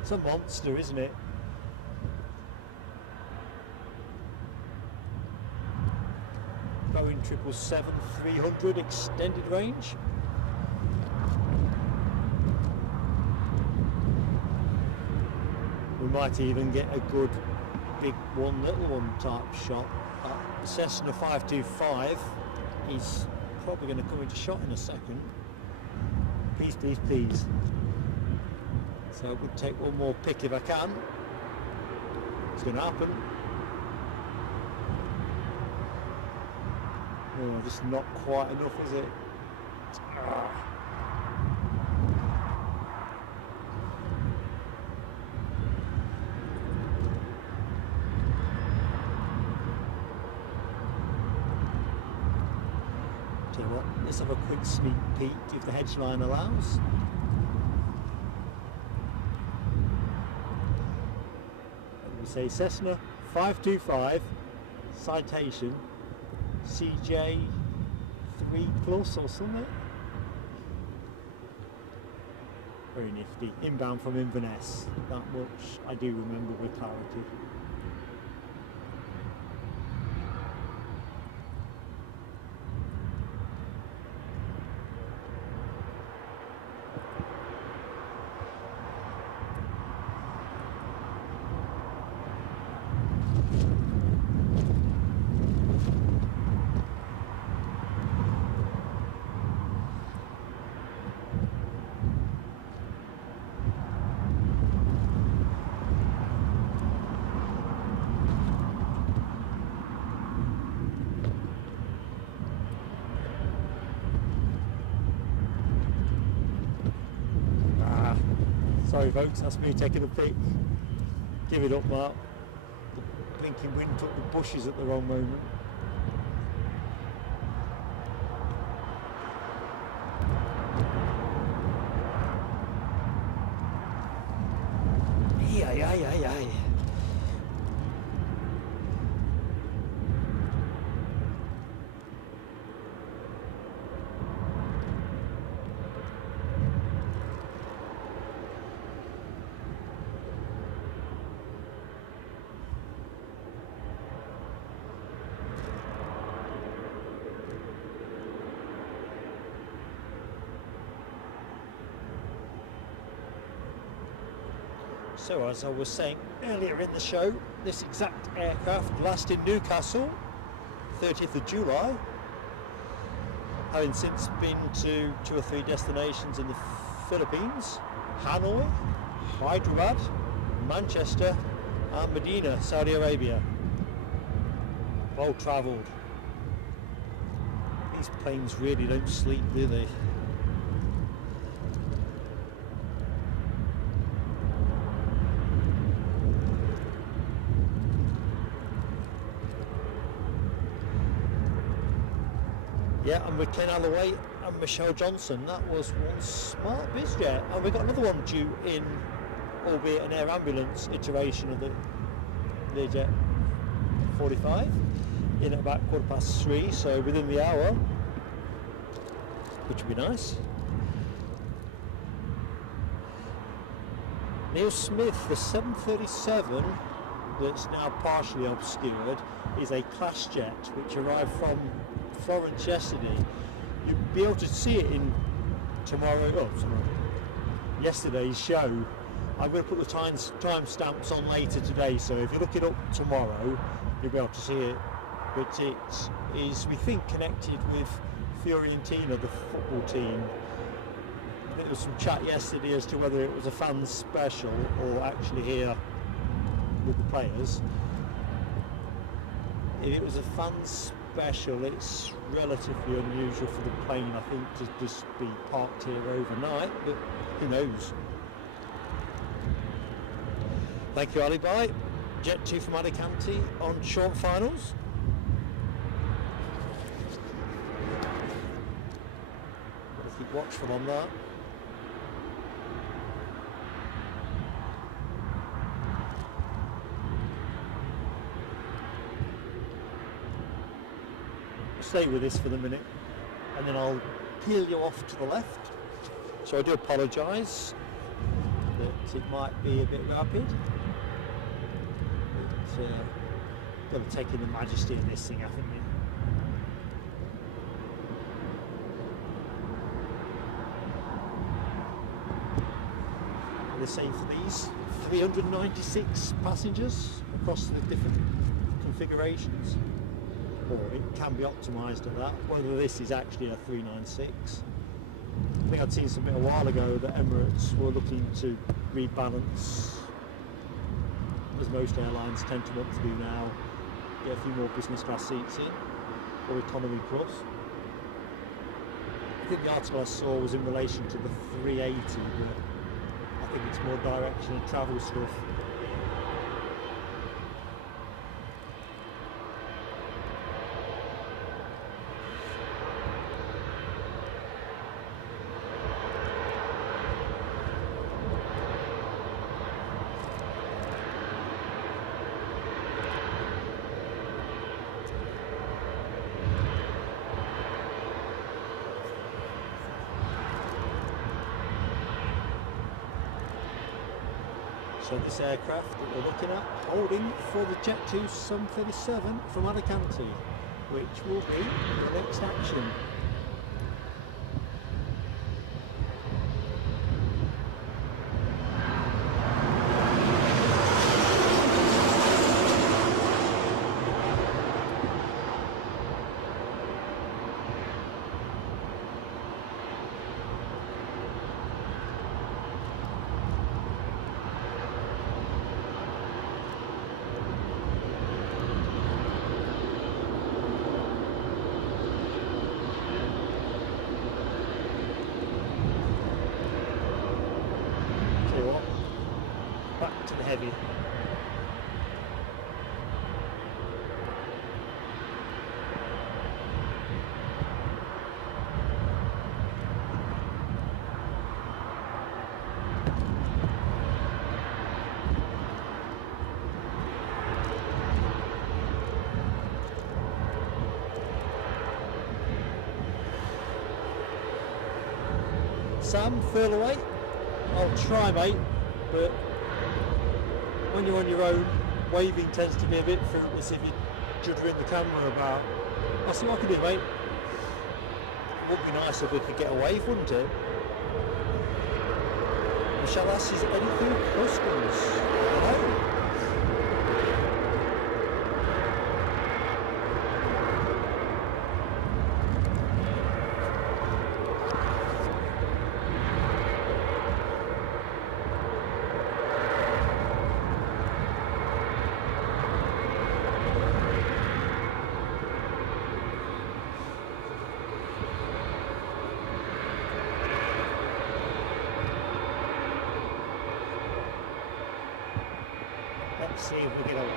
It's a monster, isn't it? Boeing 777-300 extended range. We might even get a good big one, little one type shot. The Cessna 525 is probably going to come into shot in a second. Please, please, please. So I would take one more pick if I can. It's going to happen. Oh, just not quite enough, is it? Tell you what, let's have a quick sneak peek if the hedgeline allows. Say Cessna 525 citation CJ 3+ or something. Very nifty. Inbound from Inverness. That much I do remember with clarity. Sorry folks, that's me taking a pic. Give it up, Mark. The blinking wind took the bushes at the wrong moment. Aye. So as I was saying earlier in the show, this exact aircraft last in Newcastle, 30th of July, having since been to 2 or 3 destinations in the Philippines, Hanoi, Hyderabad, Manchester and Medina, Saudi Arabia. Well travelled. These planes really don't sleep, do they? Yeah, and with Ken Alloway and Michelle Johnson, that was one smart bizjet. And we've got another one due in, albeit an air ambulance iteration of the Learjet 45, in at about 3:15, so within the hour, which would be nice. Neil Smith, the 737 that's now partially obscured, is a class jet which arrived from Florence yesterday. You'll be able to see it in yesterday's show. I'm going to put the time stamps on later today, so if you look it up tomorrow you'll be able to see it. But it is, we think, connected with Fiorentina, the football team. I think there was some chat yesterday as to whether it was a fan special or actually here with the players. If it was a fan special, it's relatively unusual for the plane, I think, to just be parked here overnight, but who knows. Thank you, Ali. Bye. Jet 2 from Alicante on short finals. Gotta keep watchful on that. Stay with this for the minute and then I'll peel you off to the left. So I do apologise that it might be a bit rapid. But got to take in the majesty of this thing, haven't you? The same for these 396 passengers across the different configurations. Or it can be optimised at that, whether this is actually a 396. I think I'd seen something a while ago that Emirates were looking to rebalance, as most airlines tend to want to do now, get a few more business class seats in, or economy plus. I think the article I saw was in relation to the 380, but I think it's more direction of travel stuff. So this aircraft that we're looking at, holding for the Jet 2 Sun 37 from Alicante, which will be the next action. Back to the heavy. Sam, further away. I'll try, mate, but when you're on your own, waving tends to be a bit fruitless if you're juddering the camera about. I'll see what I can do, mate. It would be nice if we could get a wave, wouldn't it? Michelle asks, is it anything customs? Hello? Let's see if we get away.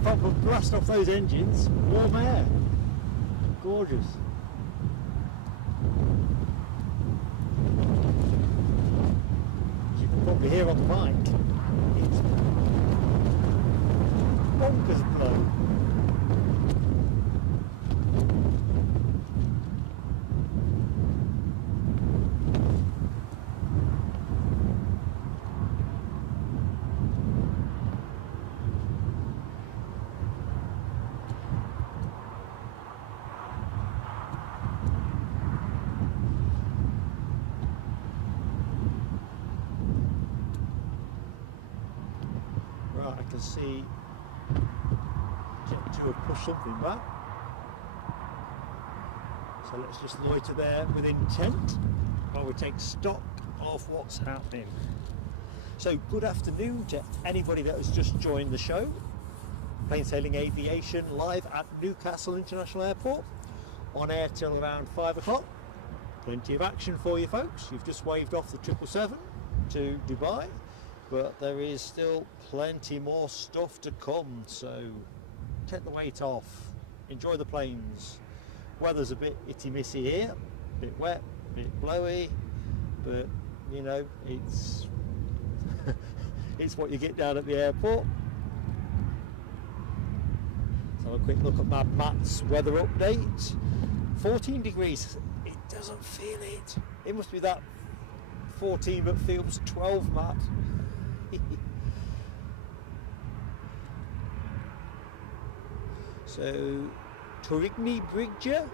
apart from blast off those engines, warm air. Gorgeous. As you can probably hear on the mic, it's bonkers blow. Right, I can see Jet 2 have pushed something back. So let's just loiter there with intent while we take stock of what's happening. So good afternoon to anybody that has just joined the show. Plain Sailing Aviation live at Newcastle International Airport, on air till around 5 o'clock. Plenty of action for you folks. You've just waved off the 777 to Dubai, but there is still plenty more stuff to come, so take the weight off, enjoy the planes. Weather's a bit itty-missy here, a bit wet, a bit blowy, but you know, it's it's what you get down at the airport. Let's have a quick look at Matt's weather update. 14 degrees, it doesn't feel it. It must be that 14 but feels 12, Matt. So, Torigny Brigja,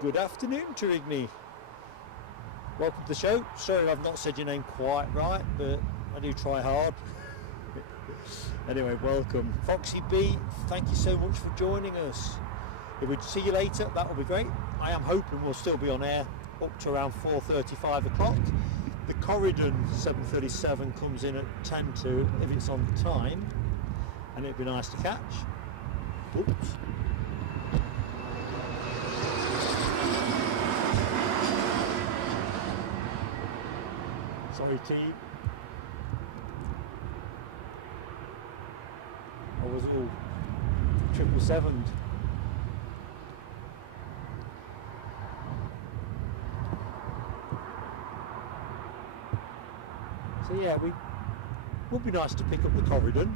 good afternoon Torigny. Welcome to the show. Sorry I've not said your name quite right, but I do try hard. Anyway, welcome. Foxy B, thank you so much for joining us. If we see you later, that will be great. I am hoping we'll still be on air up to around 4:35 o'clock. The Corendon 737 comes in at 10 to, if it's on time, and it'd be nice to catch. Oops. Sorry, team. I was all 777'd. So yeah, we would be nice to pick up the Corendon.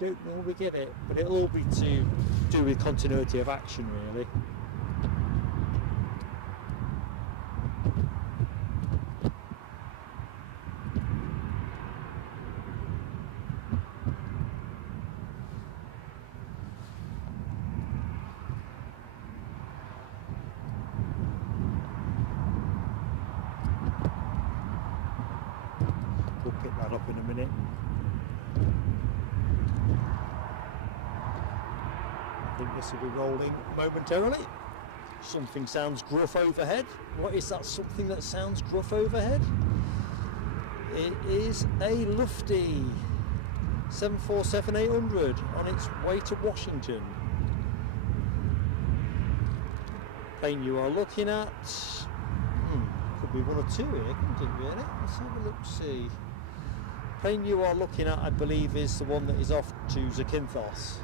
We don't normally get it, but it'll all be to do with continuity of action, really. We'll pick that up in a minute. I think this will be rolling momentarily. Something sounds gruff overhead. What is that something that sounds gruff overhead? It is a Lufty 747-800 on its way to Washington. Plane you are looking at, could be one or two here, couldn't it really? Let's have a look, see. Plane you are looking at, I believe, is the one that is off to Zakynthos.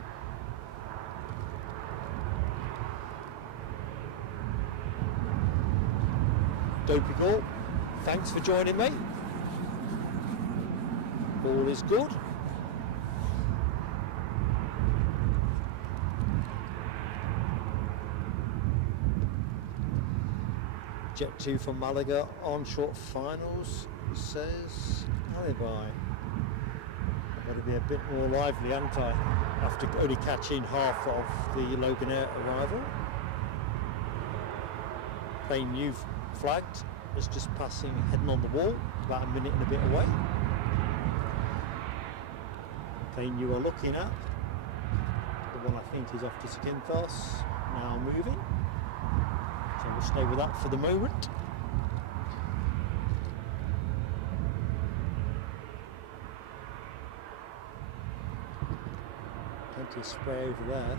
Dopey Gall, thanks for joining me. All is good. Jet 2 from Malaga on short finals, says Alibi. I've got to be a bit more lively, haven't I? After only catching half of the Loganair arrival. Plane you've flagged is just passing, heading on the wall, about a minute and a bit away. Plane you are looking at, the one I think is off to Zakynthos, now moving. So we'll stay with that for the moment. Plenty of spray over there.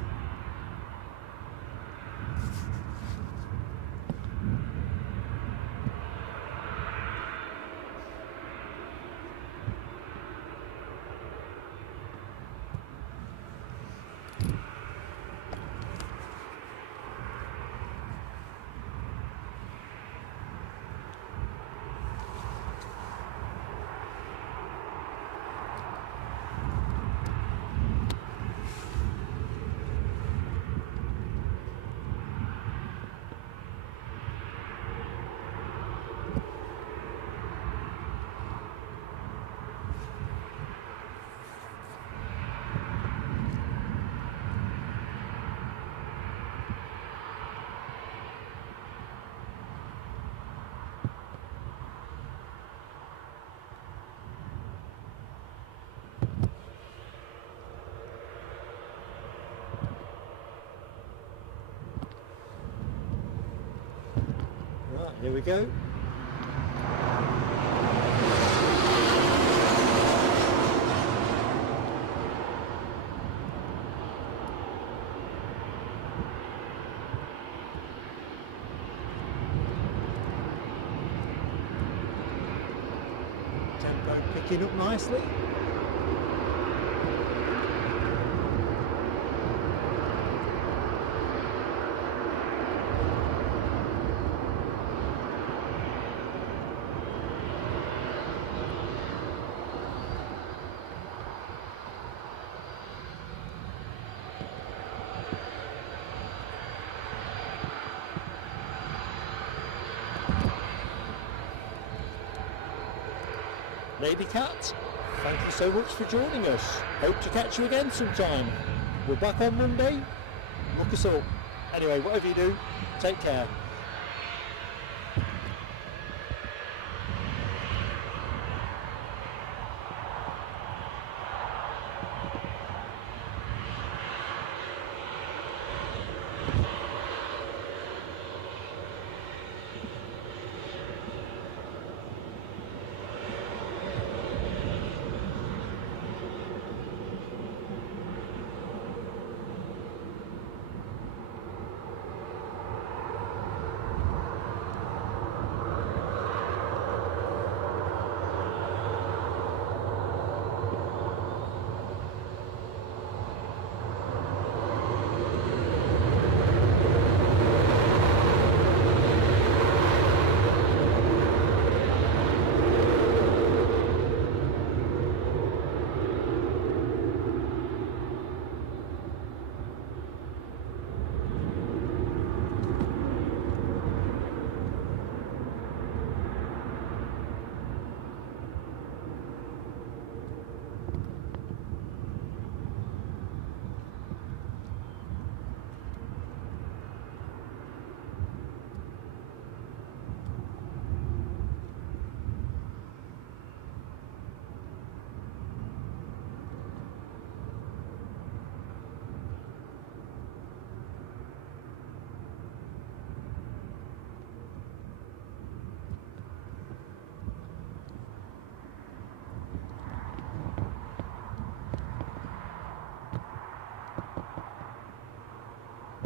Here we go. Tempo picking up nicely. Lady Cat, thank you so much for joining us. Hope to catch you again sometime. We're back on Monday. Look us up. Anyway, whatever you do, take care.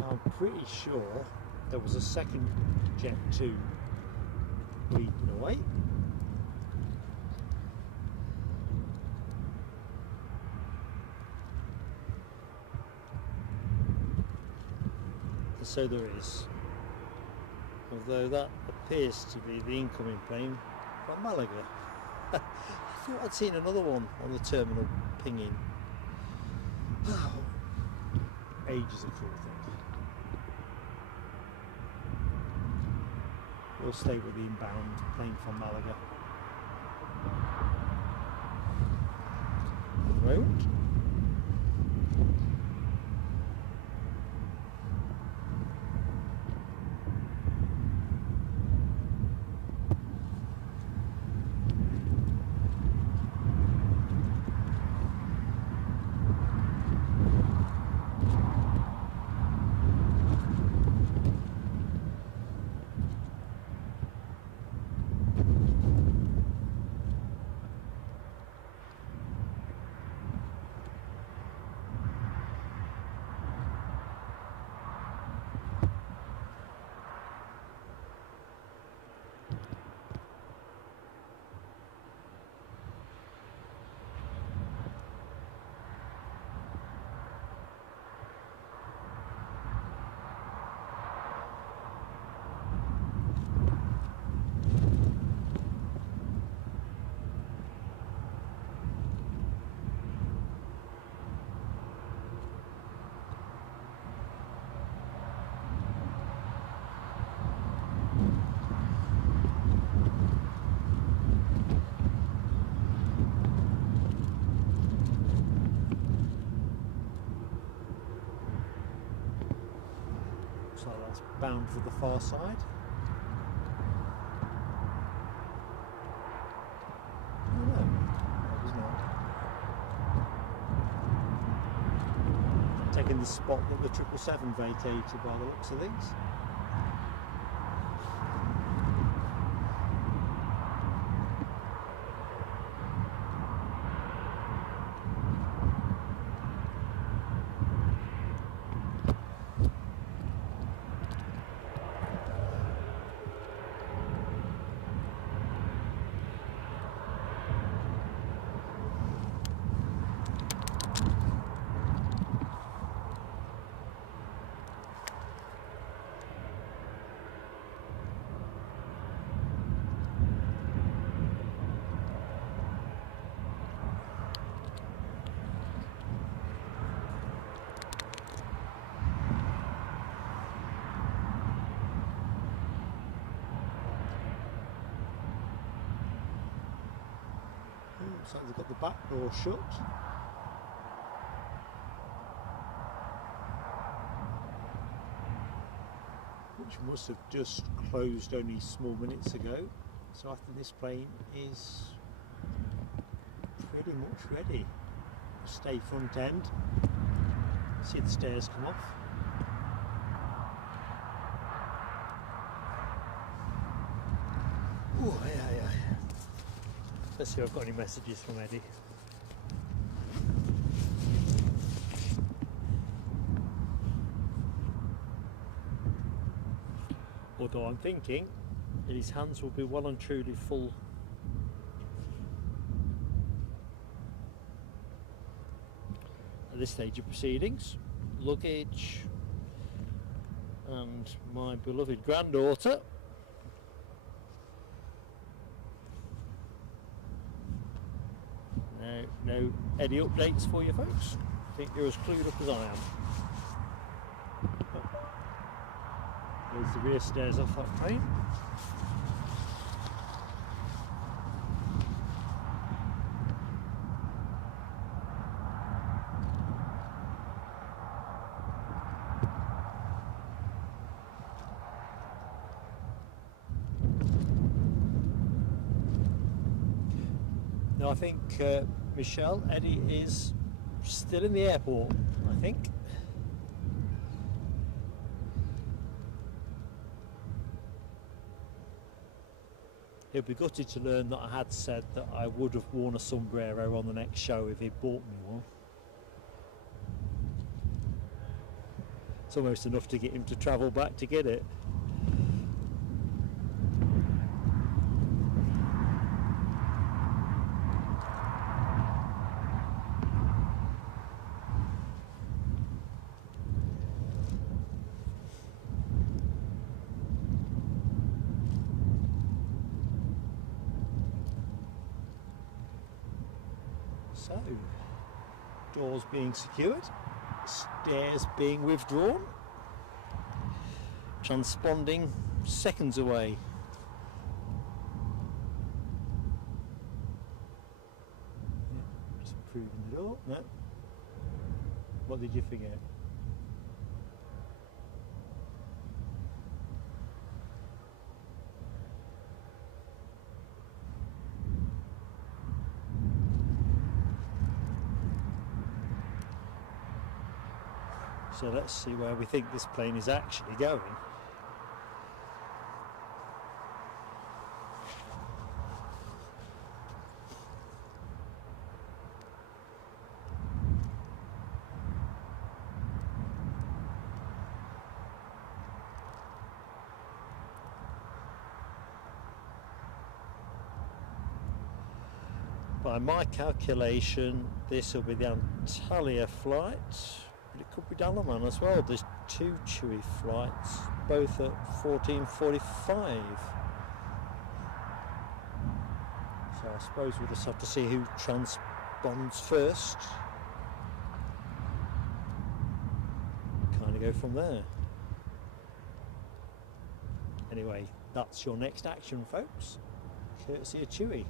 I'm pretty sure there was a second Jet 2 bleeding away. So there is, although that appears to be the incoming plane from Malaga. I thought I'd seen another one on the terminal pinging. Ages ago, I think. We'll stay with the inbound plane from Malaga. For the moment. So that's bound for the far side. Oh no, that was not. Taking the spot that the 777 vacated by the looks of things. Looks like they've got the back door shut. Which must have just closed only small minutes ago. So I think this plane is pretty much ready. Stay front end. See the stairs come off. Oh, yeah. Let's see if I've got any messages from Eddie. Although I'm thinking that his hands will be well and truly full. At this stage of proceedings, luggage and my beloved granddaughter. No Eddie updates for you folks. I think you're as clued up as I am. There's the rear stairs off that plane. Now I think Michelle, Eddie is still in the airport, I think. He'll be gutted to learn that I had said that I would have worn a sombrero on the next show if he'd bought me one. It's almost enough to get him to travel back to get it. So, doors being secured, stairs being withdrawn, transponding seconds away. Yeah, just improving the door. No. What did you forget? So let's see where we think this plane is actually going. By my calculation, this will be the Antalya flight. But it could be Dalaman as well. There's two Chewy flights, both at 14:45. So I suppose we'll just have to see who transponds first. Kind of go from there. Anyway, that's your next action, folks. Courtesy of Chewy.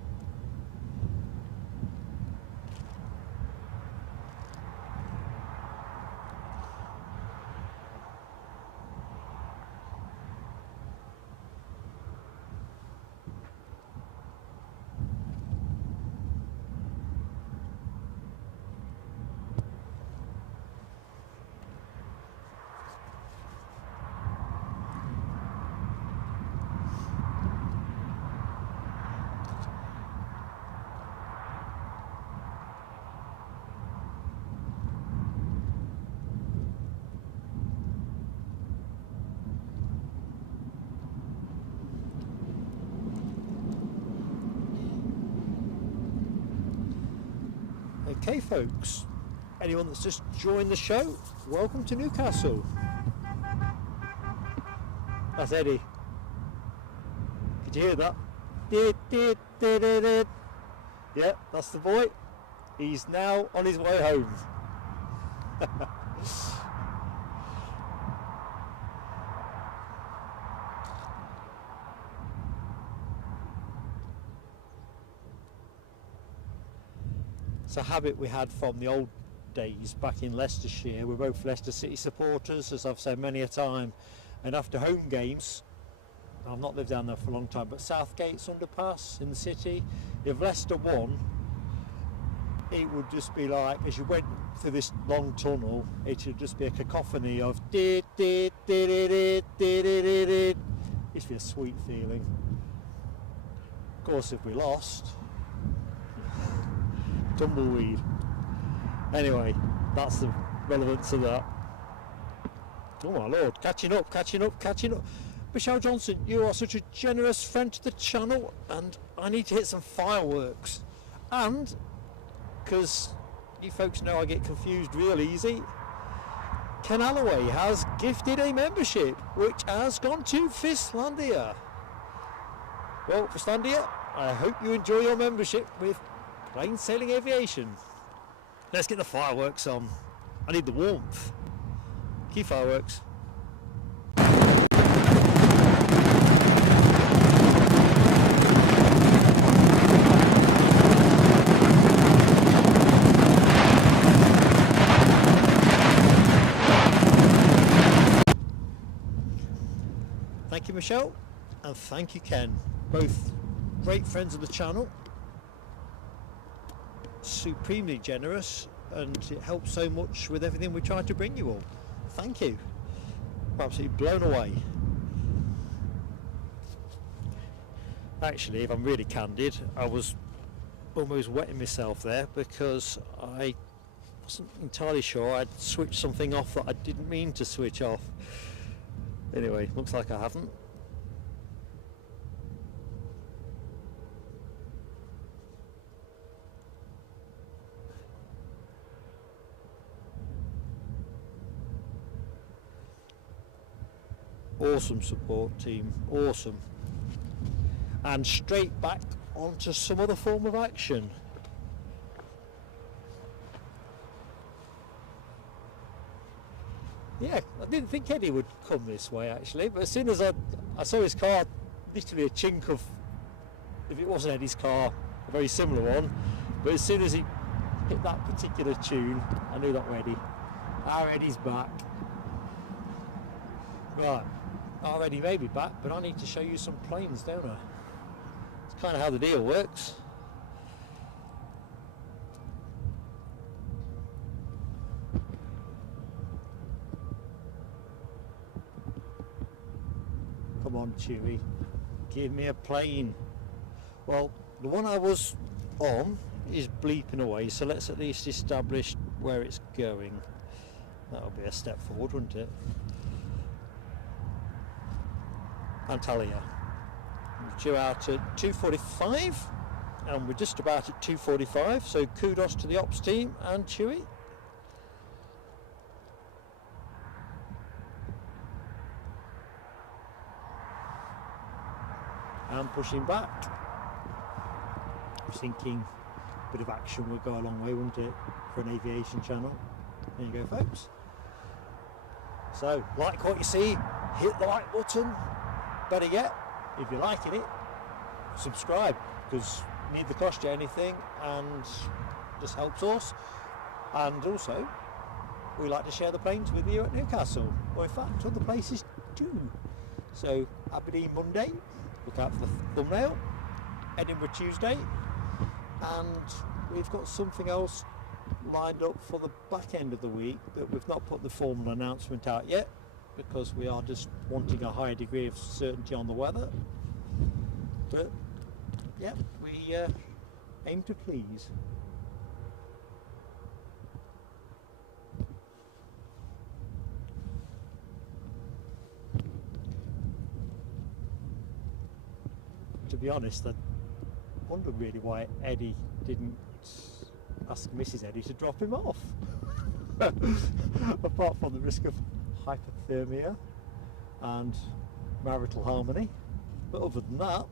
Okay folks, anyone that's just joined the show, welcome to Newcastle. That's Eddie. Did you hear that? Yeah, that's the boy. He's now on his way home. a habit we had from the old days back in Leicestershire. We're both Leicester City supporters, as I've said many a time, and after home games, I've not lived down there for a long time, but Southgate's underpass in the city, if Leicester won, it would just be like, as you went through this long tunnel, it would just be a cacophony of did. It's be a sweet feeling. Of course, if we lost, tumbleweed. Anyway, that's the relevance of that. Oh my lord, catching up. Michelle Johnson, you are such a generous friend to the channel, and I need to hit some fireworks. And, because you folks know I get confused real easy, Ken Alloway has gifted a membership, which has gone to Fistlandia. Well, Fistlandia, I hope you enjoy your membership with Plain Sailing Aviation. Let's get the fireworks on. I need the warmth. Key fireworks. Thank you, Michelle, and thank you, Ken. Both great friends of the channel, supremely generous, and it helps so much with everything we try to bring you all. Thank you. I'm absolutely blown away. Actually, if I'm really candid, I was almost wetting myself there because I wasn't entirely sure I'd switched something off that I didn't mean to switch off. Anyway, looks like I haven't. Awesome support team, awesome. And straight back onto some other form of action. Yeah, I didn't think Eddie would come this way actually, but as soon as I saw his car, literally a chink of, if it wasn't Eddie's car, a very similar one, but as soon as he hit that particular tune, I knew that was Eddie. Our Eddie's back. Right, our Eddie may be back, but I need to show you some planes, don't I? It's kind of how the deal works. Come on, Chewie, give me a plane. Well, the one I was on is bleeping away, so let's at least establish where it's going. That'll be a step forward, wouldn't it? Antalya. We're due out at 2:45, and we're just about at 2:45, so kudos to the ops team and Chewie. And pushing back. I was thinking a bit of action would go a long way, wouldn't it, for an aviation channel? There you go, folks. So, like what you see, hit the like button. Better yet, if you're liking it, subscribe, because it neither cost you anything and just helps us. And also, we like to share the planes with you at Newcastle, or in fact other places too. So Aberdeen Monday, look out for the thumbnail, Edinburgh Tuesday, and we've got something else lined up for the back end of the week that we've not put the formal announcement out yet, because we are just wanting a higher degree of certainty on the weather. But yeah, we aim to please. To be honest, I wonder really why Eddie didn't ask Mrs. Eddie to drop him off. Apart from the risk of hypothermia and marital harmony, but other than that,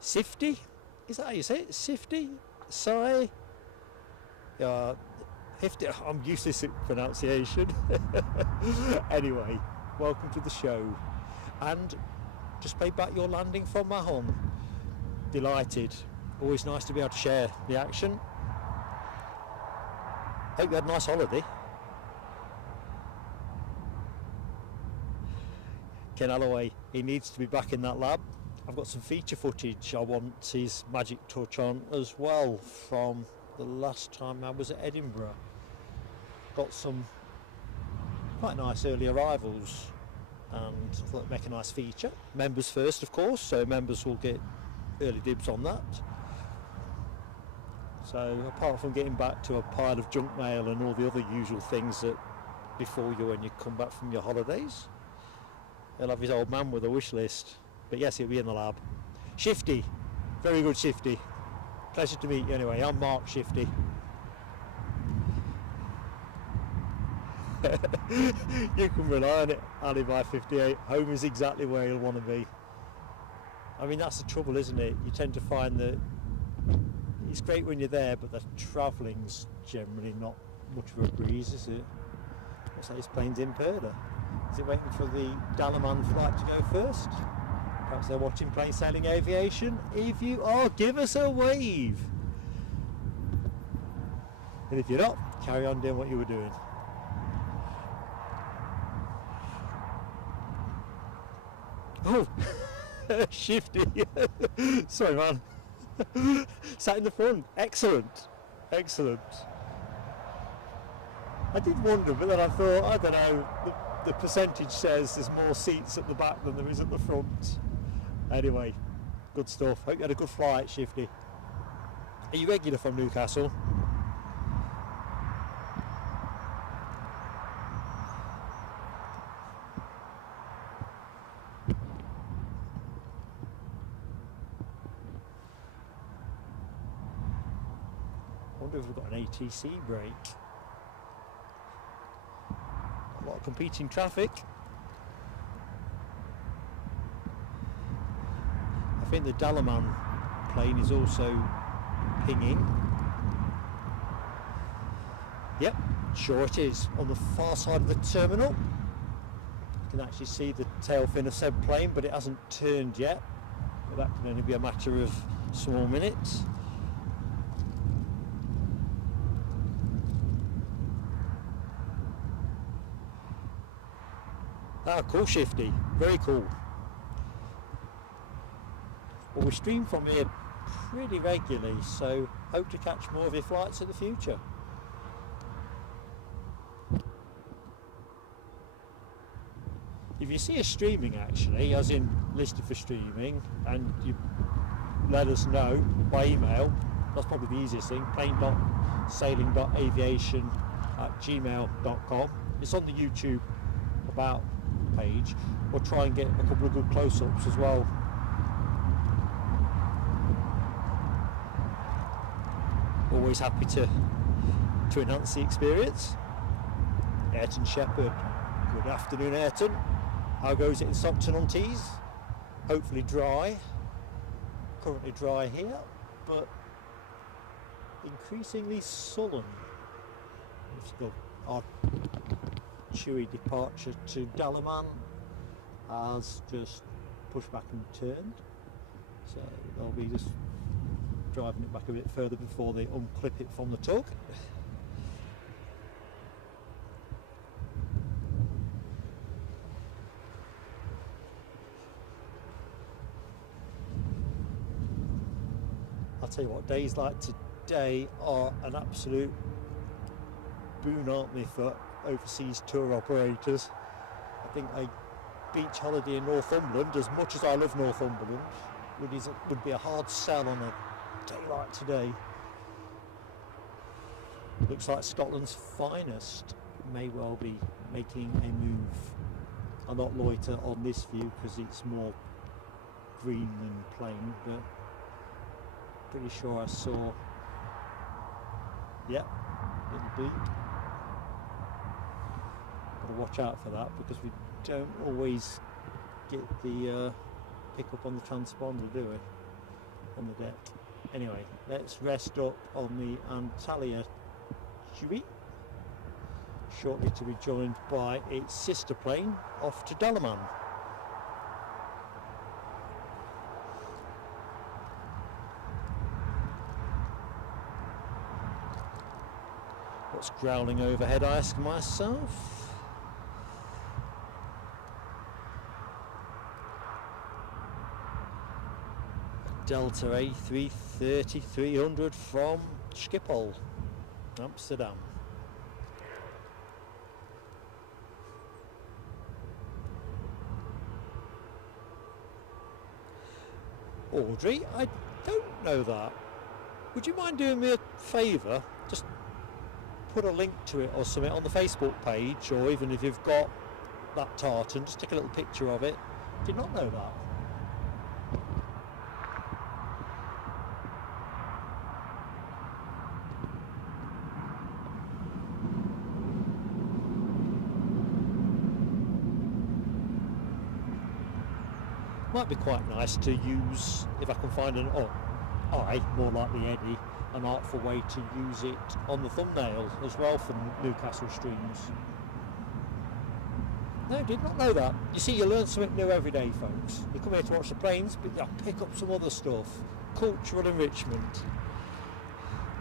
Sifty? Is that how you say it? Sifty? Sai? Yeah, 50. I'm useless at pronunciation. Anyway, welcome to the show. And just played back your landing from Mahon. Delighted. Always nice to be able to share the action. Hope you had a nice holiday. Ken Alloway, he needs to be back in that lab. I've got some feature footage I want his magic touch on as well from the last time I was at Edinburgh. Got some quite nice early arrivals and I thought it'd make a nice feature. Members first, of course, so members will get early dibs on that. So apart from getting back to a pile of junk mail and all the other usual things that before you when you come back from your holidays, he'll have his old man with a wish list. But yes, he'll be in the lab. Shifty, very good Shifty. Pleasure to meet you anyway. I'm Mark Shifty. You can rely on it, Alibi 58. Home is exactly where you'll want to be. I mean, that's the trouble, isn't it? You tend to find that it's great when you're there, but the travelling's generally not much of a breeze, is it? What's that, his plane's in Perda? Is it waiting for the Dalaman flight to go first? Perhaps they're watching plain sailing aviation. If you are, give us a wave. And if you're not, carry on doing what you were doing. Oh, Shifty. Sorry, man. Sat in the front. Excellent. Excellent. I did wonder, but then I thought, I don't know, the percentage says there's more seats at the back than there is at the front. Anyway, good stuff. Hope you had a good flight, Shifty. Are you regular from Newcastle? I wonder if we've got an ATC break. A lot of competing traffic. I think the Dalaman plane is also pinging. Yep, sure it is. On the far side of the terminal. You can actually see the tail fin of said plane, but it hasn't turned yet. But that can only be a matter of small minutes. Ah, cool, Shifty. Very cool. Well, we stream from here pretty regularly, so hope to catch more of your flights in the future. If you see us streaming, actually, as in listed for streaming, and you let us know by email, that's probably the easiest thing, plain.sailing.aviation@gmail.com. It's on the YouTube About page. We'll try and get a couple of good close-ups as well. Always happy to enhance the experience. Ayrton Shepherd, good afternoon, Ayrton. How goes it in Stockton-on-Tees? Hopefully dry. Currently dry here, but increasingly sullen. Our chewy departure to Dalaman has just pushed back and turned, so they'll be just driving it back a bit further before they unclip it from the tug. I'll tell you what, days like today are an absolute boon, aren't they, for overseas tour operators. I think a beach holiday in Northumberland, as much as I love Northumberland, would be a hard sell on a day like today. Looks like Scotland's finest may well be making a move. I'll not loiter on this view because it's more green than plain, but pretty sure I saw, yep, little beak. Gotta watch out for that because we don't always get the pick up on the transponder, do we? on the deck. Anyway, let's rest up on the Antalya Shui, shortly to be joined by its sister plane off to Dalaman. What's growling overhead, I ask myself. Delta A330-300 from Schiphol, Amsterdam. Audrey, I don't know that. Would you mind doing me a favour? Just put a link to it or something on the Facebook page, or even if you've got that tartan, just take a little picture of it. Did not know that. Might be quite nice to use, if I can find more likely Eddie, an artful way to use it on the thumbnail as well for Newcastle streams. No, did not know that. You see, you learn something new every day, folks. You come here to watch the planes, but you pick up some other stuff. Cultural enrichment.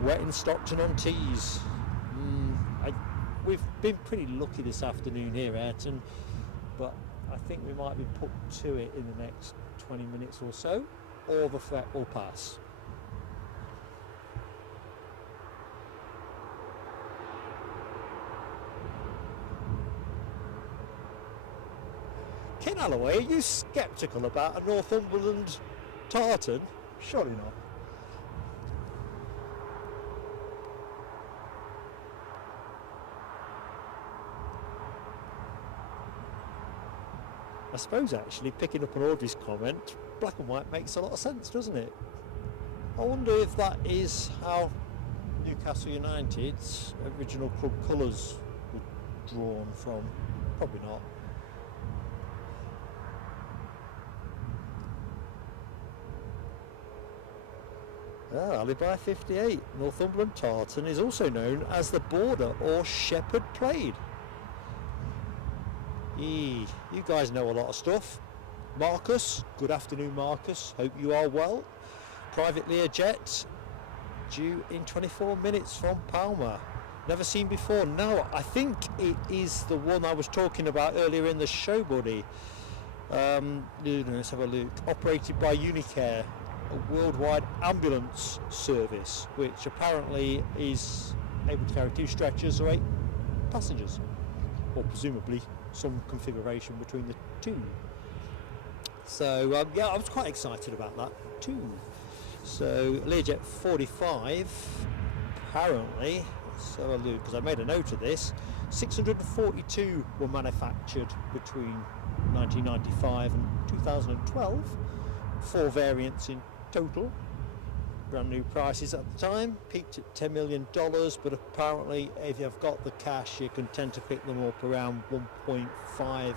Wet in Stockton on Tees. We've been pretty lucky this afternoon here, Ayrton, but I think we might be put to it in the next 20 minutes or so, or the threat will pass. Ken Alloway, are you sceptical about a Northumberland tartan? Surely not. I suppose actually, picking up on Audrey's comment, black and white makes a lot of sense, doesn't it? I wonder if that is how Newcastle United's original club colours were drawn from. Probably not. Alibi 58, Northumberland tartan is also known as the border or shepherd plaid. You guys know a lot of stuff. Marcus, good afternoon Marcus, hope you are well. Private Learjet, due in 24 minutes from Palma. Never seen before. No, I think it is the one I was talking about earlier in the show, buddy. Let's have a look. Operated by Unicare, a worldwide ambulance service, which apparently is able to carry 2 stretchers or 8 passengers, or presumably some configuration between the 2. So yeah, I was quite excited about that too. So Learjet 45 apparently, so because I made a note of this, 642 were manufactured between 1995 and 2012, 4 variants in total. Brand new prices at the time, peaked at $10 million, but apparently if you've got the cash you can tend to pick them up around 1.5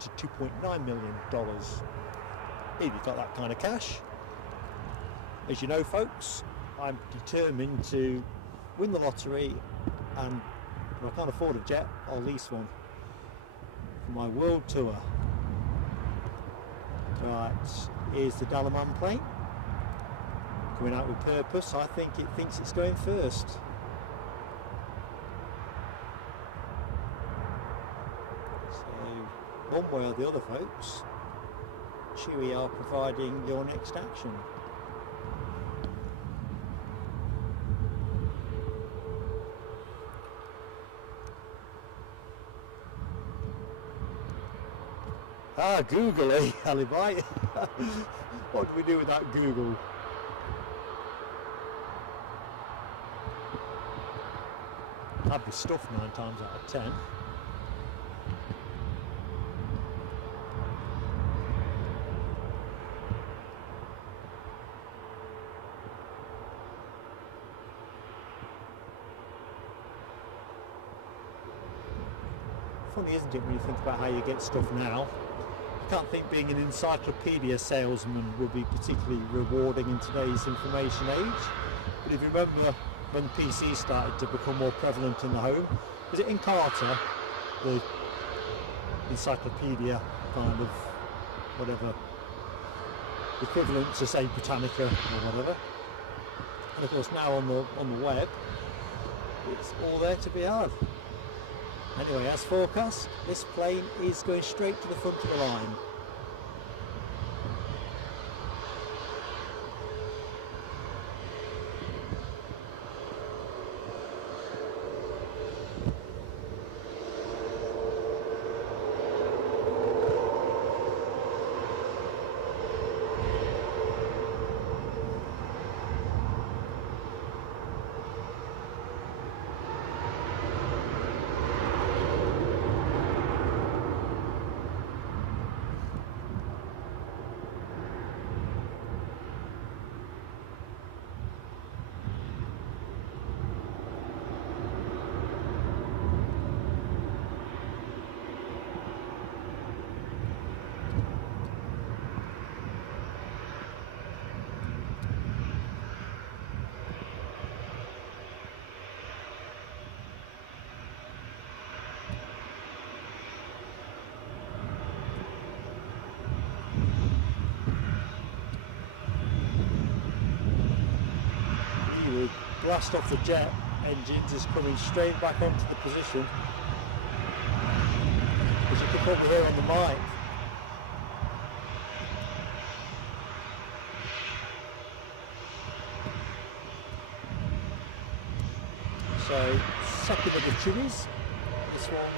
to 2.9 million dollars if you've got that kind of cash. As you know folks, I'm determined to win the lottery, and if I can't afford a jet, I'll lease one for my world tour. Right, here's the Dalaman plane. Coming out with purpose. I think it thinks it's going first. So, one way or the other, folks, Chewy are providing your next action. Google, eh, Alibi? What do we do without Google? I'd be stuffed 9 times out of 10. Funny, isn't it, when you think about how you get stuff now? I can't think being an encyclopedia salesman would be particularly rewarding in today's information age. But if you remember when the PC started to become more prevalent in the home, was it in Carter, the encyclopedia kind of whatever, equivalent to say Britannica or whatever. And of course now on the web, it's all there to be had. Anyway, as forecast, this plane is going straight to the front of the line. Blast off the jet engines is coming straight back onto the position, as you can probably hear on the mic. So, second of the Chewies, this one,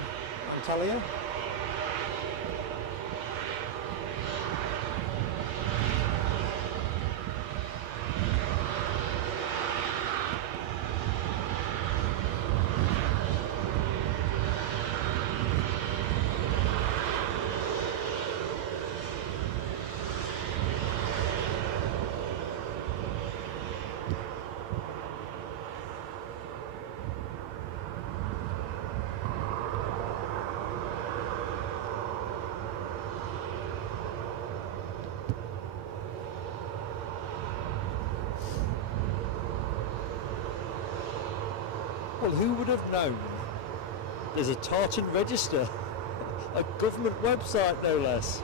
Antalya. Well, who would have known? There's a tartan register, a government website no less.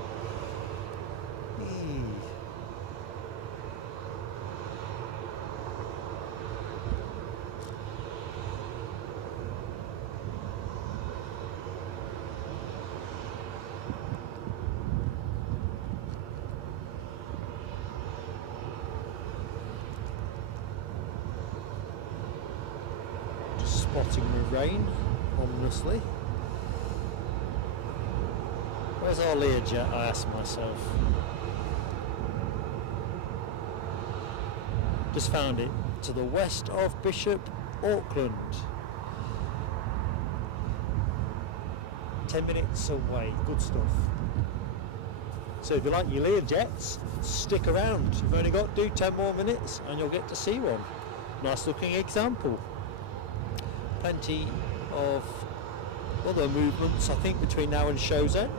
Spotting the rain, ominously. Where's our Learjet, I ask myself. Just found it to the west of Bishop Auckland. 10 minutes away, good stuff. So if you like your Learjets, stick around. You've only got to do 10 more minutes and you'll get to see one. Nice looking example. Plenty of other movements, I think, between now and show's end.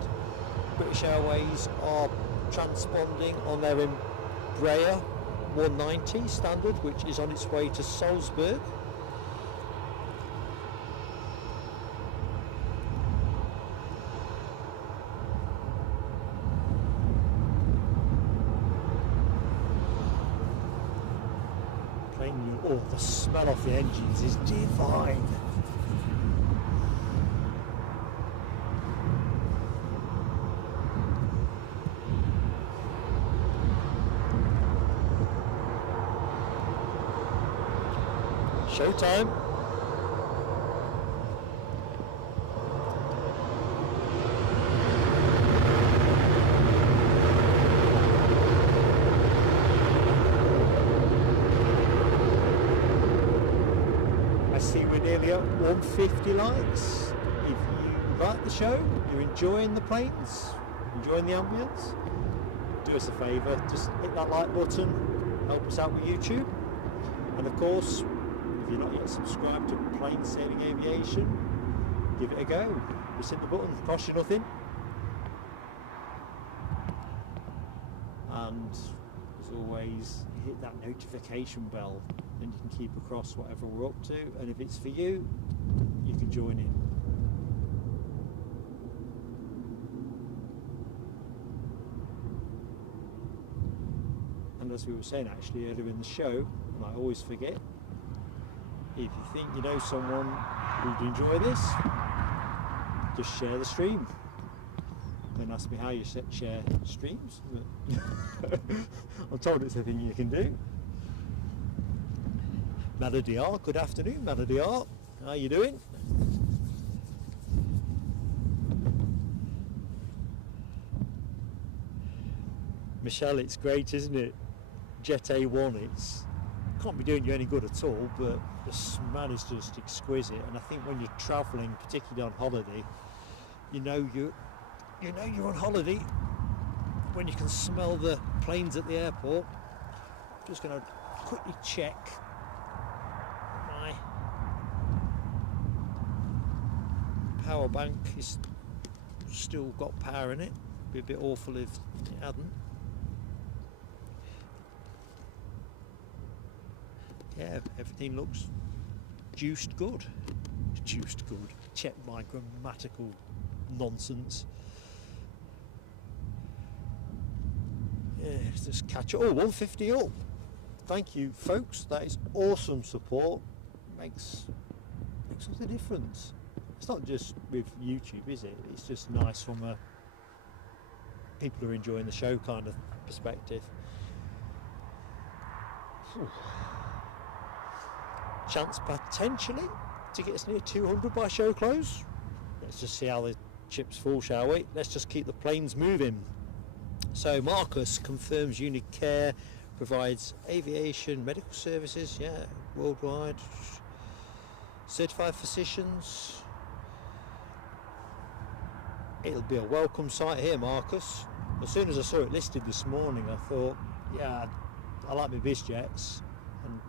British Airways are transponding on their Embraer 190 standard, which is on its way to Salzburg. Oh, the smell of the engines is divine. Showtime. Nearly up 150 likes. If you like the show, you're enjoying the planes, enjoying the ambience, do us a favour, just hit that like button, help us out with YouTube, and of course, if you're not yet subscribed to Plain Sailing Aviation, give it a go. Just hit the button, cost you nothing. and as always, hit that notification bell and you can keep across whatever we're up to, and if it's for you, you can join in. And as we were saying actually earlier in the show, and I always forget, if you think you know someone who'd enjoy this, just share the stream. Don't ask me how you share streams, but I'm told it's a thing you can do. Melody R, good afternoon, Melody R. How you doing? Michelle, it's great, isn't it? Jet A1, it's can't be doing you any good at all, but the smell is just exquisite. And I think when you're travelling, particularly on holiday, you know you're on holiday when you can smell the planes at the airport. I'm just going to quickly check my power bank is still got power in it. Be a bit awful if it hadn't. Yeah, everything looks juiced good. Juiced good. Check my grammatical nonsense. Yeah, let's just catch up. Oh, 150 up. Thank you, folks. That is awesome support. Makes all the difference. It's not just with YouTube, is it? It's just nice from a people who are enjoying the show kind of perspective. Whew. Chance potentially to get us near 200 by show close. Let's just see how the chips fall, shall we? Let's just keep the planes moving. So Marcus confirms Unicare provides aviation medical services, yeah, worldwide. Certified physicians. It'll be a welcome sight here, Marcus. As soon as I saw it listed this morning, I thought, yeah, I like my biz jets, and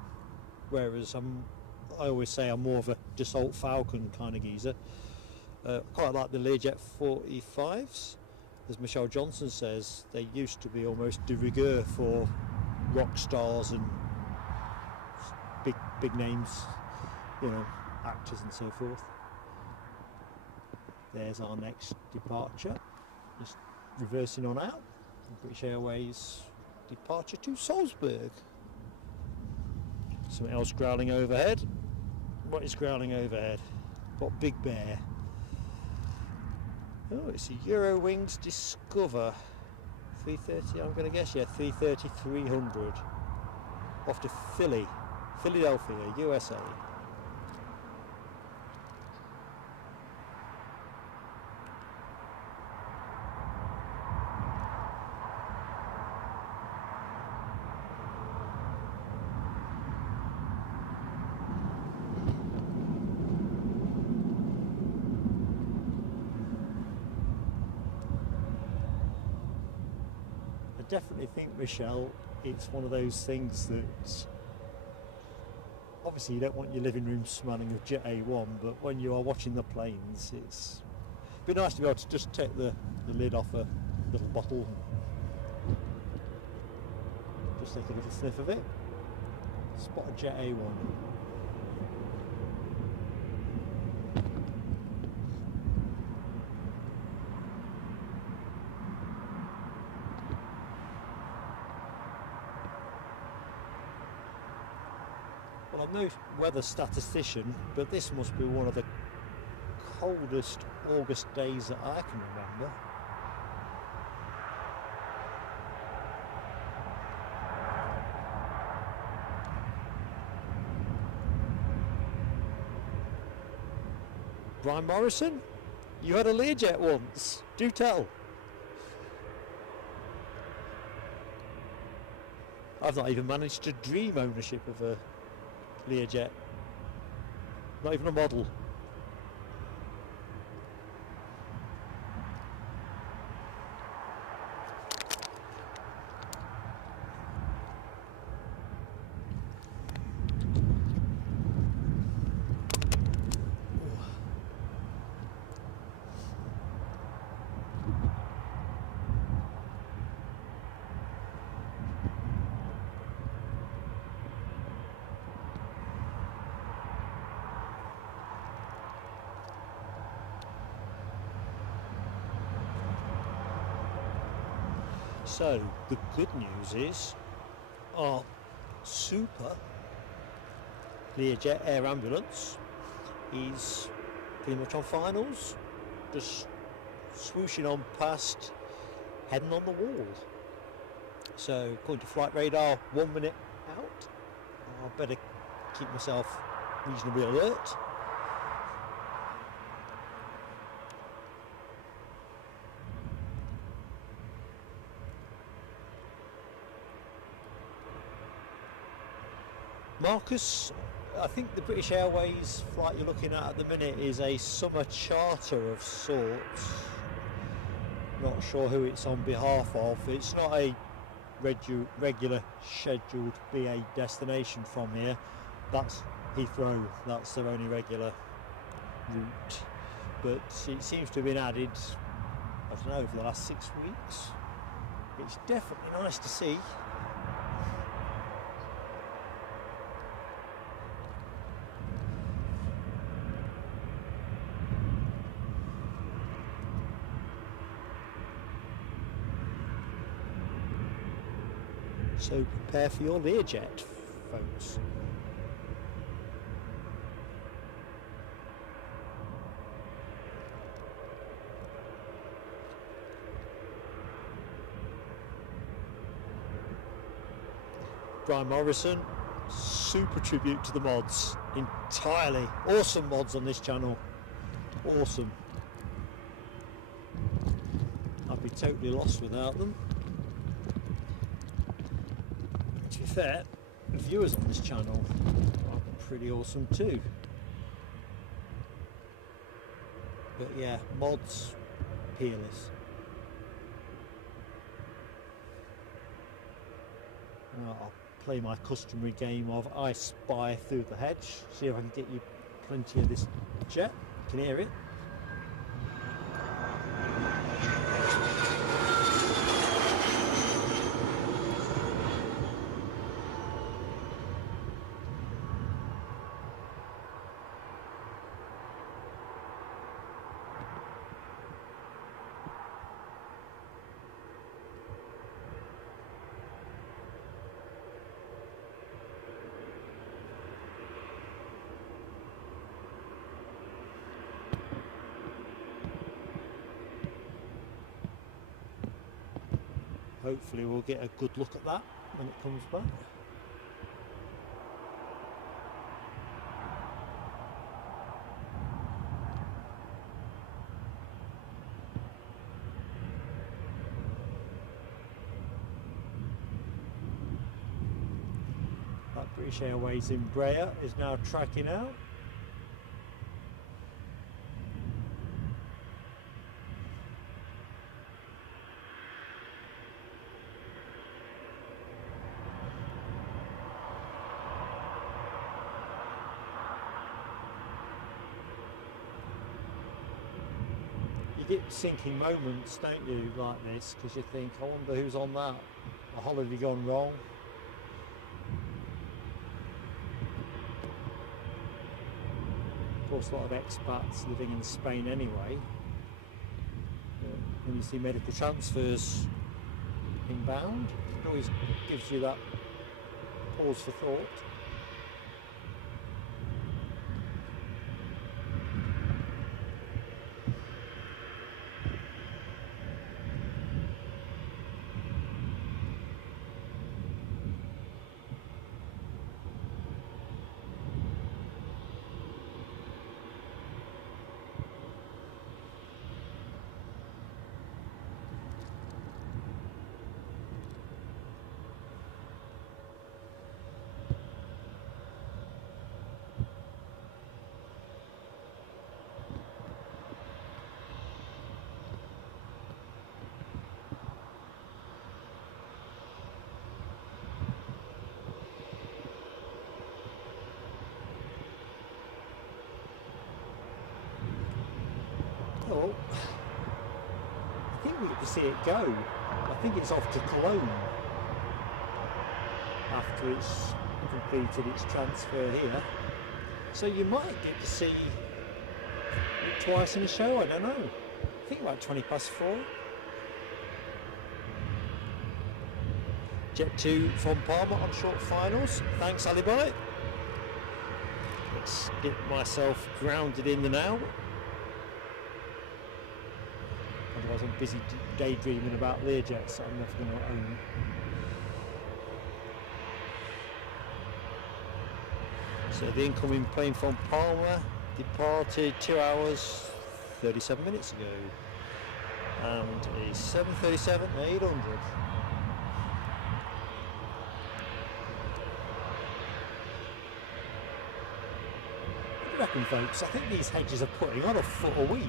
whereas I always say I'm more of a Dassault Falcon kind of geezer. Quite like the Learjet 45s. As Michelle Johnson says, they used to be almost de rigueur for rock stars and big names, you know, actors and so forth. There's our next departure, just reversing on out. British Airways departure to Salzburg. Something else growling overhead. What is growling overhead? What big bear? Oh, it's a Eurowings Discover 330, I'm going to guess, yeah, 330-300 off to Philadelphia, USA. I definitely think, Michelle, it's one of those things that obviously you don't want your living room smelling of Jet A1, but when you are watching the planes, it's be nice to be able to just take the lid off a little bottle and just take a little sniff of it. Spot a Jet A1. Well, I'm no weather statistician, but this must be one of the coldest August days that I can remember. Brian Morrison, you had a Learjet once, do tell. I've not even managed to dream ownership of a Learjet, not even a model. So the good news is our super Learjet air ambulance is pretty much on finals, just swooshing on past, heading on the wall. So according to flight radar, 1 minute out. I better keep myself reasonably alert. Marcus, I think the British Airways flight you're looking at the minute is a summer charter of sorts. Not sure who it's on behalf of. It's not a regular scheduled BA destination from here. That's Heathrow, that's their only regular route. But it seems to have been added, I don't know, over the last 6 weeks. It's definitely nice to see. So prepare for your Learjet, folks. Brian Morrison, super tribute to the mods, entirely. Awesome mods on this channel, awesome. I'd be totally lost without them. To be fair, the viewers on this channel are pretty awesome too. But yeah, mods, peerless. I'll play my customary game of I Spy Through the Hedge, see if I can get you plenty of this jet. Can you hear it? Hopefully we'll get a good look at that when it comes back. That British Airways Embraer is now tracking out. You get sinking moments, don't you, like this, because you think, I wonder who's on that. A holiday gone wrong. Of course, a lot of expats living in Spain anyway. When you see medical transfers inbound, it always gives you that pause for thought. Oh, I think we get to see it go. I think it's off to Cologne after it's completed its transfer here. So you might get to see it twice in a show, I don't know. I think about 4:20. Jet 2 from Palma on short finals. Thanks, Alibi. Let's get myself grounded in the now. Otherwise I'm busy daydreaming about Learjets that I'm never going to own. So the incoming plane from Palma departed 2 hours 37 minutes ago, and a 737-800. What do you reckon, folks? I think these hedges are putting on a foot a week.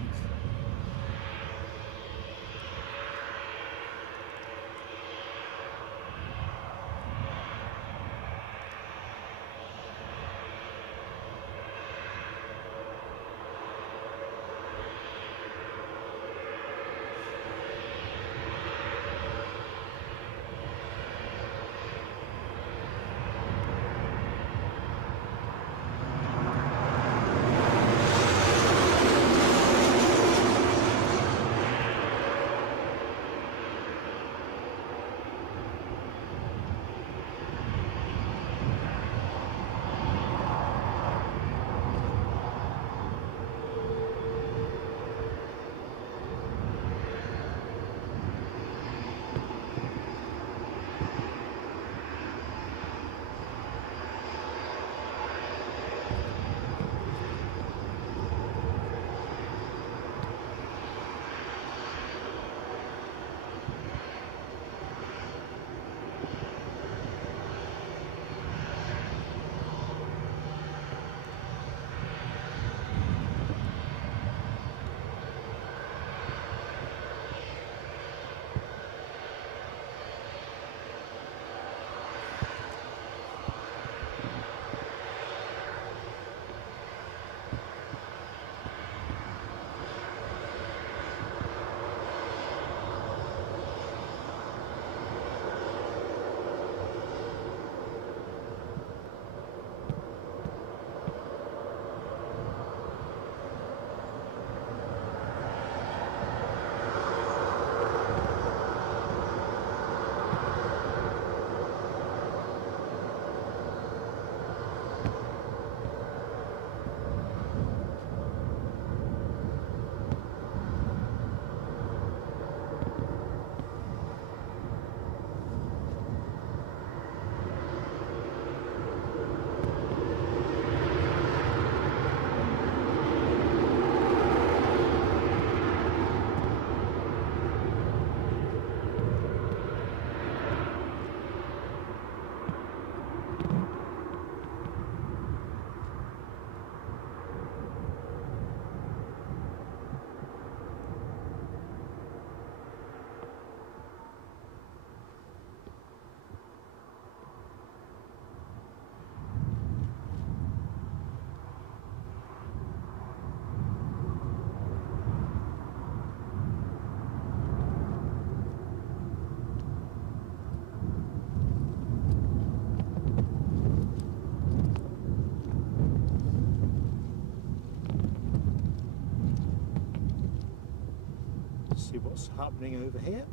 See what's happening over here.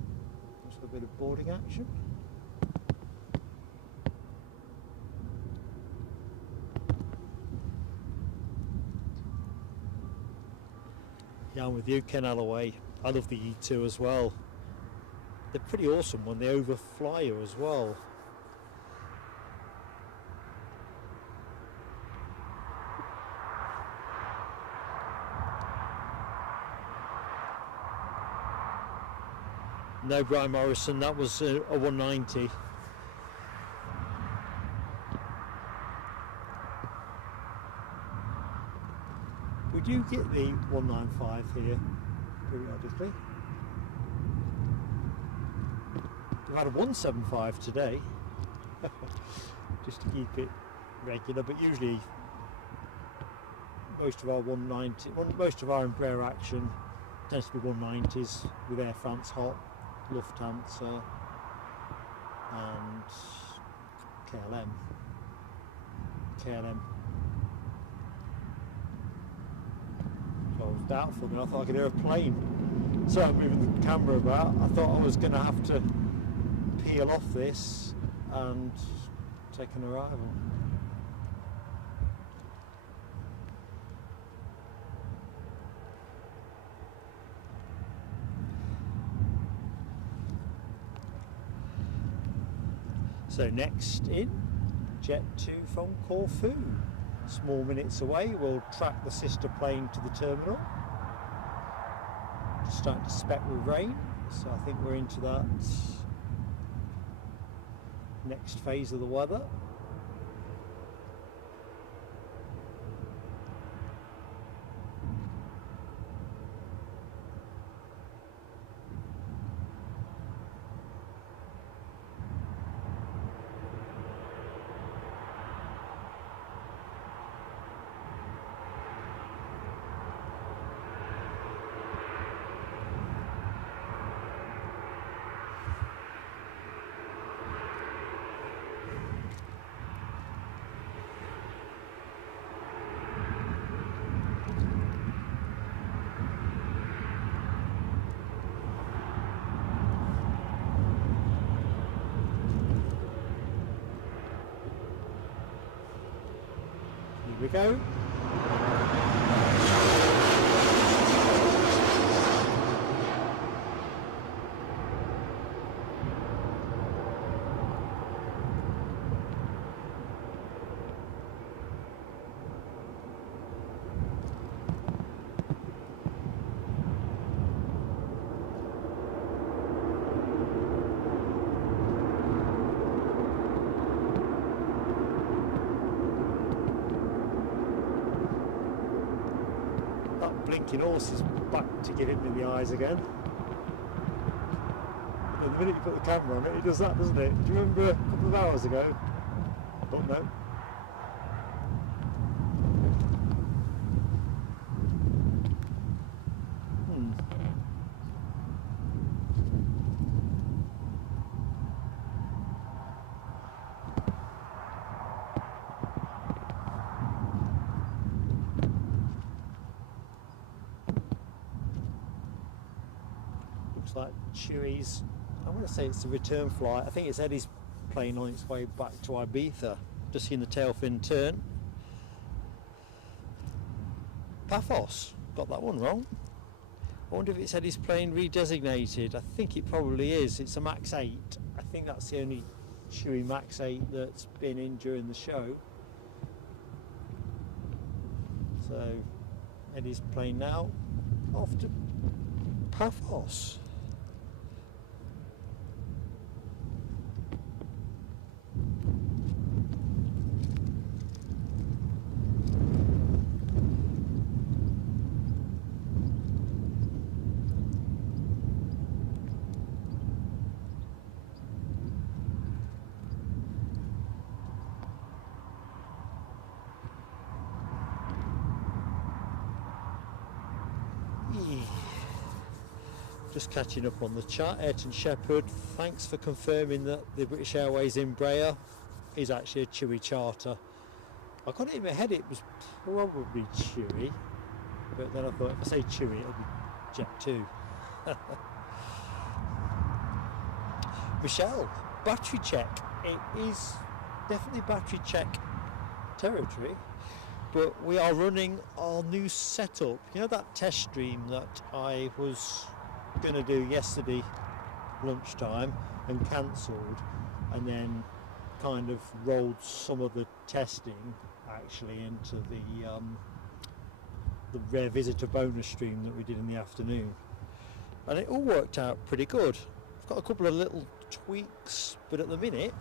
Just a bit of boarding action. Yeah, I'm with you, Ken Alloway. I love the E2 as well. They're pretty awesome when they overfly you as well. No, Brian Morrison, that was a 190. We do get the 195 here periodically. We've had a 175 today, just to keep it regular, but usually most of our 190, most of our Embraer action tends to be 190s with Air France hot, Lufthansa and KLM. So I was doubtful, and I thought I could hear a plane. So I'm moving the camera about. I thought I was going to have to peel off this and take an arrival. So next in, Jet 2 from Corfu. Small minutes away, we'll track the sister plane to the terminal. Just starting to spec with rain, so I think we're into that next phase of the weather. Here we go. Blinking horse is back to give him in the eyes again. And the minute you put the camera on it, it does that, doesn't it? Do you remember a couple of hours ago? Don't know. Like Chewy's, I want to say it's a return flight. I think it's Eddie's plane on its way back to Ibiza. Just seen the tail fin turn. Paphos, got that one wrong. I wonder if it's Eddie's plane redesignated. I think it probably is. It's a Max 8. I think that's the only Chewy Max 8 that's been in during the show. So Eddie's plane now off to Paphos. Just catching up on the chat. Ayrton Shepherd, thanks for confirming that the British Airways Embraer is actually a Chewy charter. I got it in my head it was probably Chewy, but then I thought if I say Chewy it'll be Jet 2. Michelle, battery check. It is definitely battery check territory, but we are running our new setup. You know that test stream that I was going to do yesterday lunchtime and cancelled, and then kind of rolled some of the testing actually into the rare visitor bonus stream that we did in the afternoon, and it all worked out pretty good. I've got a couple of little tweaks, but at the minute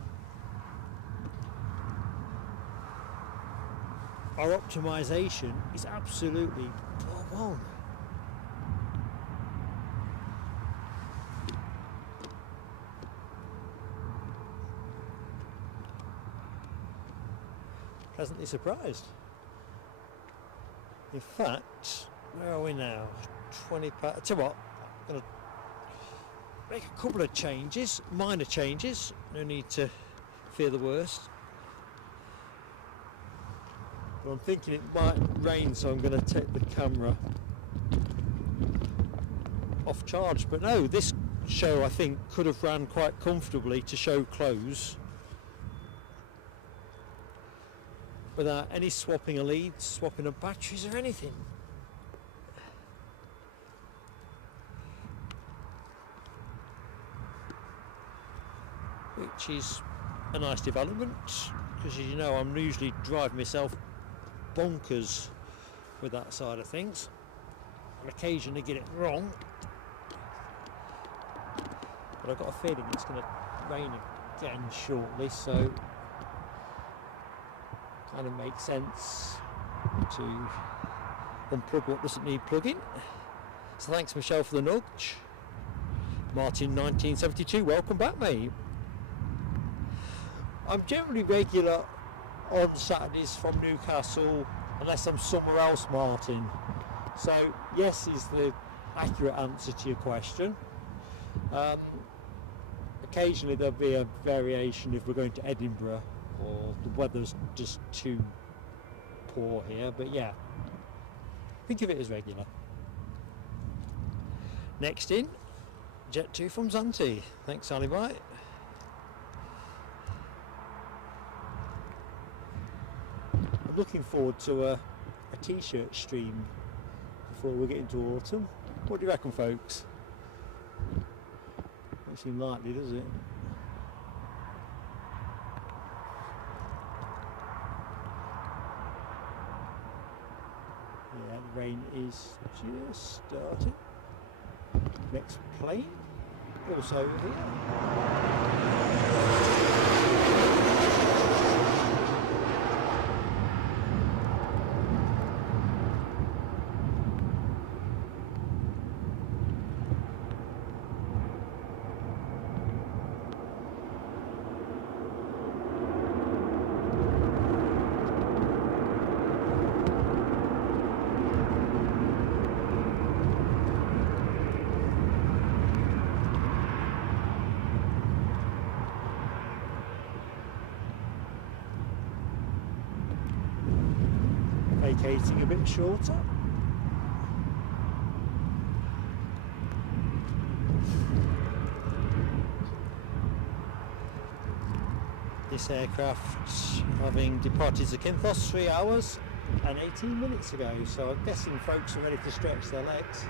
our optimization is absolutely bomb on. Pleasantly surprised. In fact, where are we now? 20 past. Tell you what, I'm going to make a couple of changes, minor changes. No need to fear the worst. But I'm thinking it might rain, so I'm going to take the camera off charge. But no, this show I think could have ran quite comfortably to show close without any swapping of leads, swapping of batteries or anything. Which is a nice development, because as you know, I'm usually driving myself bonkers with that side of things and occasionally get it wrong, but I've got a feeling it's going to rain again shortly, so kind of makes sense to unplug what doesn't need plugging. So thanks Michelle for the nudge. Martin 1972, welcome back mate. I'm generally regular on Saturdays from Newcastle unless I'm somewhere else, Martin. So yes is the accurate answer to your question. Occasionally there'll be a variation if we're going to Edinburgh or the weather's just too poor here, but yeah, think of it as regular. Next in, Jet 2 from Zante. Thanks Sally Bye. I'm looking forward to a t-shirt stream before we get into autumn. What do you reckon folks? Don't seem likely, does it? Yeah, the rain is just starting. Next plane, also over here. Vacating a bit shorter. This aircraft having departed Zakynthos 3 hours and 18 minutes ago, so I'm guessing folks are ready to stretch their legs.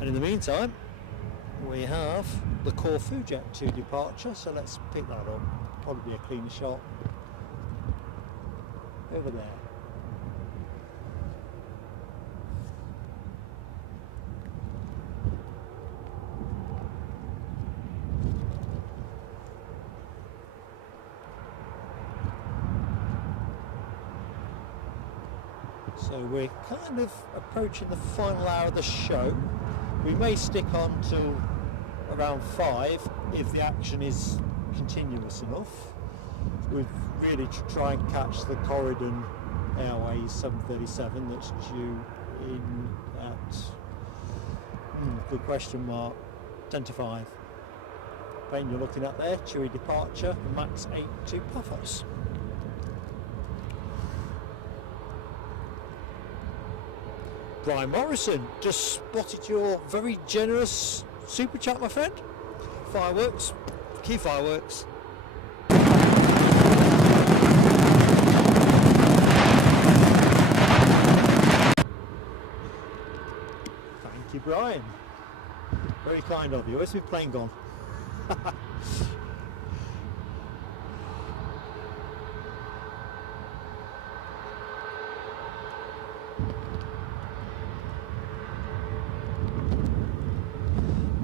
And in the meantime, we have the Corfu Jet 2 departure, so let's pick that up. Probably be a cleaner shot over there. So we're kind of approaching the final hour of the show. We may stick on till around 5 if the action is continuous enough. We've really try and catch the Corendon Airways 737 that's due in at good question mark 10 to 5. Plane you're looking at there, Chewy departure, max 8 to Paphos. Brian Morrison, just spotted your very generous super chat, my friend. Fireworks, key fireworks. Thank you, Brian. Very kind of you. Where's my plane gone?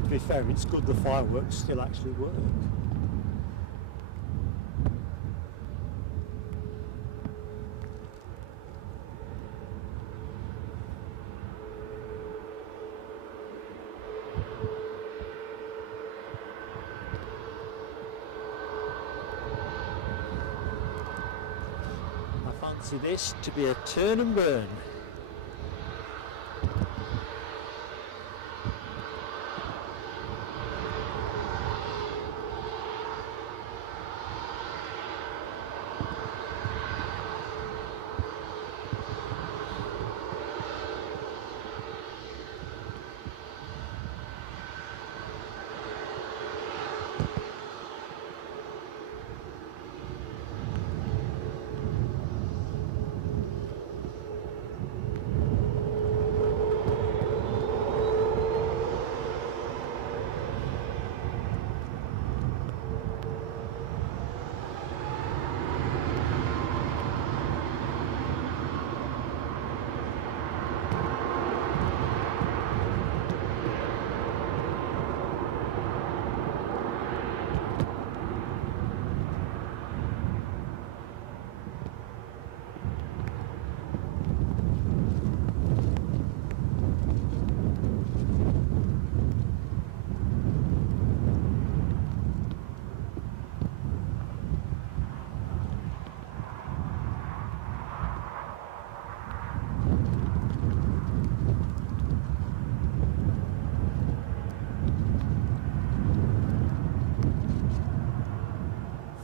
To be fair, it's good the fireworks still actually work. I fancy this to be a turn and burn.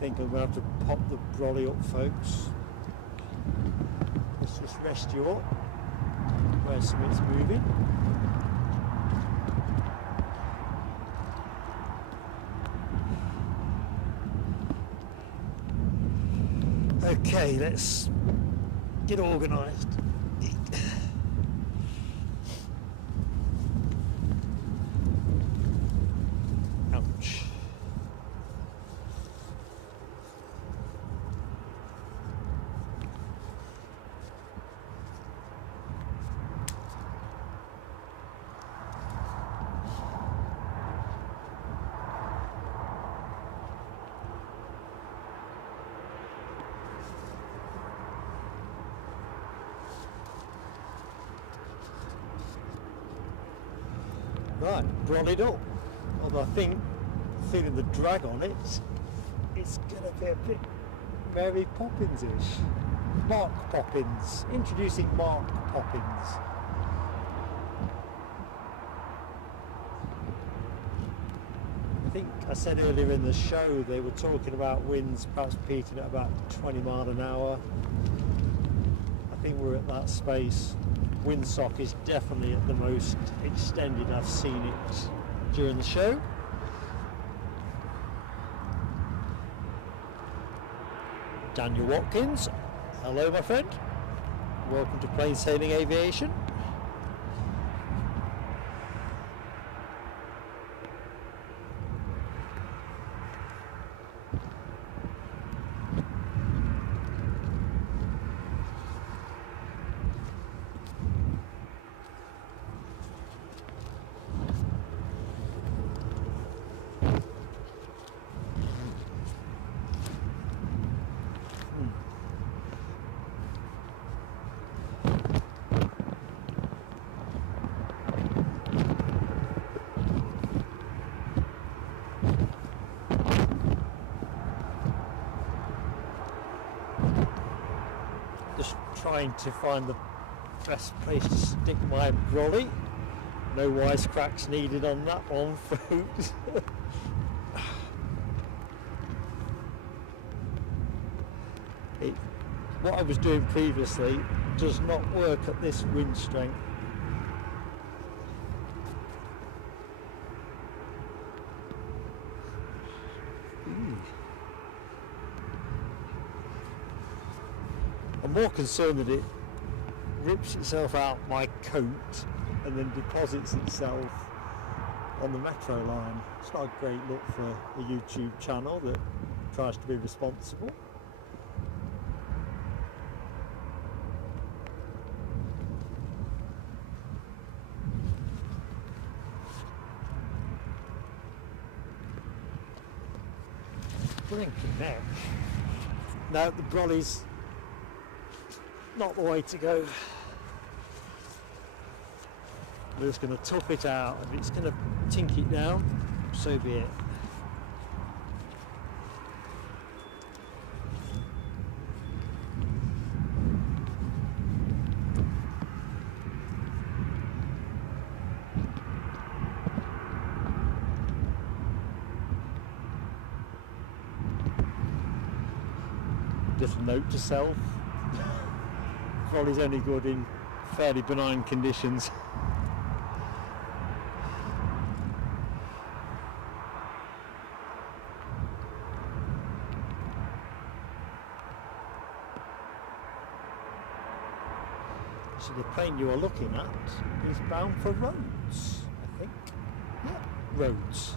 think I'm going to have to pop the brolly up, folks. Let's just rest you up where something's moving. Okay, let's get organised. Ouch. Right, brollied up. Although I think, feeling the drag on it, it's going to be a bit Mary Poppins-ish. Mark Poppins. Introducing Mark Poppins. I think I said earlier in the show they were talking about winds perhaps peaking at about 20 mile an hour. I think we're at that space. Windsock is definitely at the most extended I've seen it during the show. Daniel Watkins, hello my friend. Welcome to Plain Sailing Aviation. Trying to find the best place to stick my brolly. No wisecracks needed on that one, folks. What I was doing previously does not work at this wind strength. I'm more concerned that it rips itself out my coat and then deposits itself on the metro line. It's not a great look for a YouTube channel that tries to be responsible. Blinking neck. No, the brolly's not the way to go. We're just going to top it out. If it's going to tink it down, so be it. Just a note to self. Brolly's only good in fairly benign conditions. So the plane you are looking at is bound for Rhodes, I think. Yeah, Rhodes.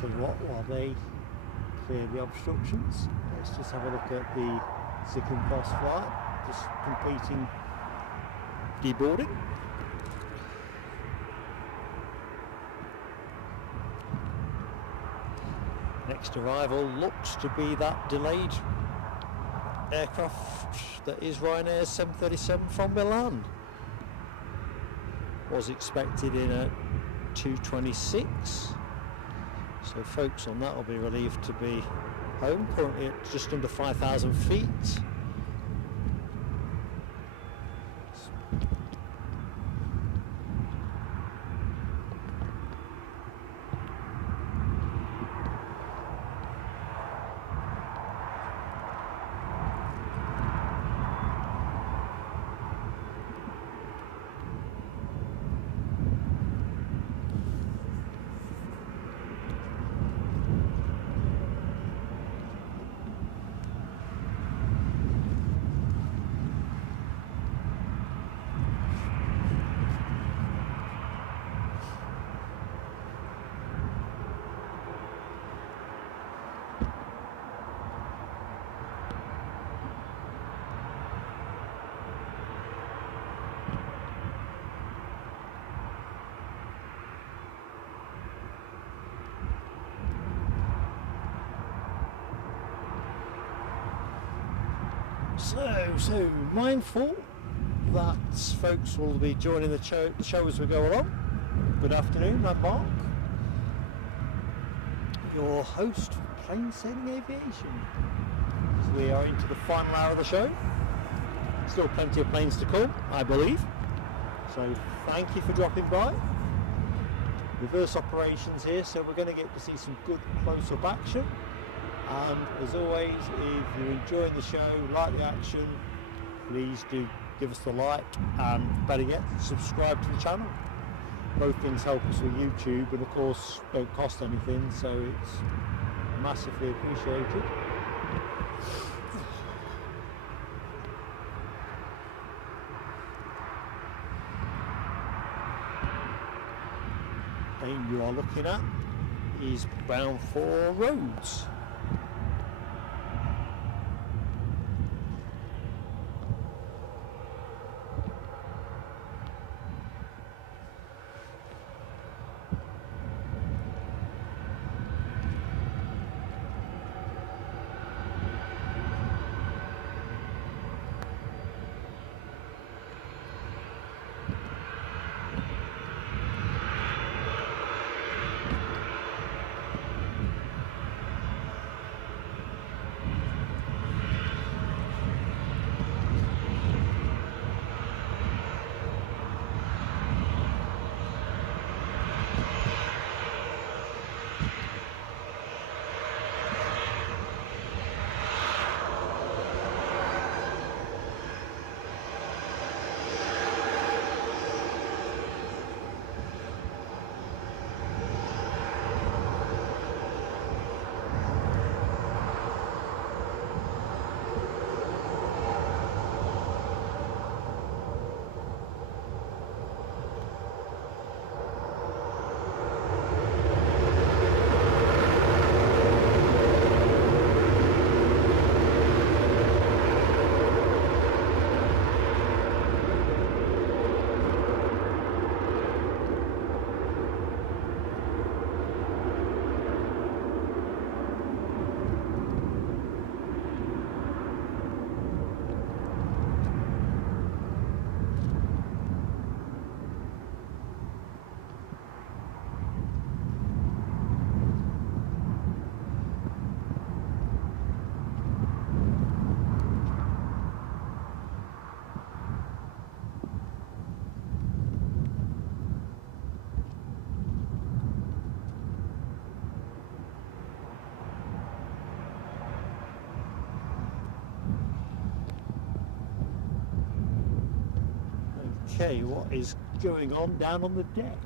So what, while they clear the obstructions, let's just have a look at the Sikkim Cross flight, just completing deboarding. Next arrival looks to be that delayed aircraft that is Ryanair's 737 from Milan. Was expected in at 2:26. So folks on that will be relieved to be home, currently at just under 5,000 feet. So mindful that folks will be joining the show as we go along. Good afternoon, I'm Mark, your host for Plain Sailing Aviation. So we are into the final hour of the show. Still plenty of planes to come, I believe. So thank you for dropping by. Reverse operations here, so we're going to get to see some good close-up action. And as always, if you're enjoying the show, like the action, please do give us the like, and better yet, subscribe to the channel. Both things help us with YouTube, and of course don't cost anything, so it's massively appreciated. Plane you are looking at is bound for Rhodes. Okay, what is going on down on the deck?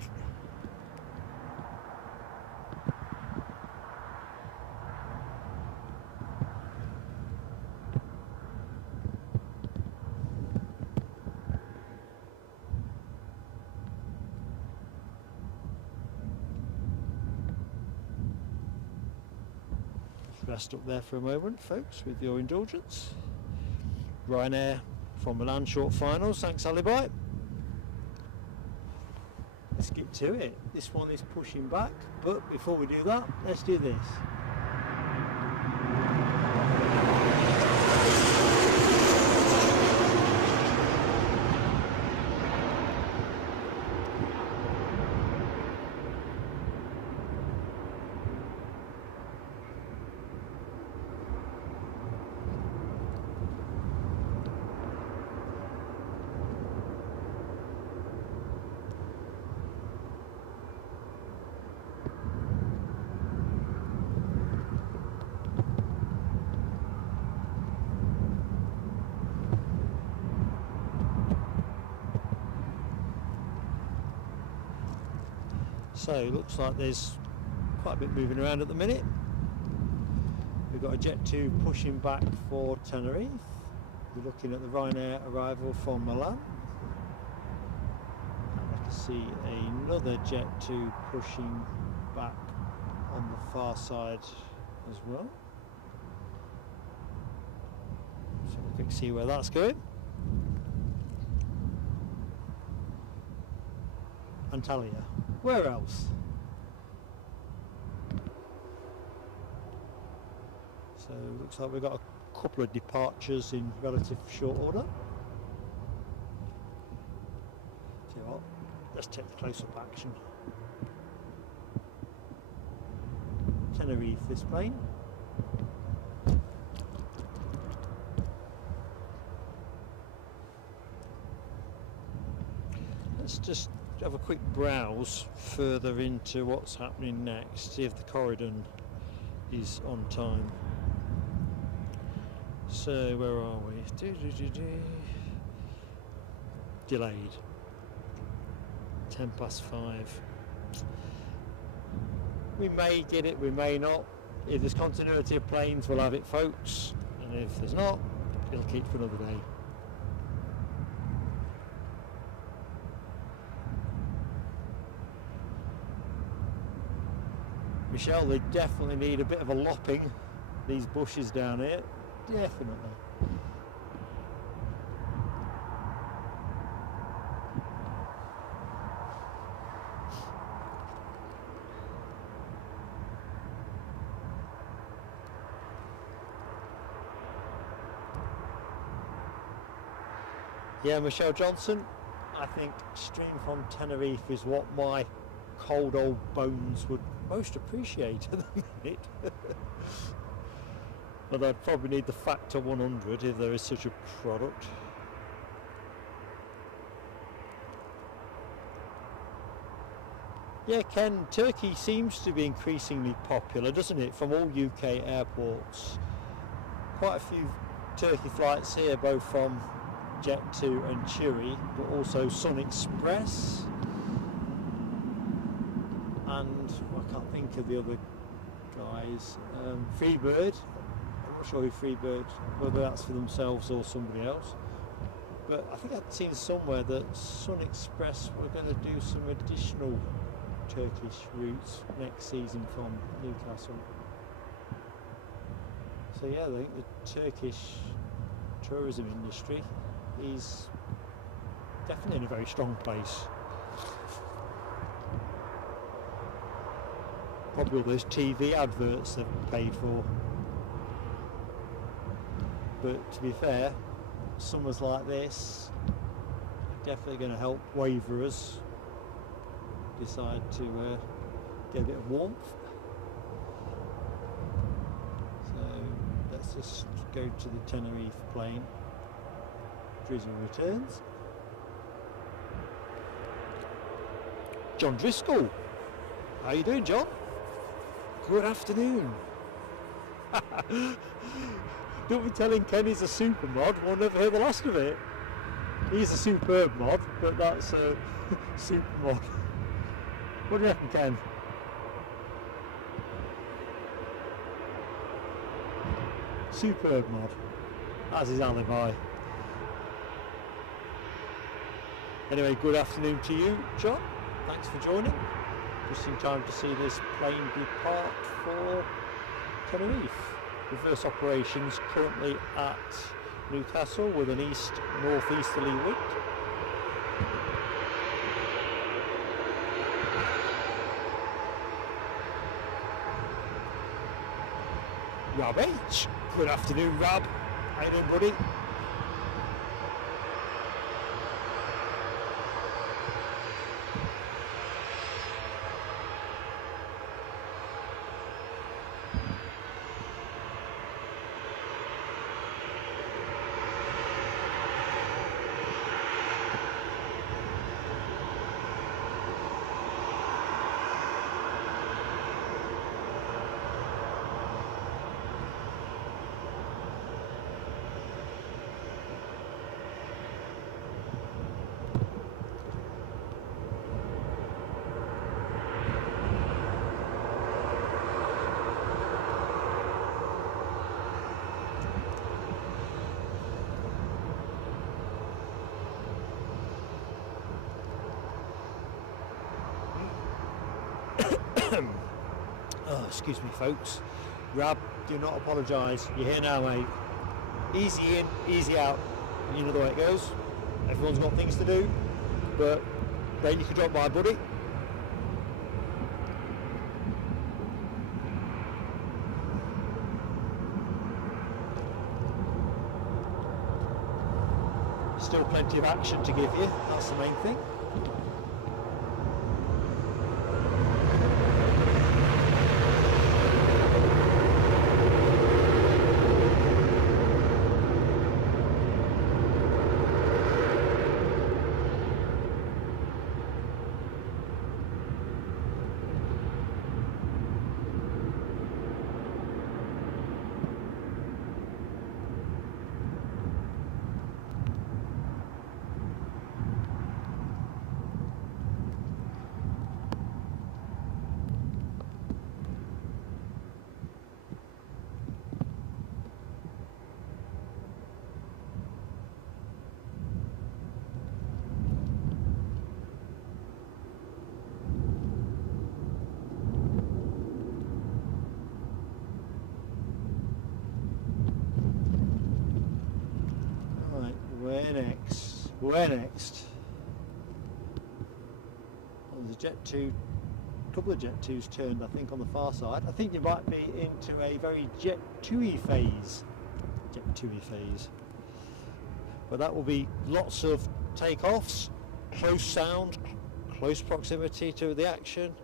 Just rest up there for a moment, folks, with your indulgence. Ryanair from Milan short finals, thanks Alibi. Let's get to it. This one is pushing back, but before we do that, let's do this. So it looks like there's quite a bit moving around at the minute. We've got a Jet 2 pushing back for Tenerife. We're looking at the Ryanair arrival from Milan. And I can see another Jet 2 pushing back on the far side as well. So we'll quick see where that's going. Antalya. Where else? So it looks like we've got a couple of departures in relative short order. Tell you what, let's take the close-up action. Tenerife, this plane. Let's just have a quick browse further into what's happening next, see if the Corendon is on time. So where are we? Delayed. 5:10. We may get it, we may not. If there's continuity of planes, we'll have it, folks, and if there's not, it'll keep for another day. Michelle, they definitely need a bit of a lopping, these bushes down here, definitely. Yeah, Michelle Johnson, I think stream from Tenerife is what my cold old bones would most appreciate at the minute. But I'd probably need the factor 100 if there is such a product. Yeah, Ken, Turkey seems to be increasingly popular, doesn't it, from all UK airports. Quite a few Turkey flights here, both from Jet2 and Chewy, but also Sun Express. And I can't think of the other guys. Freebird, I'm not sure who Freebird, whether that's for themselves or somebody else. But I think I'd seen somewhere that Sun Express were going to do some additional Turkish routes next season from Newcastle. So yeah, I think the Turkish tourism industry is definitely in a very strong place. Probably all those TV adverts they've paid for. But to be fair, summers like this are definitely going to help waverers decide to get a bit of warmth. So let's just go to the Tenerife plane. Drizzle returns. John Driscoll. How you doing, John? Good afternoon. Don't be telling Ken he's a super mod, we'll never hear the last of it. He's a superb mod, but that's a super mod. What do you reckon, Ken? Superb mod. That's his alibi. Anyway, good afternoon to you, John. Thanks for joining. Just in time to see this plane depart for Tenerife. Reverse operations currently at Newcastle with an east-northeasterly wind. Rob H. Good afternoon, Rob. How you doing, buddy? Oh, excuse me, folks. Rab, do not apologise. You're here now, mate. Easy in, easy out. You know the way it goes. Everyone's got things to do, but then you can drop by, buddy. still plenty of action to give you, that's the main thing. Where next? Well, there's a Jet 2, a couple of Jet 2s turned, I think, on the far side. I think you might be into a very Jet 2-y phase. But that will be lots of takeoffs, close sound, close proximity to the action.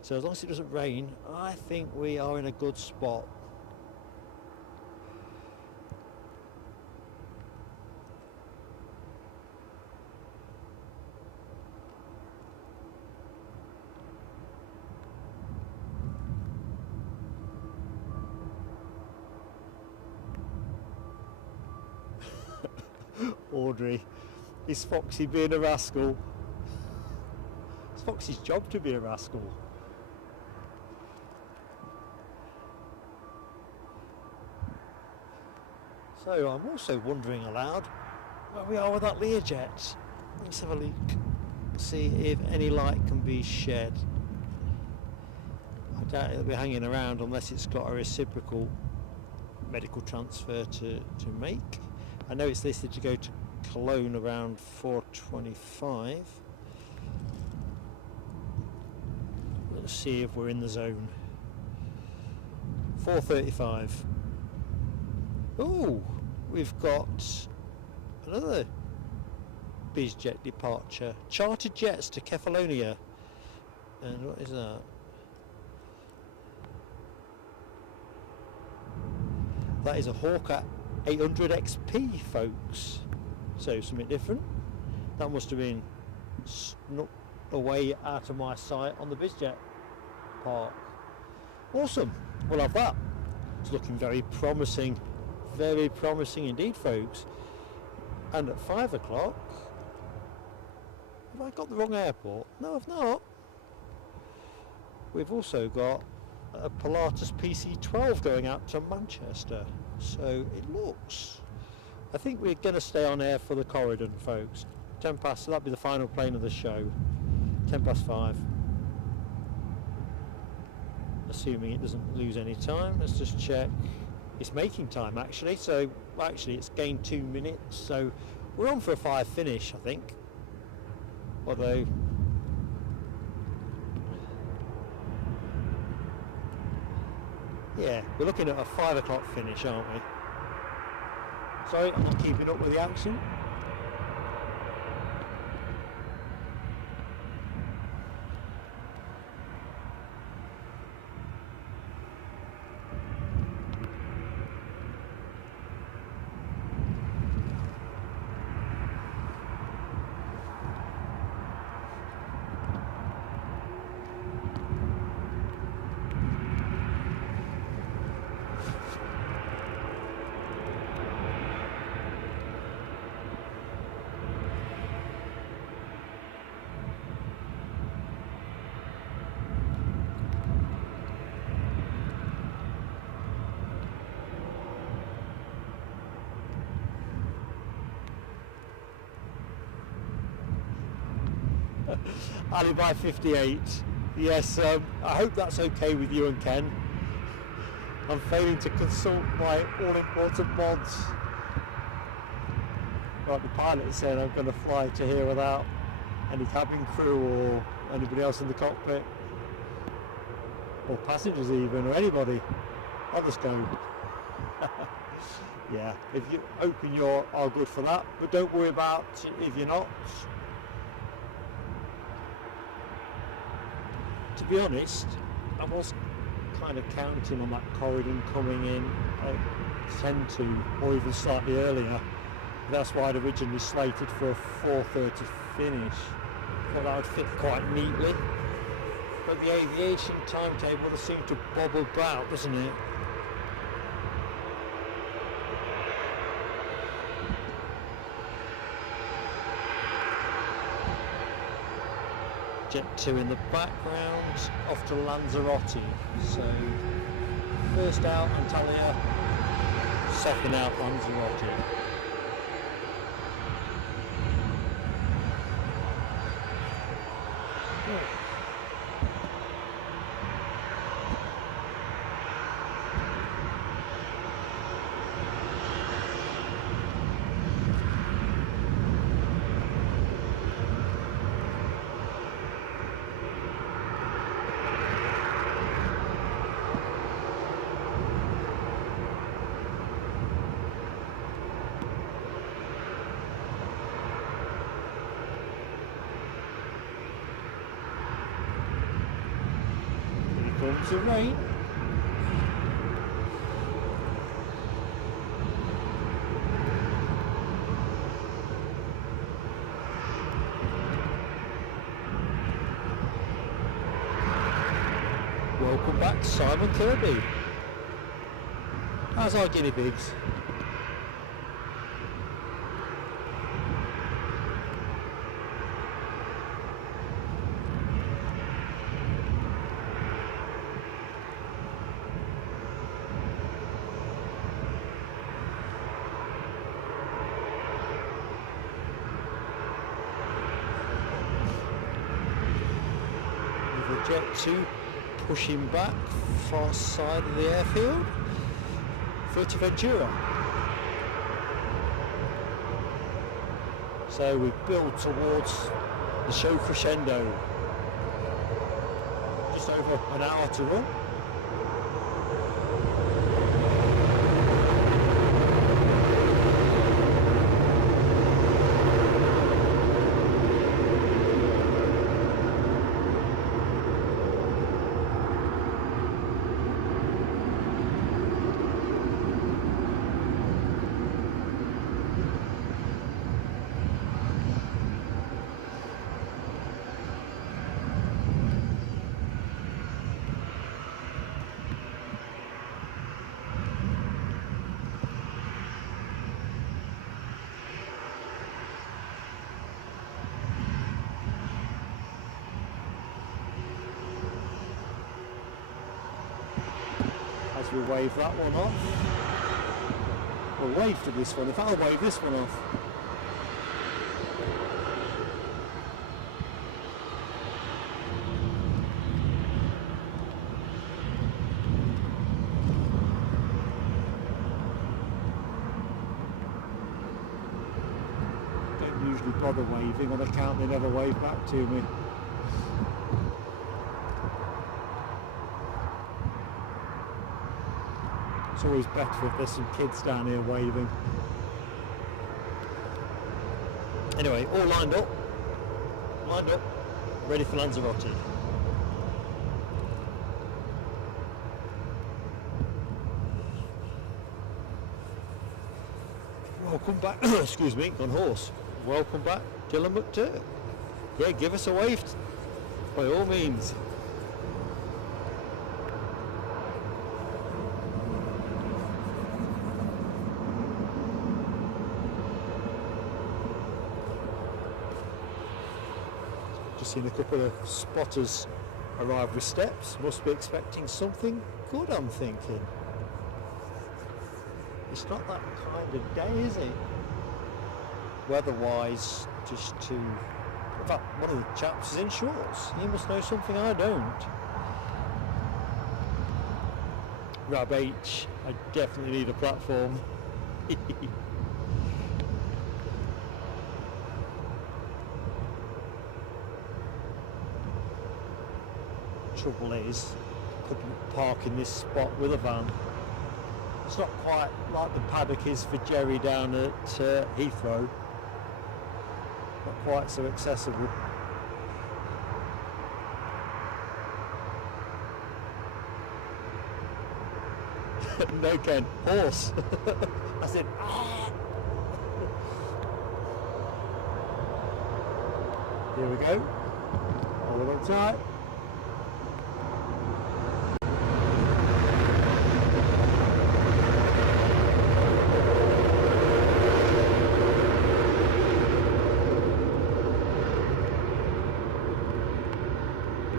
So as long as it doesn't rain, I think we are in a good spot. Audrey, is Foxy being a rascal? It's Foxy's job to be a rascal. So I'm also wondering aloud where we are with that Learjet. Let's have a look, see if any light can be shed. I doubt it'll be hanging around unless it's got a reciprocal medical transfer to make. I know it's listed to go to Cologne around 4:25. Let's see if we're in the zone. 4:35. Oh, we've got another BizJet departure. Chartered jets to Kefalonia. And what is that? That is a Hawker 800 XP, folks. So something different. That must have been snuck away out of my sight on the BizJet park. Awesome. We'll have that. It's looking very promising indeed, folks. And at 5 o'clock, have I got the wrong airport? No, I've not. We've also got a Pilatus PC-12 going out to Manchester. So it looks, I think we're going to stay on air for the Corendon, folks. 10 past, so that'll be the final plane of the show. 10 past 5. Assuming it doesn't lose any time. Let's just check. It's making time actually, so actually it's gained 2 minutes, so we're on for a 5 finish, I think. Although yeah, we're looking at a 5 o'clock finish, aren't we? Sorry, I'm not keeping up with the action. Alibi 58. Yes, I hope that's okay with you and Ken. I'm failing to consult my all-important mods. Right, the pilot said I'm going to fly to here without any cabin crew or anybody else in the cockpit, or passengers even, or anybody. I'll just go. Yeah, if you open, you're all good for that, but don't worry about if you're not. To be honest, I was kind of counting on that Corendon coming in at 10 to, or even slightly earlier. That's why I'd originally slated for a 4:30 finish. Thought that would fit quite neatly. But the aviation timetable does seem to bobble about, doesn't it? Jet 2 in the background, off to Lanzarote. So first out Antalya, second out Lanzarote. Comes the rain. Welcome back, Simon Kirby. How's our guinea pigs? Jet 2 pushing back, far side of the airfield, Fuerteventura. So we build towards the show crescendo. Just over an hour to run. As we wave that one off. We'll wave to this one, if I'll wave this one off. Don't usually bother waving on account they never wave back to me. It's always better if there's some kids down here waving. Anyway, all lined up, ready for Lanzarote. Welcome back, excuse me, on horse. Welcome back, Dylan McTurk. Yeah, give us a wave, by all means. Seen a couple of spotters arrive with steps. Must be expecting something good, I'm thinking. It's not that kind of day, is it? Weather-wise, just to... In fact, one of the chaps is in shorts. He must know something I don't. Rab H, I definitely need a platform. Trouble is, couldn't park in this spot with a van. It's not quite like the paddock is for Jerry down at Heathrow. Not quite so accessible. No, Ken, horse. I said, ah. Here we go. Hold on tight.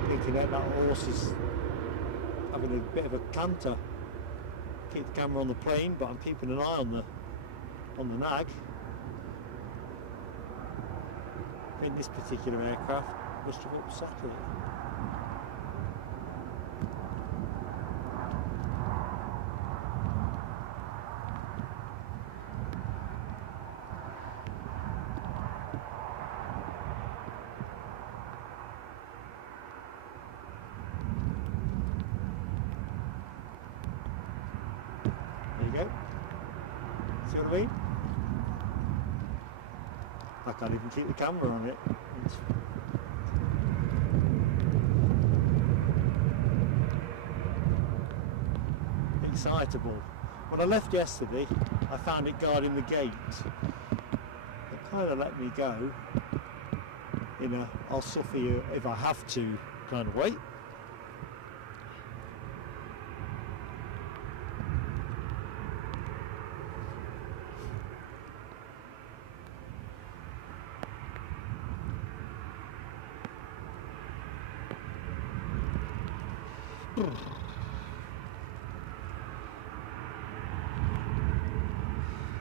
Thinking that horse is having a bit of a canter. Keep the camera on the plane, but I'm keeping an eye on the nag. I think this particular aircraft must have upset it. See what I mean? I can't even keep the camera on it. It's excitable. When I left yesterday, I found it guarding the gate. It kind of let me go. You know, I'll suffer you if I have to kind of wait.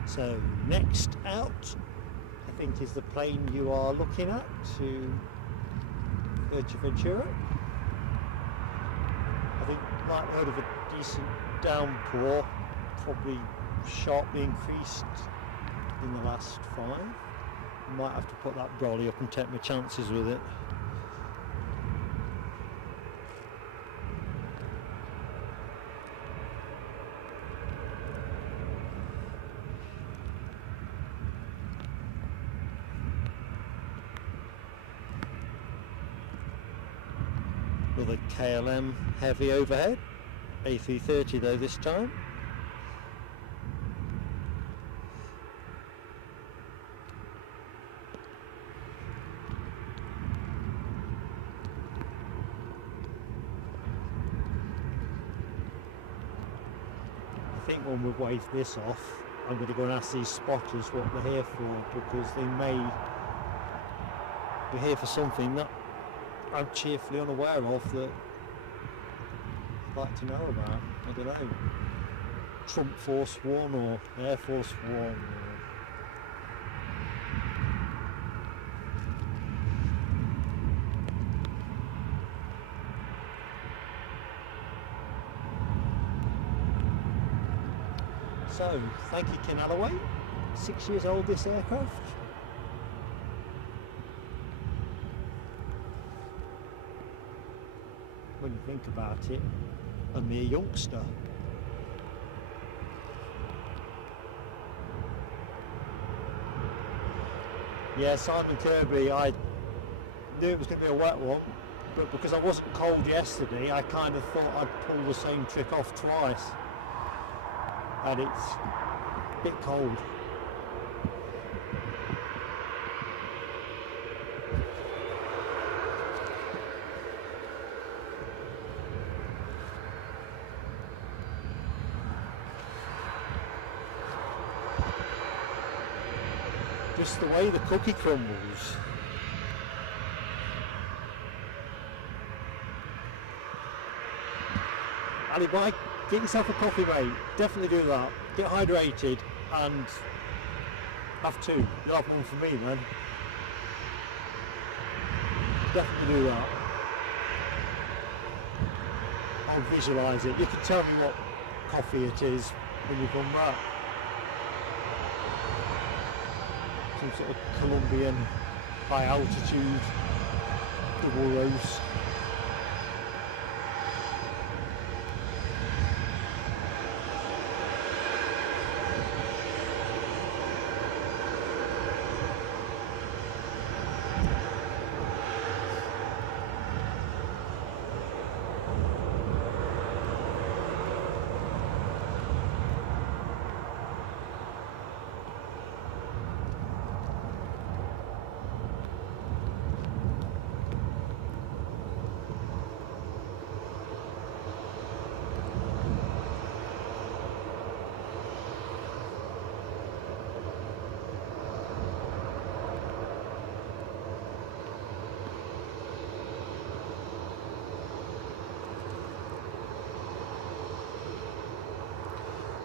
So next out, I think, is the plane you are looking at to Fuerteventura. I think likelihood of a decent downpour, probably sharply increased in the last 5. Might have to put that brolly up and take my chances with it. Another KLM heavy overhead, A320 though this time. I think when we wave this off, I'm going to go and ask these spotters what they're here for, because they may be here for something that I'm cheerfully unaware of that I'd like to know about. I don't know. Trump Force One or Air Force One. So, thank you, Ken Alloway. 6 years old, this aircraft. When you think about it, a mere youngster. Yeah, Simon Kirby, I knew it was going to be a wet one, but because I wasn't cold yesterday, I kind of thought I'd pull the same trick off twice. And it's a bit cold. Just the way the cookie crumbles. Ali, Mike, get yourself a coffee, mate. Definitely do that. Get hydrated and have 2. You'll have one for me, man. Definitely do that. I'll visualise it. You can tell me what coffee it is when you come back. Some sort of Colombian high altitude double roast.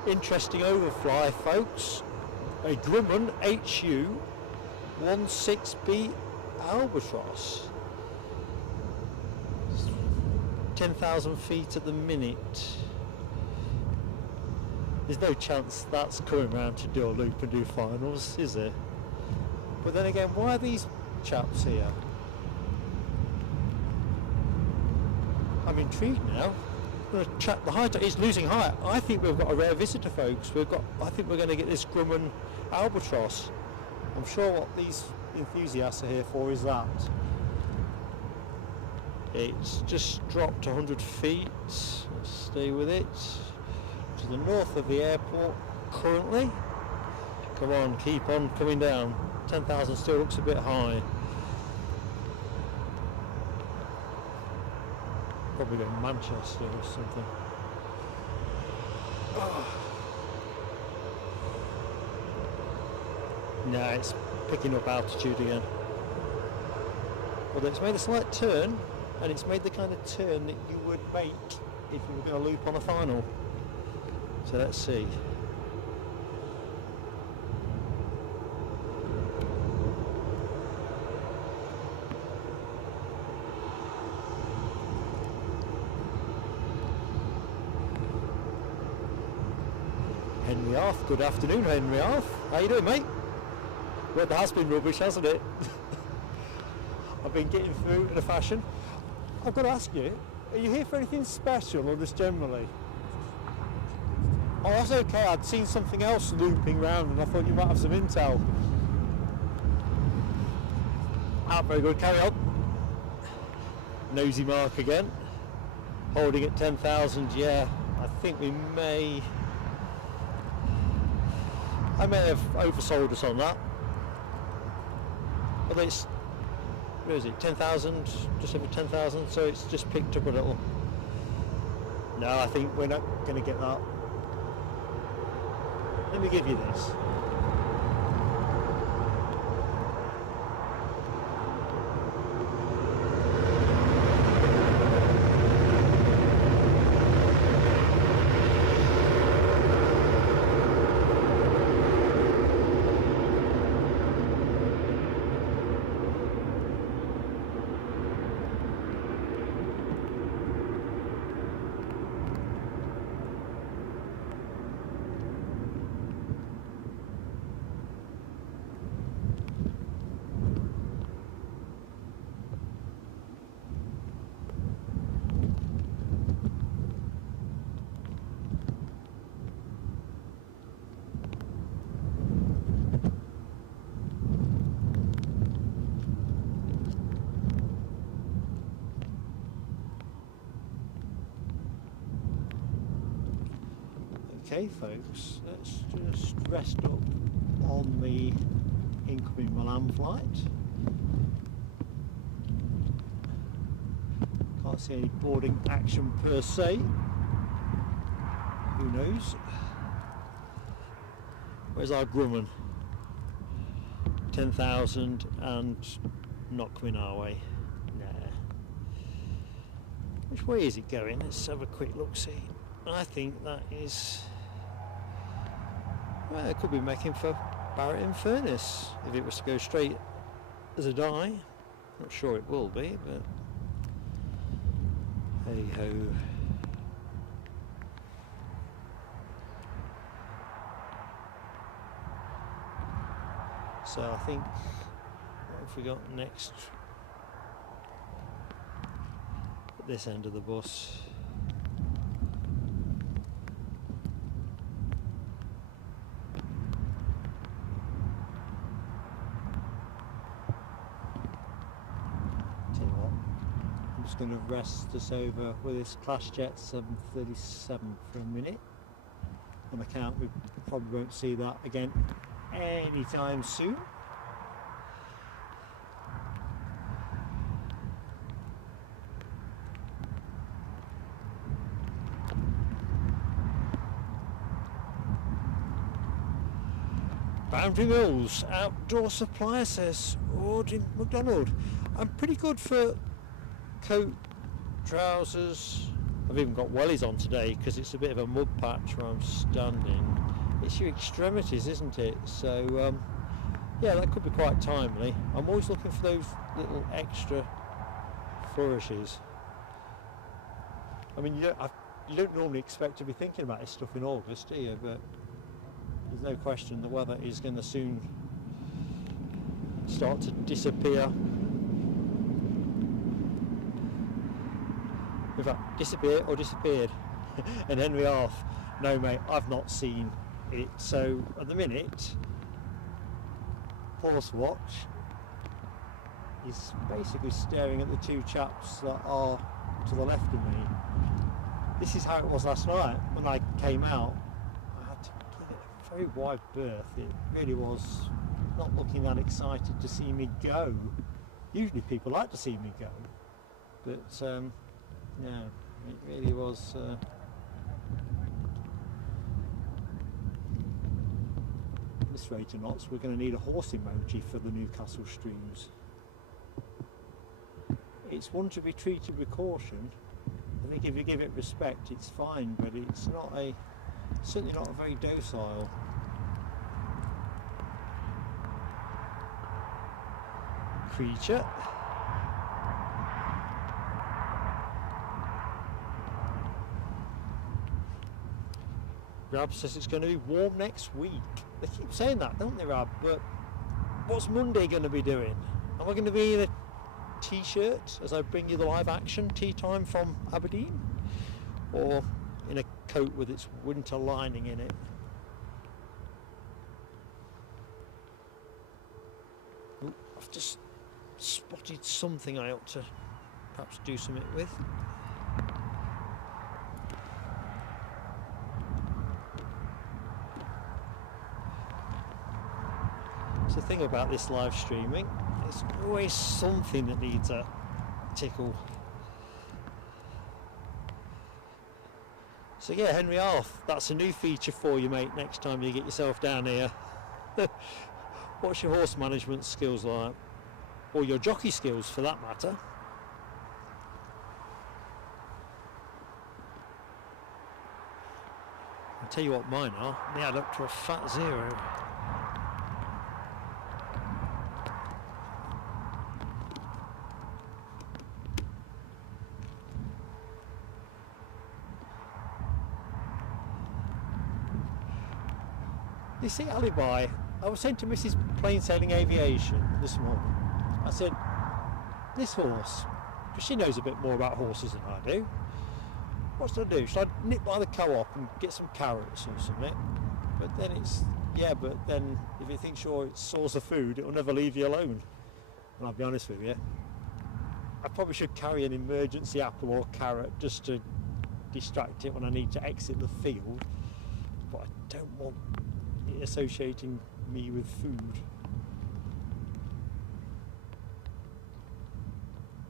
interesting overfly, folks. A Grumman HU 16B Albatross. 10,000 feet at the minute. There's no chance that's coming round to do a loop and do finals, is there? But then again, why are these chaps here? I'm intrigued now. The height is losing height. I think we've got a rare visitor, folks. I think we're going to get this Grumman Albatross. I'm sure what these enthusiasts are here for is that. It's just dropped 100 feet. Let's stay with it. To the north of the airport currently. Come on, keep on coming down. 10,000 still looks a bit high. Probably going to Manchester or something. Oh. No, it's picking up altitude again. Although it's made a slight turn, and it's made the kind of turn that you would make if you were going to loop on a final. So let's see. Henry Arth, good afternoon Henry Arth. How you doing, mate? Weather has been rubbish, hasn't it? I've been getting through in a fashion. I've got to ask you, are you here for anything special or just generally? Oh, that's okay. I'd seen something else looping round and I thought you might have some intel. Ah, very good. Carry on. Nosy mark again. Holding at 10,000. Yeah, I think I may have oversold us on that. Although it's, where is it? 10,000, just over 10,000. So it's just picked up a little. No, I think we're not going to get that. Let me give you this. Okay folks, let's just rest up on the incoming Milan flight. Can't see any boarding action per se. Who knows? Where's our Grumman? 10,000 and not coming our way. Nah. Which way is it going? Let's have a quick look see. I think that is... Well, it could be making for Barrett in Furness if it was to go straight as a die. Not sure it will be, but hey ho. So I think, what have we got next at this end of the bus? Going to rest us over with this ClassJet 737 for a minute. On account we probably won't see that again anytime soon. Boundary Mills outdoor supplier, says Audrey McDonald. I'm pretty good for coat, trousers, I've even got wellies on today because it's a bit of a mud patch where I'm standing. It's your extremities, isn't it? So yeah, that could be quite timely. I'm always looking for those little extra flourishes. I mean, you don't normally expect to be thinking about this stuff in August, do you? But there's no question the weather is going to soon start to disappear. In fact, disappear or disappeared. And Henry Arth, no mate, I've not seen it. So at the minute, Horse Watch is basically staring at the two chaps that are to the left of me. This is how it was last night when I came out. I had to give it a very wide berth. It really was not looking that excited to see me go. Usually people like to see me go, but yeah, it really was. At this rate of knots, we're going to need a horse emoji for the Newcastle streams. It's one to be treated with caution. I think if you give it respect, it's fine, but it's not certainly not a very docile creature. Rab says it's going to be warm next week. They keep saying that, don't they, Rab? But what's Monday going to be doing? Am I going to be in a t-shirt as I bring you the live action tea time from Aberdeen, or in a coat with its winter lining in it? Ooh, I've just spotted something I ought to perhaps do something with. It's the thing about this live streaming, there's always something that needs a tickle. So yeah, Henry Arth, that's a new feature for you, mate, next time you get yourself down here. What's your horse management skills like? Or your jockey skills, for that matter. I'll tell you what mine are, they add up to a fat 0. You see, Alibi, I was saying to Mrs. Plain Sailing Aviation this morning, I said, this horse, because she knows a bit more about horses than I do, what should I do? Should I nip by the co-op and get some carrots or something? But then it's, yeah, but then if you think you're its source of food, it'll never leave you alone. And I'll be honest with you, I probably should carry an emergency apple or carrot just to distract it when I need to exit the field, but I don't want it associating me with food.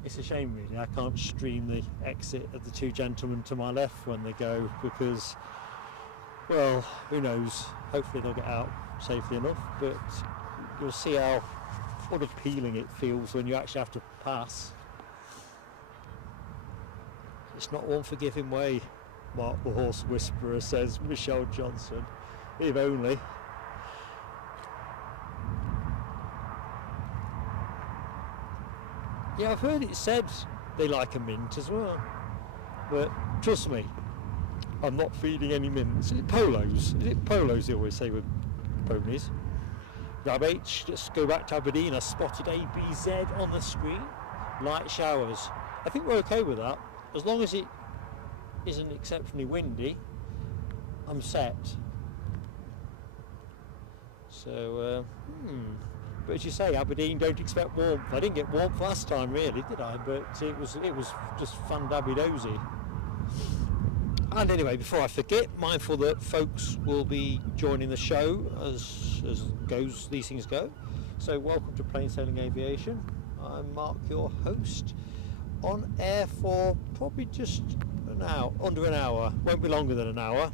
It's a shame really, I can't stream the exit of the two gentlemen to my left when they go, because, well, who knows, hopefully they'll get out safely enough, but you'll see how unappealing it feels when you actually have to pass. It's not one forgiving way, Mark the Horse Whisperer says, Michelle Johnson. If only. Yeah, I've heard it said they like a mint as well, but trust me, I'm not feeding any mints. Is it polos? Is it polos they always say with ponies? Rab H, let's go back to Aberdeen. I spotted ABZ on the screen. Light showers. I think we're okay with that. As long as it isn't exceptionally windy, I'm set. So, but as you say, Aberdeen don't expect warmth. I didn't get warmth last time, really, did I? But it was just fun-dabby-dozy. And anyway, before I forget, mindful that folks will be joining the show as these things go. So, welcome to Plain Sailing Aviation. I'm Mark, your host, on air for probably just an hour, under an hour. Won't be longer than an hour.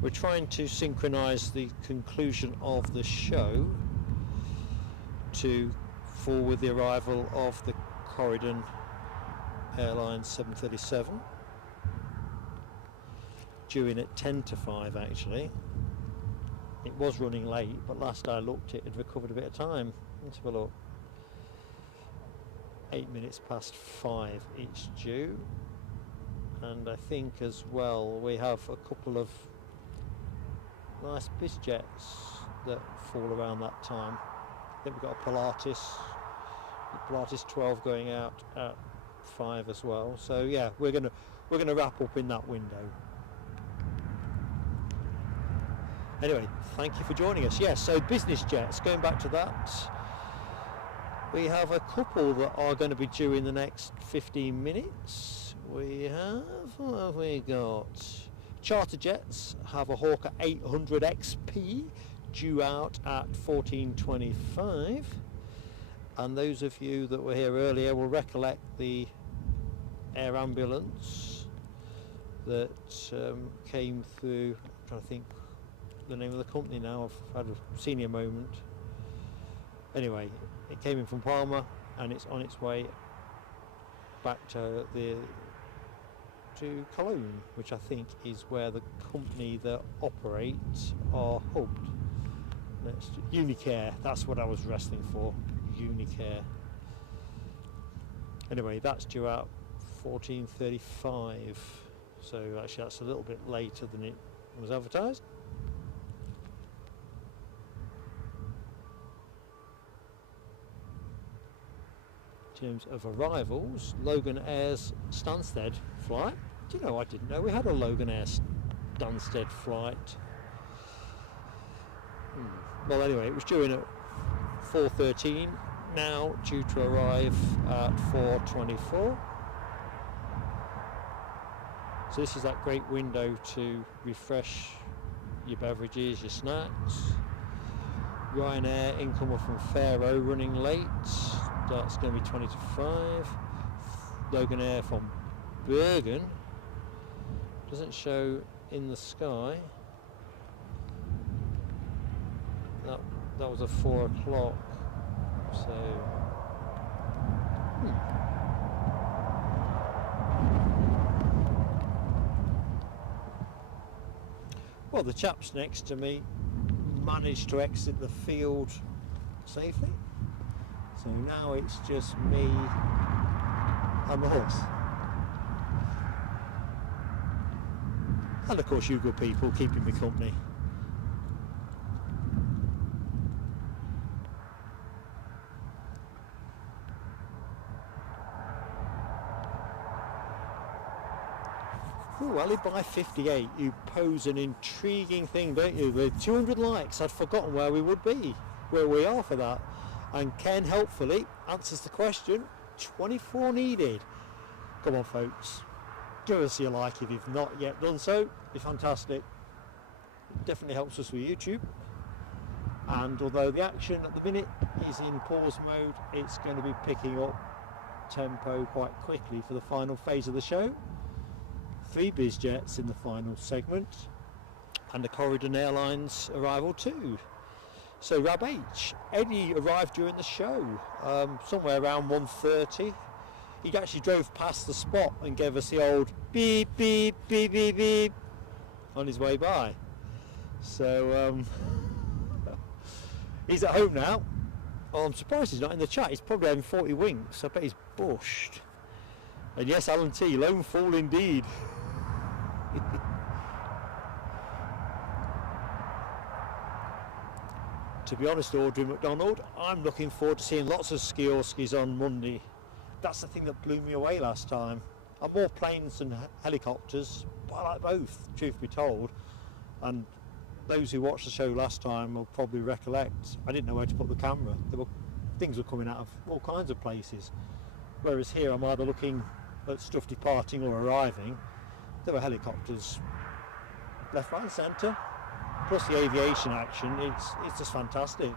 We're trying to synchronise the conclusion of the show to fall with the arrival of the Corendon Airlines 737. due in at 10 to 5 actually. It was running late, but last I looked it had recovered a bit of time. Let's have a look. 8 minutes past 5 it's due. And I think as well we have a couple of nice biz jets that fall around that time. I think we've got a Pilatus 12 going out at 5 as well. So yeah, we're gonna wrap up in that window. Anyway, thank you for joining us. Yes, so business jets, going back to that, we have a couple that are going to be due in the next 15 minutes. We have, what have we got? Charter jets have a Hawker 800 XP due out at 14:25. And those of you that were here earlier will recollect the air ambulance that came through. I'm trying to think the name of the company now. I've had a senior moment. Anyway, it came in from Palma and it's on its way back to Cologne, which I think is where the company that operates are hubbed. Unicare, that's what I was wrestling for. Unicare. Anyway, that's due out 14:35, so actually that's a little bit later than it was advertised. In terms of arrivals, Loganair's Stansted flight. Do you know, I didn't know we had a Loganair Stansted flight. Well, anyway, it was due in at 4:13, now due to arrive at 4:24. So this is that great window to refresh your beverages, your snacks. Ryanair incomer from Faro running late. That's going to be 20 to 5. Loganair from Bergen doesn't show in the sky. That was at 4 o'clock. So well, the chaps next to me managed to exit the field safely. So now it's just me and the horse. And of course you good people keeping me company. Well, by 58 you pose an intriguing thing, don't you? With 200 likes, I'd forgotten where we would be, where we are for that. And Ken helpfully answers the question, 24 needed. Come on folks, give us your like if you've not yet done so. It'd be fantastic. It definitely helps us with YouTube. And although the action at the minute is in pause mode, it's going to be picking up tempo quite quickly for the final phase of the show. 3 biz jets in the final segment and the Corendon Airlines arrival too. So Rab H, Eddie arrived during the show, somewhere around 1:30. He actually drove past the spot and gave us the old beep beep beep beep beep on his way by. So he's at home now. Oh, I'm surprised he's not in the chat. He's probably having 40 winks. I bet he's bushed. And yes, Alan T, lone fool indeed. To be honest, Audrey McDonald, I'm looking forward to seeing lots of ski-orskis on Monday. That's the thing that blew me away last time. I'm more planes than helicopters, but I like both, truth be told. And those who watched the show last time will probably recollect I didn't know where to put the camera. Things were coming out of all kinds of places. Whereas here I'm either looking at stuff departing or arriving. There were helicopters left, right and centre. Plus the aviation action, it's just fantastic.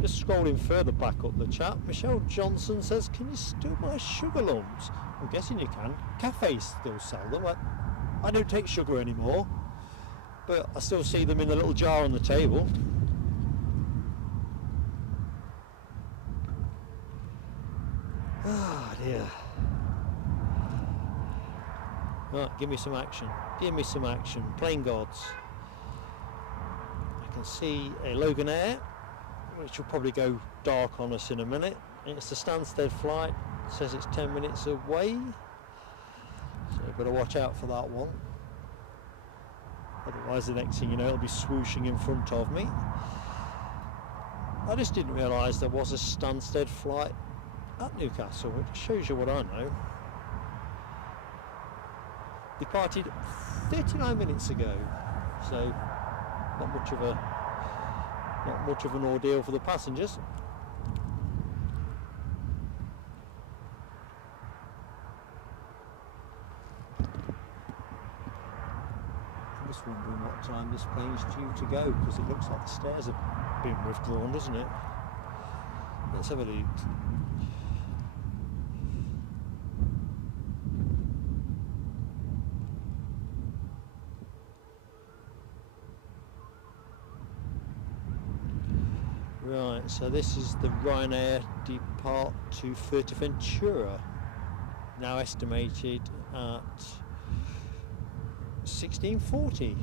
Just scrolling further back up the chat, Michelle Johnson says, can you still buy sugar lumps? I'm guessing you can. Cafes still sell them. I don't take sugar anymore, but I still see them in the little jar on the table. Ah, dear. Right, give me some action. Give me some action. Plane gods. I can see a Loganair, which will probably go dark on us in a minute. It's a Stansted flight. It says it's 10 minutes away. So better watch out for that one. Otherwise the next thing you know it'll be swooshing in front of me. I just didn't realise there was a Stansted flight at Newcastle, which shows you what I know. Departed 39 minutes ago, so not much of an ordeal for the passengers. I'm just wondering what time this plane's due to go, because it looks like the stairs have been withdrawn, doesn't it? Let's have a look. Right, so this is the Ryanair depart to Fuerteventura, now estimated at 16:40.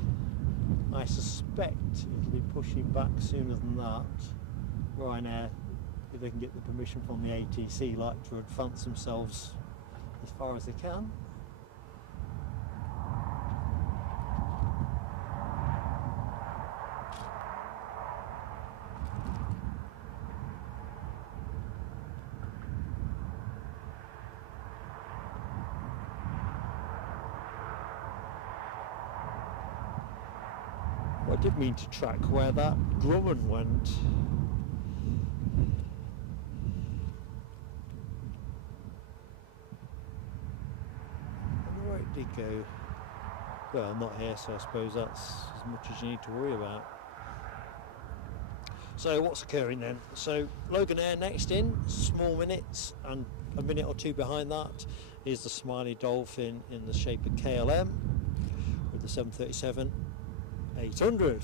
I suspect it'll be pushing back sooner than that. Ryanair, if they can get the permission from the ATC, like to advance themselves as far as they can. I did mean to track where that Grumman went. I wonder where it did go. Well, I'm not here, so I suppose that's as much as you need to worry about. So what's occurring then? So Loganair next in, small minutes, and a minute or two behind that is the Smiley Dolphin in the shape of KLM with the 737-800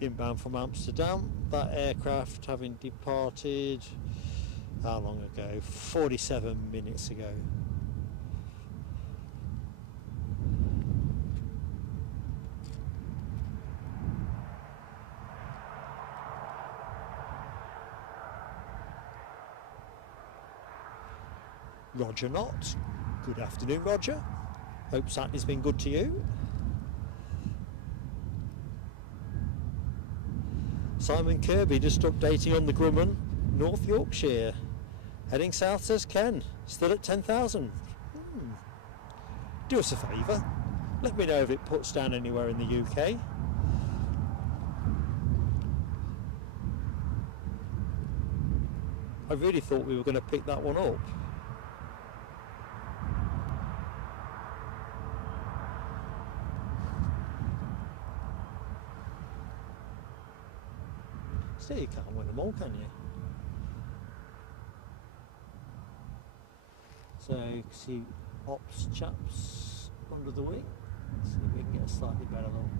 inbound from Amsterdam. That aircraft having departed, how long ago? 47 minutes ago. Roger Not. Good afternoon, Roger. Hope Saturday's been good to you. Simon Kirby just updating on the Grumman, North Yorkshire. Heading south, says Ken. Still at 10,000. Do us a favour. Let me know if it puts down anywhere in the UK. I really thought we were going to pick that one up. You can't win them all, can you? So you can see ops chaps under the wing. See if we can get a slightly better look.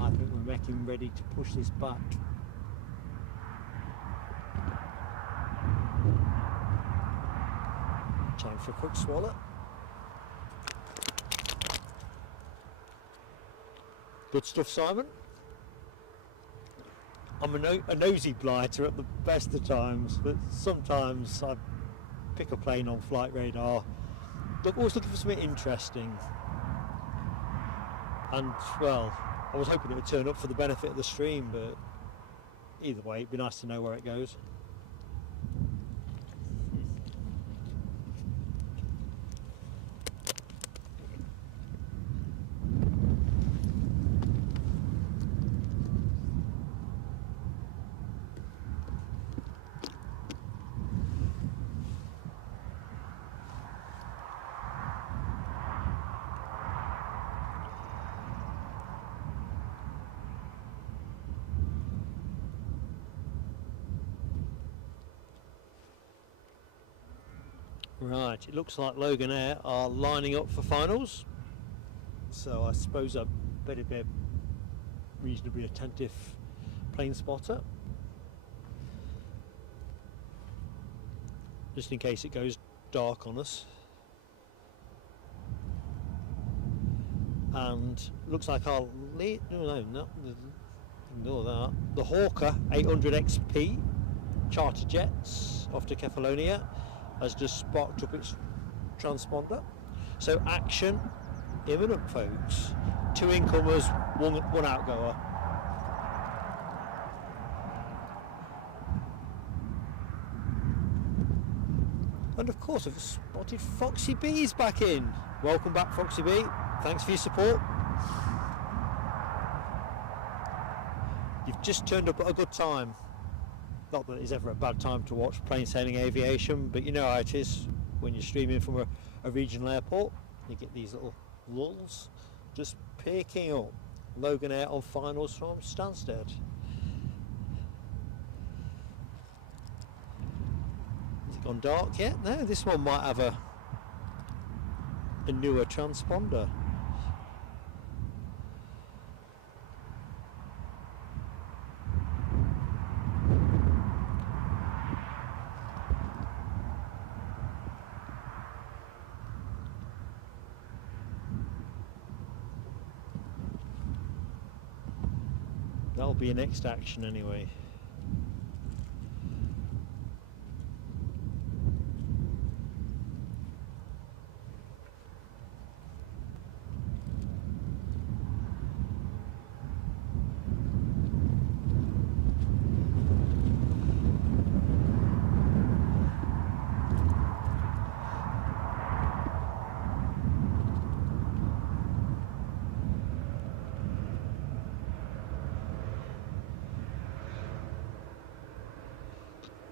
I think we're making ready to push this back. Time for a quick swallow. Good stuff, Simon. I'm a nosy blighter at the best of times, but sometimes I pick a plane on flight radar. Always looking for something interesting. And, well, I was hoping it would turn up for the benefit of the stream, but either way, it'd be nice to know where it goes. Right, it looks like Loganair are lining up for finals, so I suppose I better be a reasonably attentive plane spotter, just in case it goes dark on us. and looks like our lead, no, ignore that. The Hawker 800 XP charter jets off to Kefalonia has just sparked up its transponder. So action imminent, folks. 2 incomers, one outgoer. And of course I've spotted Foxy B's back in. Welcome back, Foxy B. Thanks for your support. You've just turned up at a good time. Not that it's ever a bad time to watch plain sailing aviation, but you know how it is when you're streaming from a regional airport. You get these little lulls. Just picking up Loganair on finals from Stansted. Has it gone dark yet? No, this one might have a newer transponder. That'll be your next action anyway.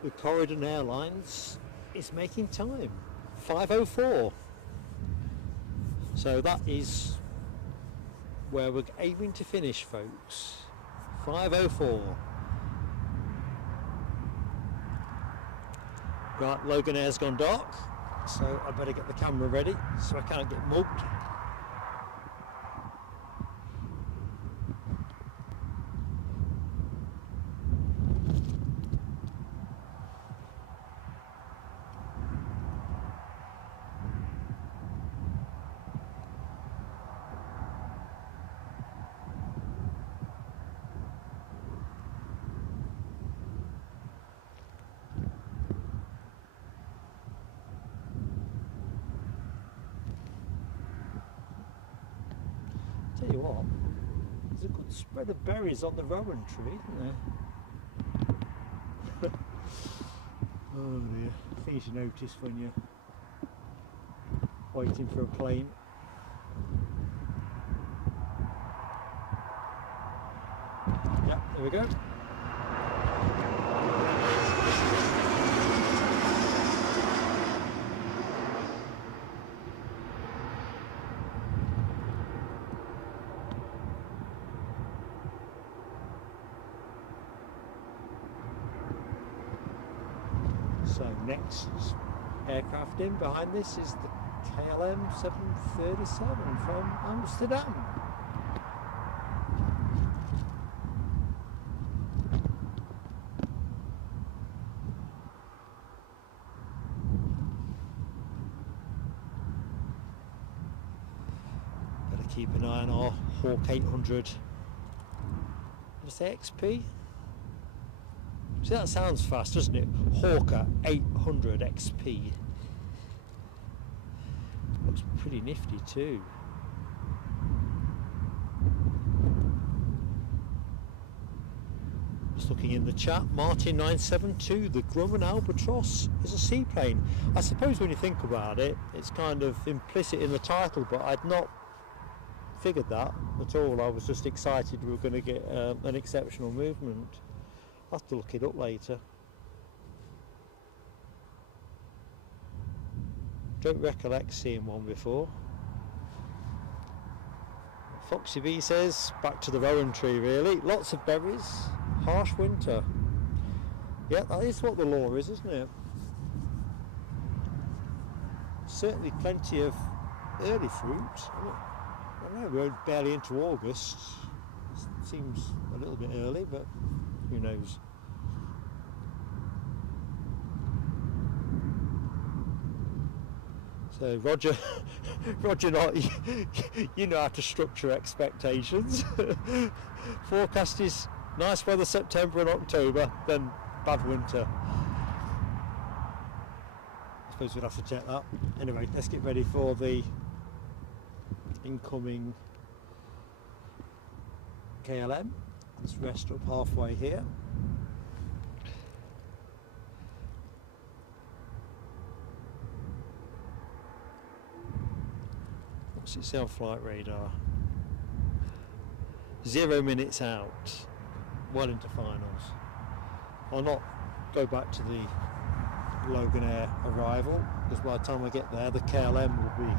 The Corendon Airlines is making time. 5:04. So that is where we're aiming to finish, folks. 5:04. Right, Loganair's gone dark, so I better get the camera ready so I can't get mugged. Tell you what, there's a good spread of berries on the rowan tree, isn't there? Oh dear, things you notice when you're waiting for a plane. Yeah, there we go. So next aircraft in behind this is the KLM 737 from Amsterdam. Better keep an eye on our Hawk 800. Did I say XP? See, that sounds fast, doesn't it? Hawker 800 XP. Looks pretty nifty too. Just looking in the chat, Martin 972, the Grumman Albatross is a seaplane. I suppose when you think about it, it's kind of implicit in the title, but I'd not figured that at all. I was just excited we were going to get an exceptional movement. I'll have to look it up later. Don't recollect seeing one before. Foxy B says, back to the rowan tree really. Lots of berries, harsh winter. Yeah, that is what the law is, isn't it? Certainly plenty of early fruit. I know we're barely into August. Seems a little bit early, but who knows? So Roger, Roger, not you know how to structure expectations. Forecast is nice weather September and October, then bad winter. I suppose we'd have to check that. Anyway, let's get ready for the incoming KLM. Let's rest up halfway here. What's its flight radar? 0 minutes out, well into finals. I'll not go back to the Loganair arrival, because by the time I get there the KLM will be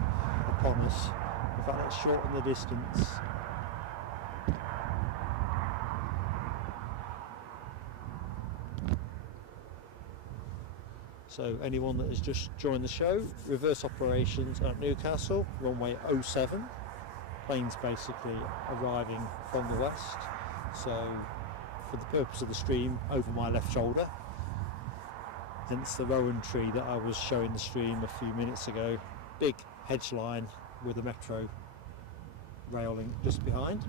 upon us. In fact, let's shorten the distance. So anyone that has just joined the show, reverse operations at Newcastle, runway 07. Planes basically arriving from the west. So for the purpose of the stream, over my left shoulder. Hence the rowan tree that I was showing the stream a few minutes ago. Big hedge line with a metro railing just behind.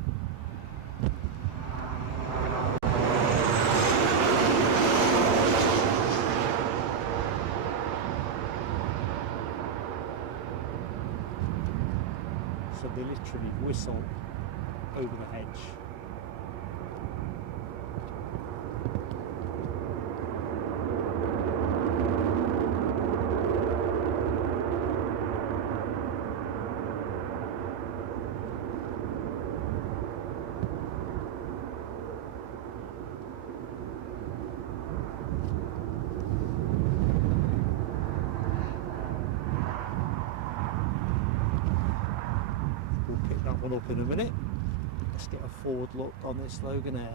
So they literally whistle over the hedge. One up in a minute. Let's get a forward look on this Loganair.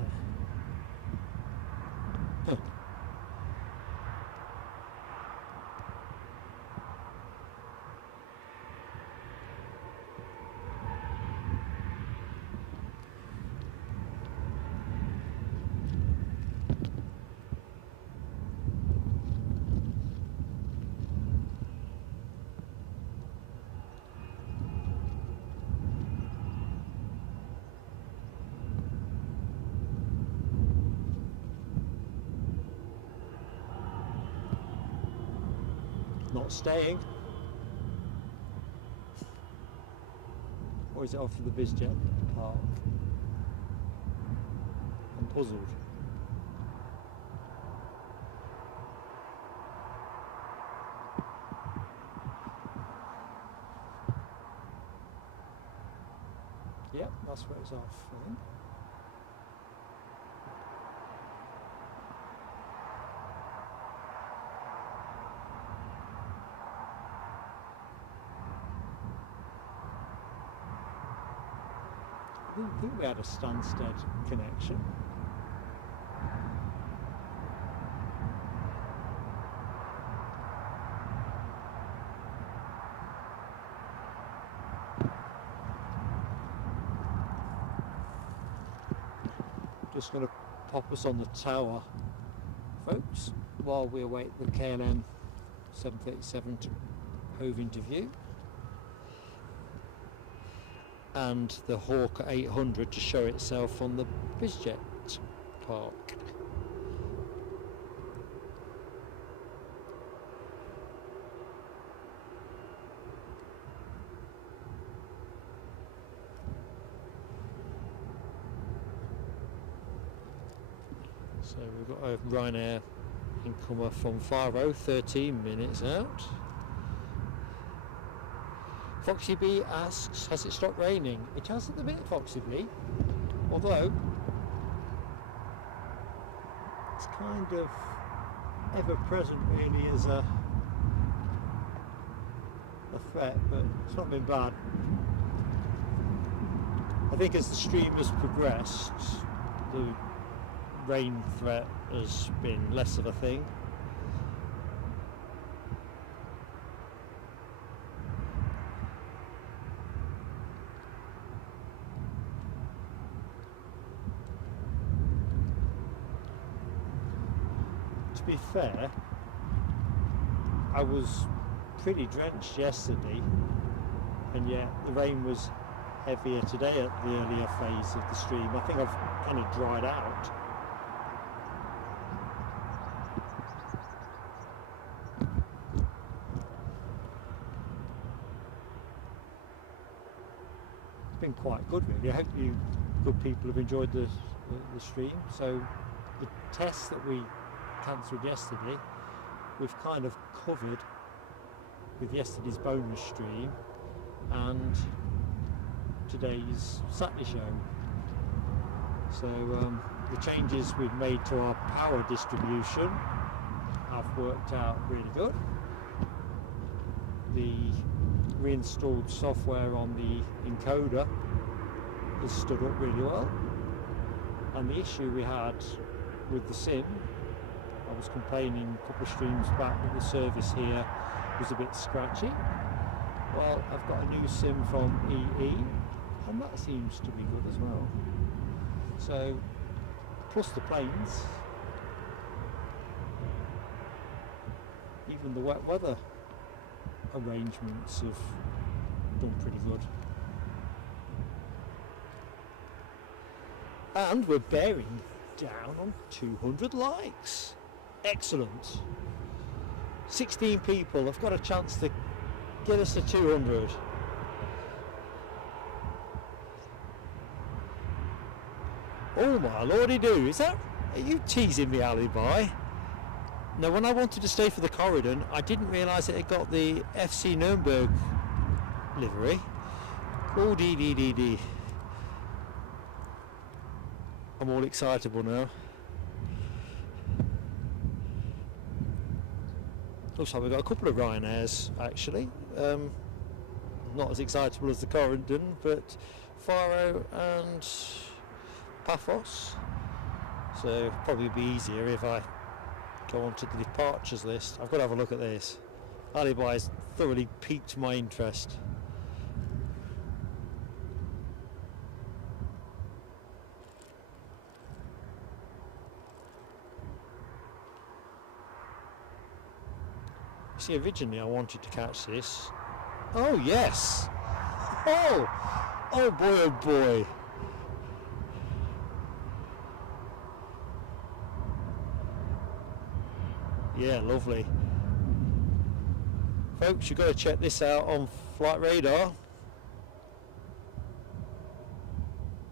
Not staying. Or is it off to the easyJet park? I'm puzzled. Yep, that's where it's off, I think. I think we had a Stansted connection. Just going to pop us on the tower, folks, while we await the KLM 737 to hove into view. And the Hawker 800 to show itself on the easyJet park. So we've got a Ryanair incomer from Faro, 13 minutes out. Foxy B asks, has it stopped raining? It has at the minute, Foxy B, although it's kind of ever present really as a threat, but it's not been bad. I think as the stream has progressed, the rain threat has been less of a thing. To be fair, I was pretty drenched yesterday, and yet the rain was heavier today at the earlier phase of the stream. I think I've kind of dried out. It's been quite good, really. I hope you good people have enjoyed the stream. So the tests that we cancelled yesterday, we've kind of covered with yesterday's bonus stream and today's Saturday show. So the changes we've made to our power distribution have worked out really good. The reinstalled software on the encoder has stood up really well, and the issue we had with the SIM, I was complaining a couple of streams back that the service here was a bit scratchy. Well, I've got a new SIM from EE, and that seems to be good as well. So, plus the planes, even the wet weather arrangements have done pretty good. And we're bearing down on 200 likes. Excellent. 16 people have got a chance to get us to 200. Oh my lordy do, are you teasing me, Alibi? Now, when I wanted to stay for the Corendon, I didn't realise it had got the FC Nürnberg livery. Oh, dee. I'm all excitable now. Looks like we've got a couple of Ryanairs actually. Not as excitable as the Corendon, but Faro and Paphos. So probably be easier if I go on to the departures list. I've got to have a look at this. Alibi has thoroughly piqued my interest. See, originally I wanted to catch this. Oh yes! Oh boy, oh boy! Yeah, lovely. Folks, you've got to check this out on Flight Radar.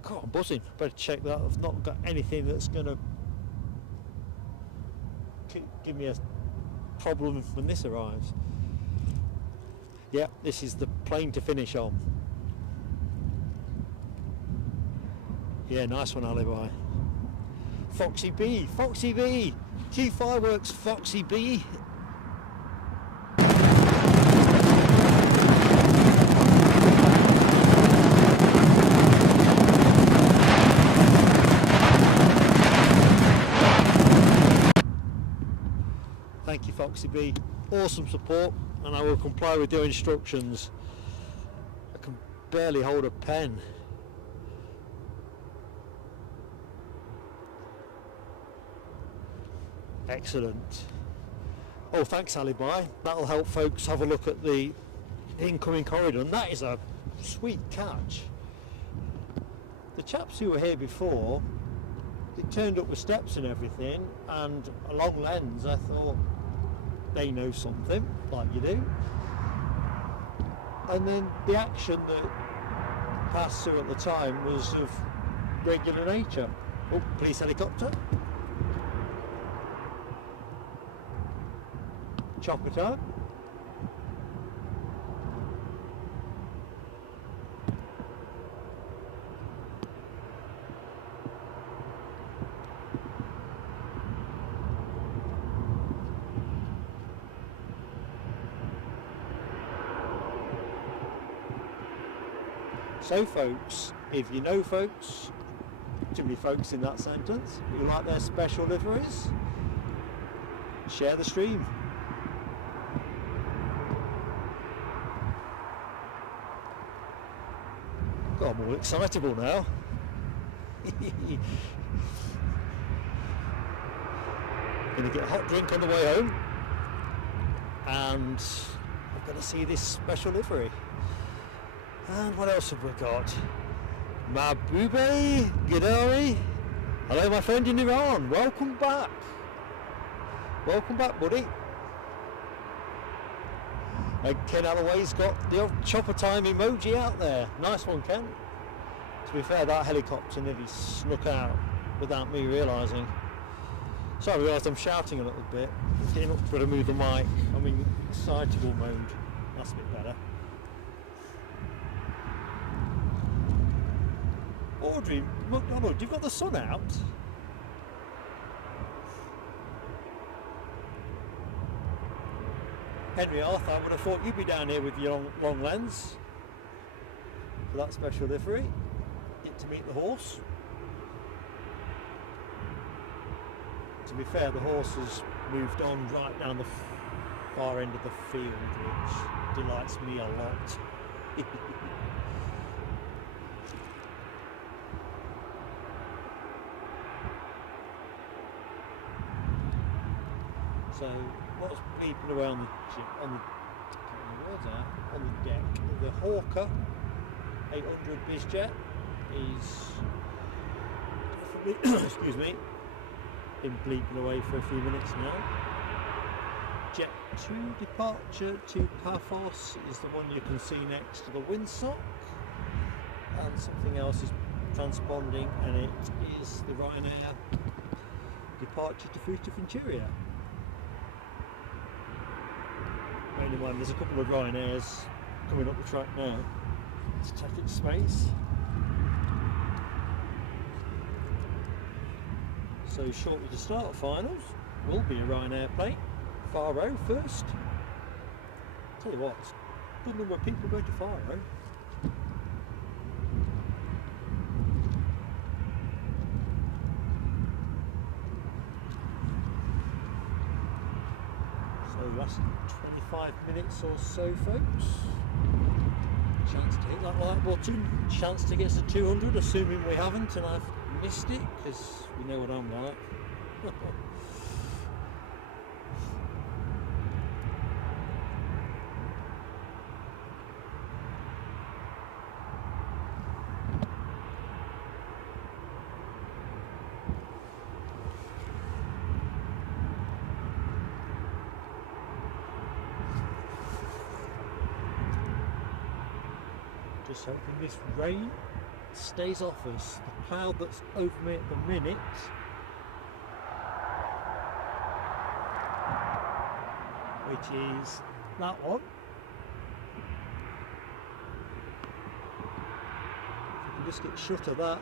God, I'm buzzing. Better check that. I've not got anything that's going to give me a problem when this arrives. Yeah, this is the plane to finish on. Yeah, nice one, Alibi. Foxy B, Foxy B, G Fireworks, Foxy B. Thank you, Foxy B. Awesome support, and I will comply with your instructions. I can barely hold a pen. Excellent. Oh, thanks, Alibi. That'll help folks have a look at the incoming Corendon. That is a sweet catch. The chaps who were here before, they turned up with steps and everything, and a long lens. I thought, they know something, like you do. And then the action that passed through at the time was of regular nature. Oh, police helicopter. Chopper time. So folks, if you know folks, too many folks in that sentence, who like their special liveries, share the stream. God, I'm all excitable now. Gonna get a hot drink on the way home, and I've going to see this special livery. And what else have we got? Mahbube Gidari. Hello my friend in Iran, welcome back. Welcome back, buddy. And Ken Alloway's got the old chopper time emoji out there. Nice one, Ken. To be fair, that helicopter nearly snuck out without me realising. So I realised I'm shouting a little bit. Getting up to move the mic. I'm in excitable mode. That's a bit better. Audrey McDonald, you've got the sun out. Henry Arthur, I would have thought you'd be down here with your long lens for that special livery. Get to meet the horse. To be fair, the horse has moved on right down the far end of the field, which delights me a lot. So, what's beeping away on the deck? The Hawker 800 BizJet is definitely, excuse me, been bleeping away for a few minutes now. Jet 2 departure to Paphos is the one you can see next to the windsock, and something else is transponding, and it is the Ryanair departure to Fuerteventura. Bearing in mind there's a couple of Ryanairs coming up the track now to take its space. So shortly to start finals will be a Ryanair plane. Far row first. Tell you what, good number of people go to far row. So last 25 minutes or so, folks. Chance to hit that like button. Chance to get to 200, assuming we haven't and I've missed it, because you know what I'm like. Just hoping this rain stays off us. The cloud that's over me at the minute which is that one. If we can just get shut of that,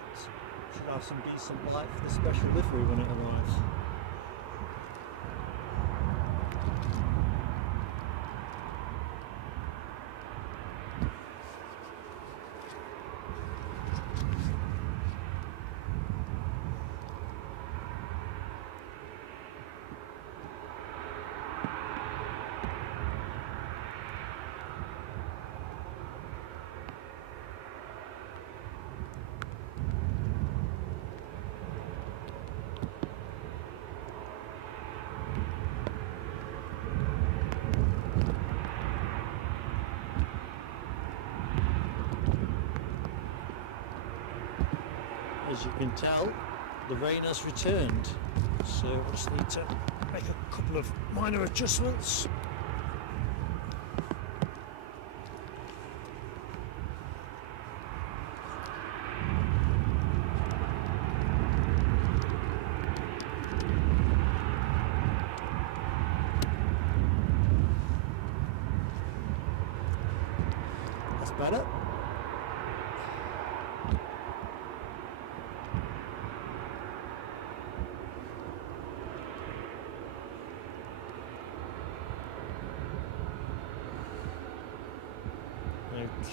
should have some decent light for the special livery when it arrives. As you can tell, the rain has returned, so I just need to make a couple of minor adjustments. That's better.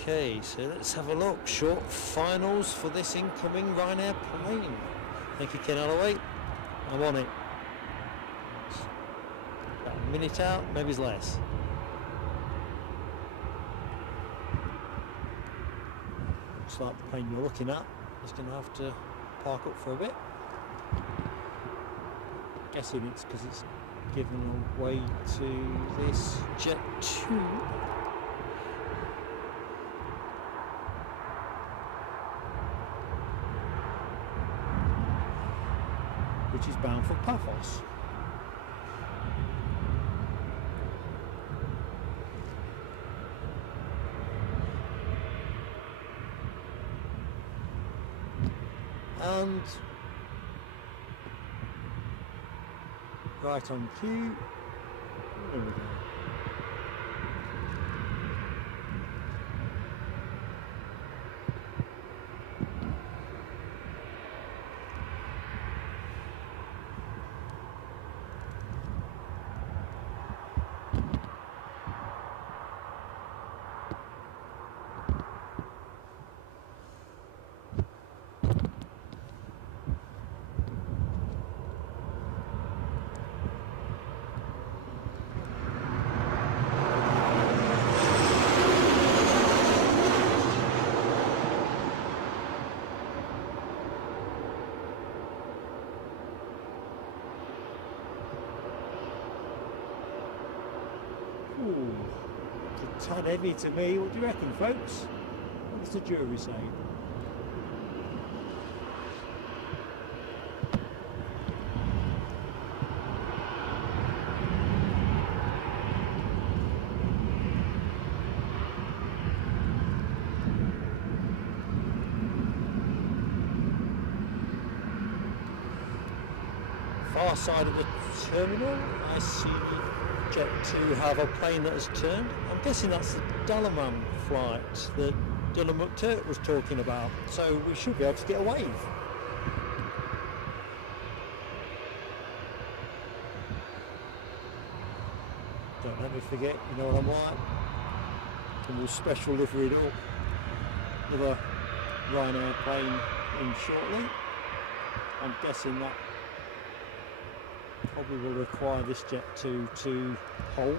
Okay, so let's have a look. Short finals for this incoming Ryanair plane. Thank you, Ken Alloway. I'm on it. About a minute out, maybe it's less. Looks like the plane you're looking at is going to have to park up for a bit. Guessing it's because it's given away to this Jet 2. which is bound for Paphos. And right on cue, there we go. Ooh, it's a tad heavy to me. What do you reckon, folks? What does the jury say? Far side of the terminal, I see Jet 2 have a plane that has turned. I'm guessing that's the Dalaman flight that Dylan McTurk was talking about, so we should be able to get a wave. Don't let me forget, you know what I'm like. And we'll special livery it all. Another Ryanair plane in shortly. I'm guessing that probably will require this Jet 2 to hold.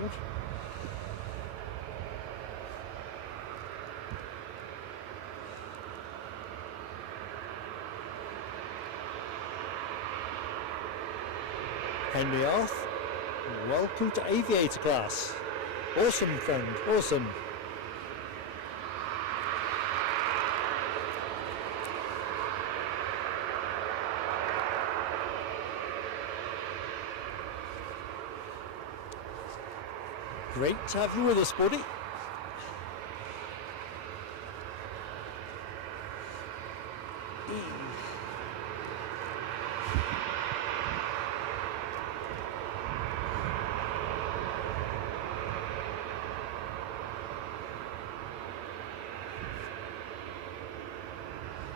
Henry Arth, welcome to Aviator class. Awesome, friend, awesome. Great to have you with us, buddy.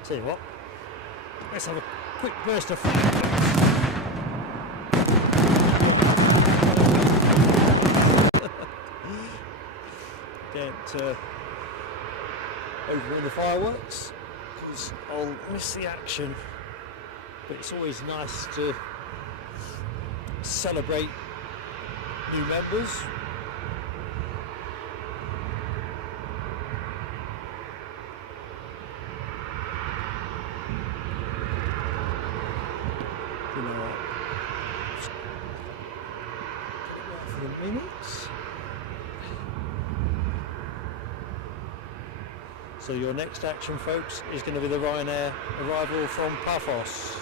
Tell you what, let's have a quick burst of get over in the fireworks because I'll miss the action, but it's always nice to celebrate new members. You know what? For the minutes. So your next action, folks, is going to be the Ryanair arrival from Paphos.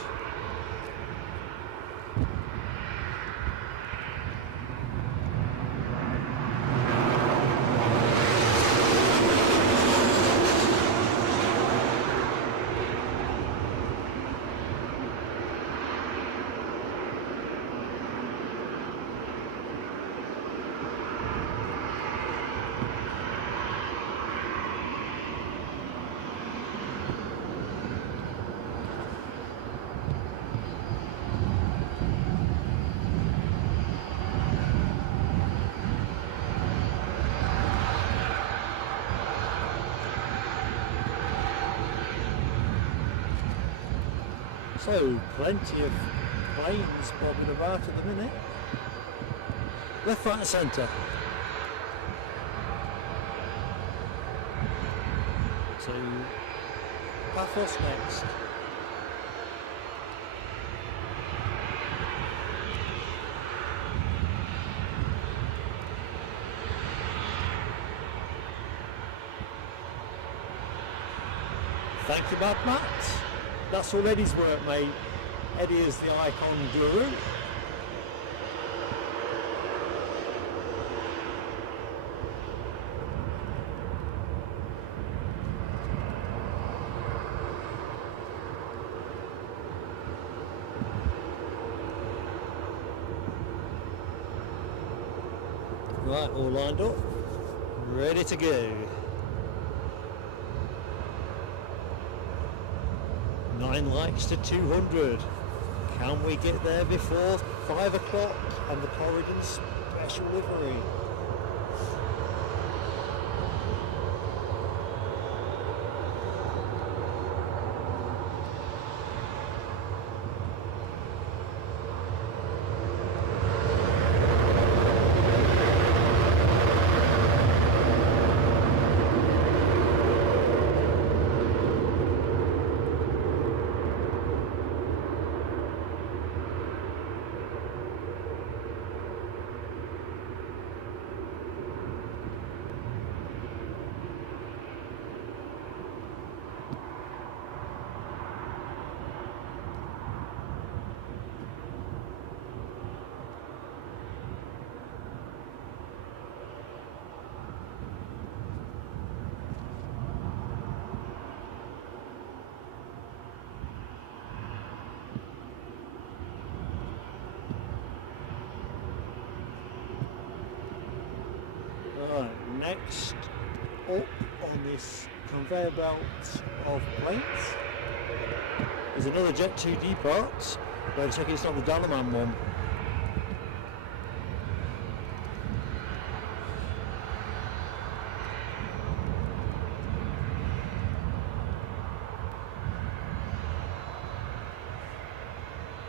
So, plenty of planes bobbing about at the minute. Left, right and centre. So, Paphos next. Thank you, Matt. That's all Eddie's work, mate. Eddie is the icon guru. Right, all lined up, ready to go. 9 likes to 200. Can we get there before 5 o'clock and the Corendon special livery? Right, next up on this conveyor belt of planes is another Jet 2D part, but I check it's not the Dalaman one.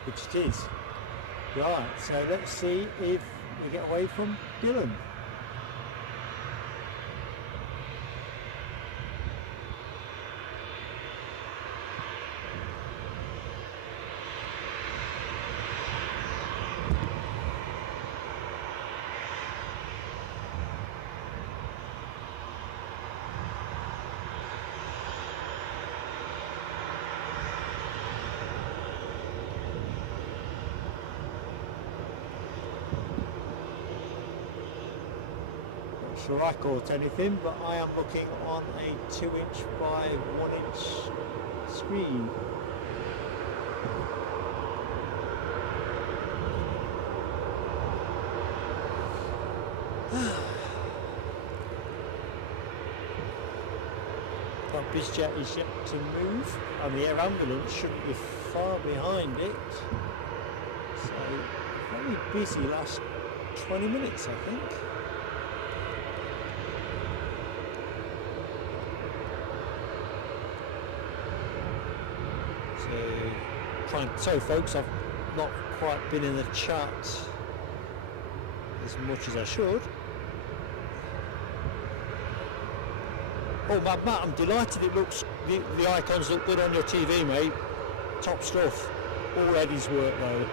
Which it is. Right, so let's see if we get away from Dylan. Sure I caught anything, but I am looking on a 2-inch by 1-inch screen. That BizJet is yet to move, and the air ambulance shouldn't be far behind it. So very busy last 20 minutes, I think. Sorry folks, I've not quite been in the chat as much as I should. Oh Matt, I'm delighted it looks, the icons look good on your TV, mate. Top stuff. All Eddie's work though.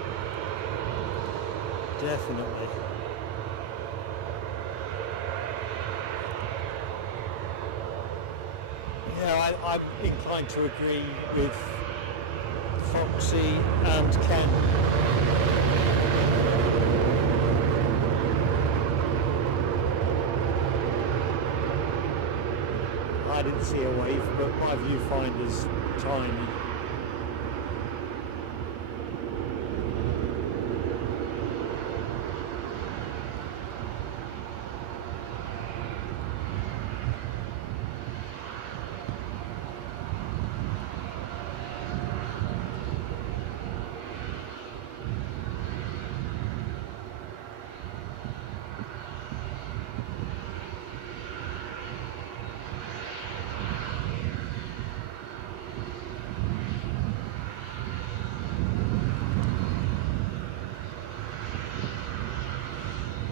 Definitely. Yeah, I'm inclined to agree with Foxy and Ken. I didn't see a wave, but my viewfinder's tiny.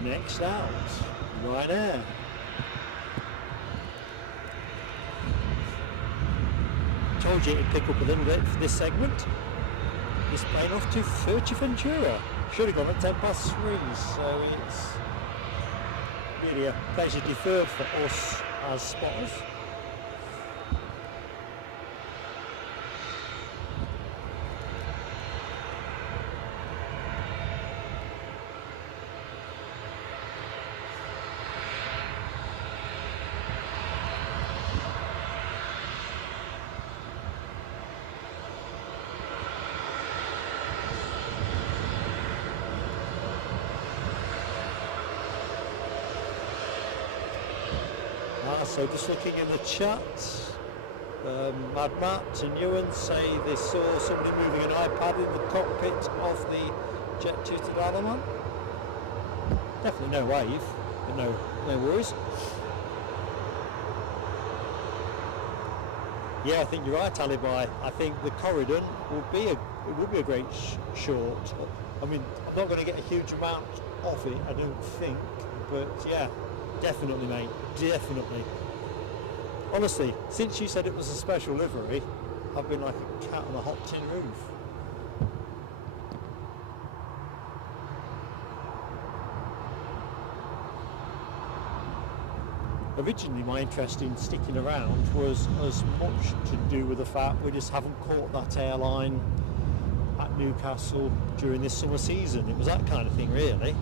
Next out, Ryanair. Told you it'd pick up a little bit for this segment. This plane off to Fuerteventura. Should have gone at 3:10, so it's really a pleasure deferred for us as spotters. So just looking in the chat, Mad Matt and Ewan say they saw somebody moving an iPad in the cockpit of the Jet 2 to Dalaman. Definitely no wave, but no worries. Yeah, I think you're right, Alibi. I think the Corendon would be a great short. I mean, I'm not going to get a huge amount off it, I don't think, but yeah, definitely, mate, definitely. Honestly, since you said it was a special livery, I've been like a cat on a hot tin roof. Originally my interest in sticking around was as much to do with the fact we just haven't caught that airline at Newcastle during this summer season. It was that kind of thing, really.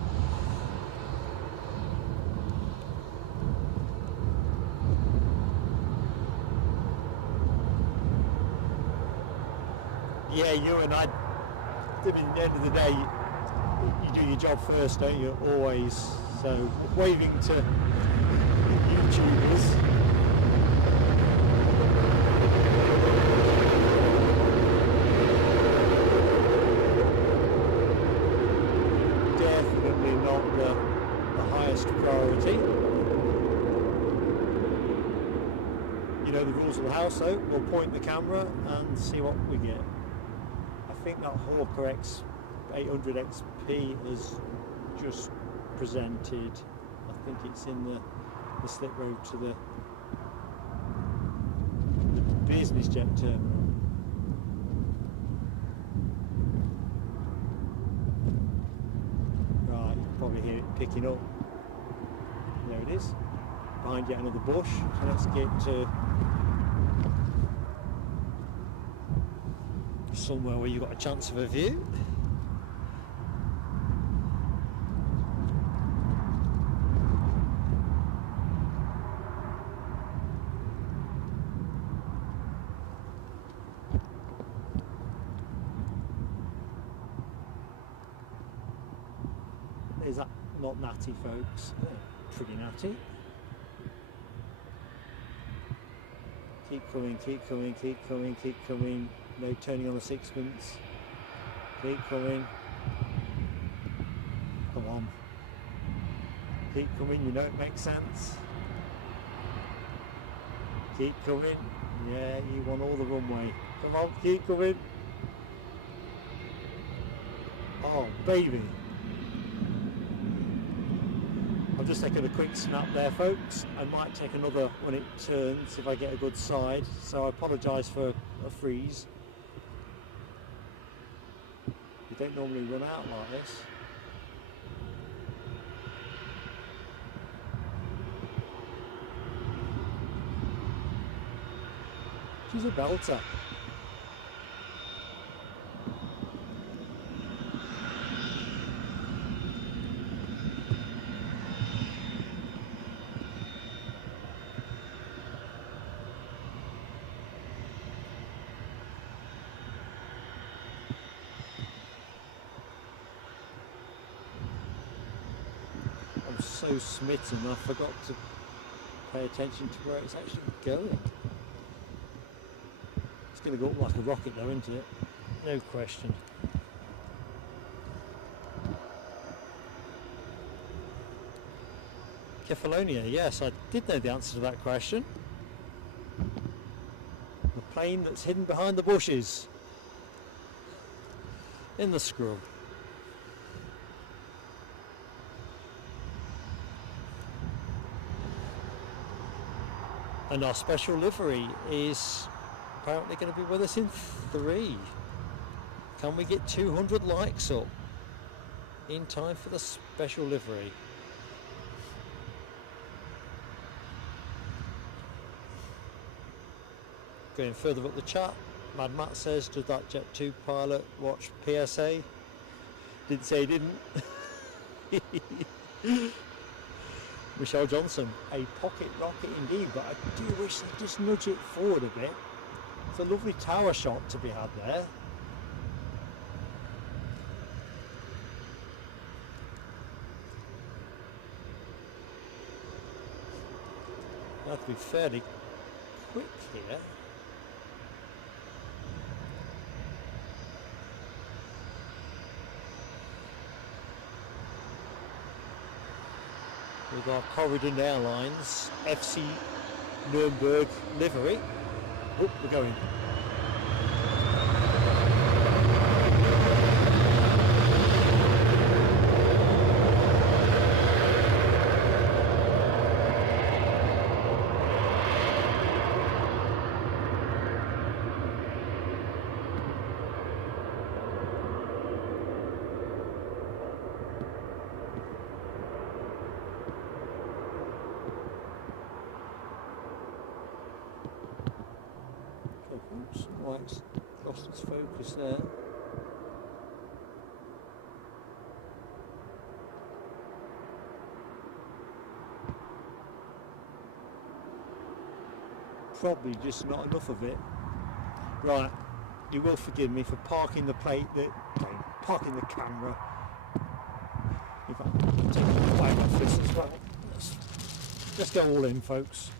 Yeah, you and I mean, at the end of the day, you do your job first, don't you? Always. So, waving to YouTubers. Definitely not the highest priority. You know the rules of the house, though. We'll point the camera and see what we get. I think that Hawker X 800 XP is just presented. I think it's in the slip road to the business jet terminal. Right, you can probably hear it picking up. There it is. Behind yet another bush. So let's get to somewhere where you've got a chance of a view. Is that not natty, folks? Oh, pretty natty. Keep coming, keep coming, keep coming, keep coming. No turning on the sixpence. Keep coming. Come on. Keep coming, you know it makes sense. Keep coming. Yeah, you want all the runway. Come on, keep coming. Oh, baby. I've just taken a quick snap there, folks. I might take another when it turns if I get a good side. So I apologise for a freeze. You don't normally run out like this. She's a belter. So smitten, I forgot to pay attention to where it's actually going. It's going to go up like a rocket though, isn't it? No question. Kefalonia, yes, I did know the answer to that question. The plane that's hidden behind the bushes. In the scrub. And our special livery is apparently going to be with us in 3. Can we get 200 likes up in time for the special livery? Going further up the chat, Mad Matt says, does that Jet 2 pilot watch PSA? Didn't say he didn't. Michelle Johnson, a pocket rocket indeed, but I do wish they'd just nudge it forward a bit. It's a lovely tower shot to be had there. I have to be fairly quick here. With our Corendon Airlines FC Nürnberg livery. Oh, we're going. Oops, right, lost its focus there. Probably just not enough of it. Right, you will forgive me for parking the parking the camera. In fact, I'm taking the plate off this as well. Let's go all in, folks.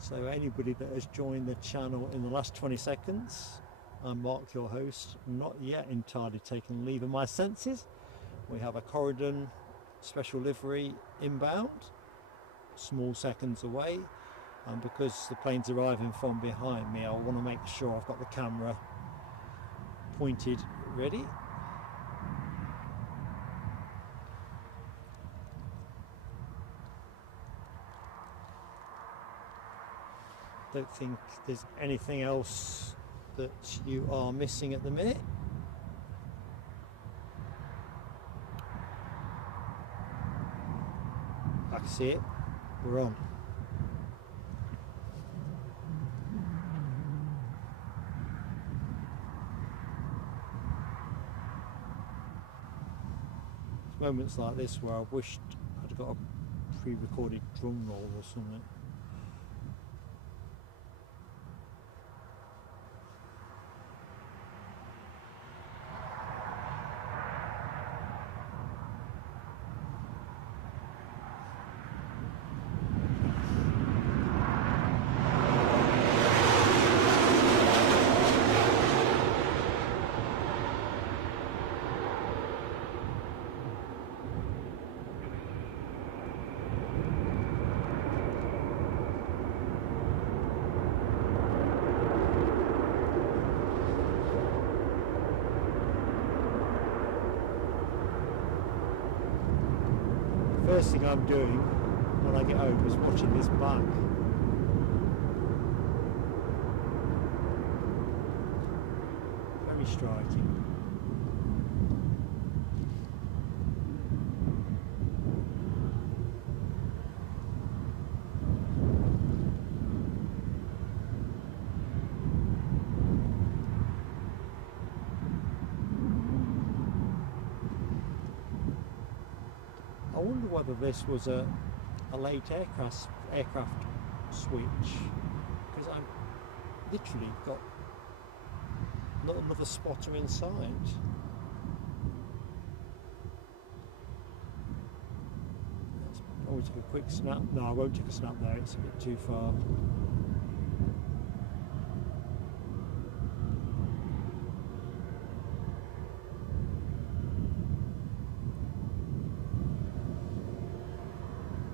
So anybody that has joined the channel in the last 20 seconds, I'm Mark, your host, not yet entirely taken leave of my senses. We have a Corendon special livery inbound, small seconds away, and because the plane's arriving from behind me, I want to make sure I've got the camera pointed ready. Don't think there's anything else that you are missing at the minute. I can see it. We're on. It's moments like this where I wished I'd got a pre-recorded drum roll or something. First thing I'm doing when I get home is watching this back. Very striking. I wonder whether this was a late aircraft switch, because I've literally got not another spotter in sight. I will take a quick snap. No, I won't take a snap there, it's a bit too far.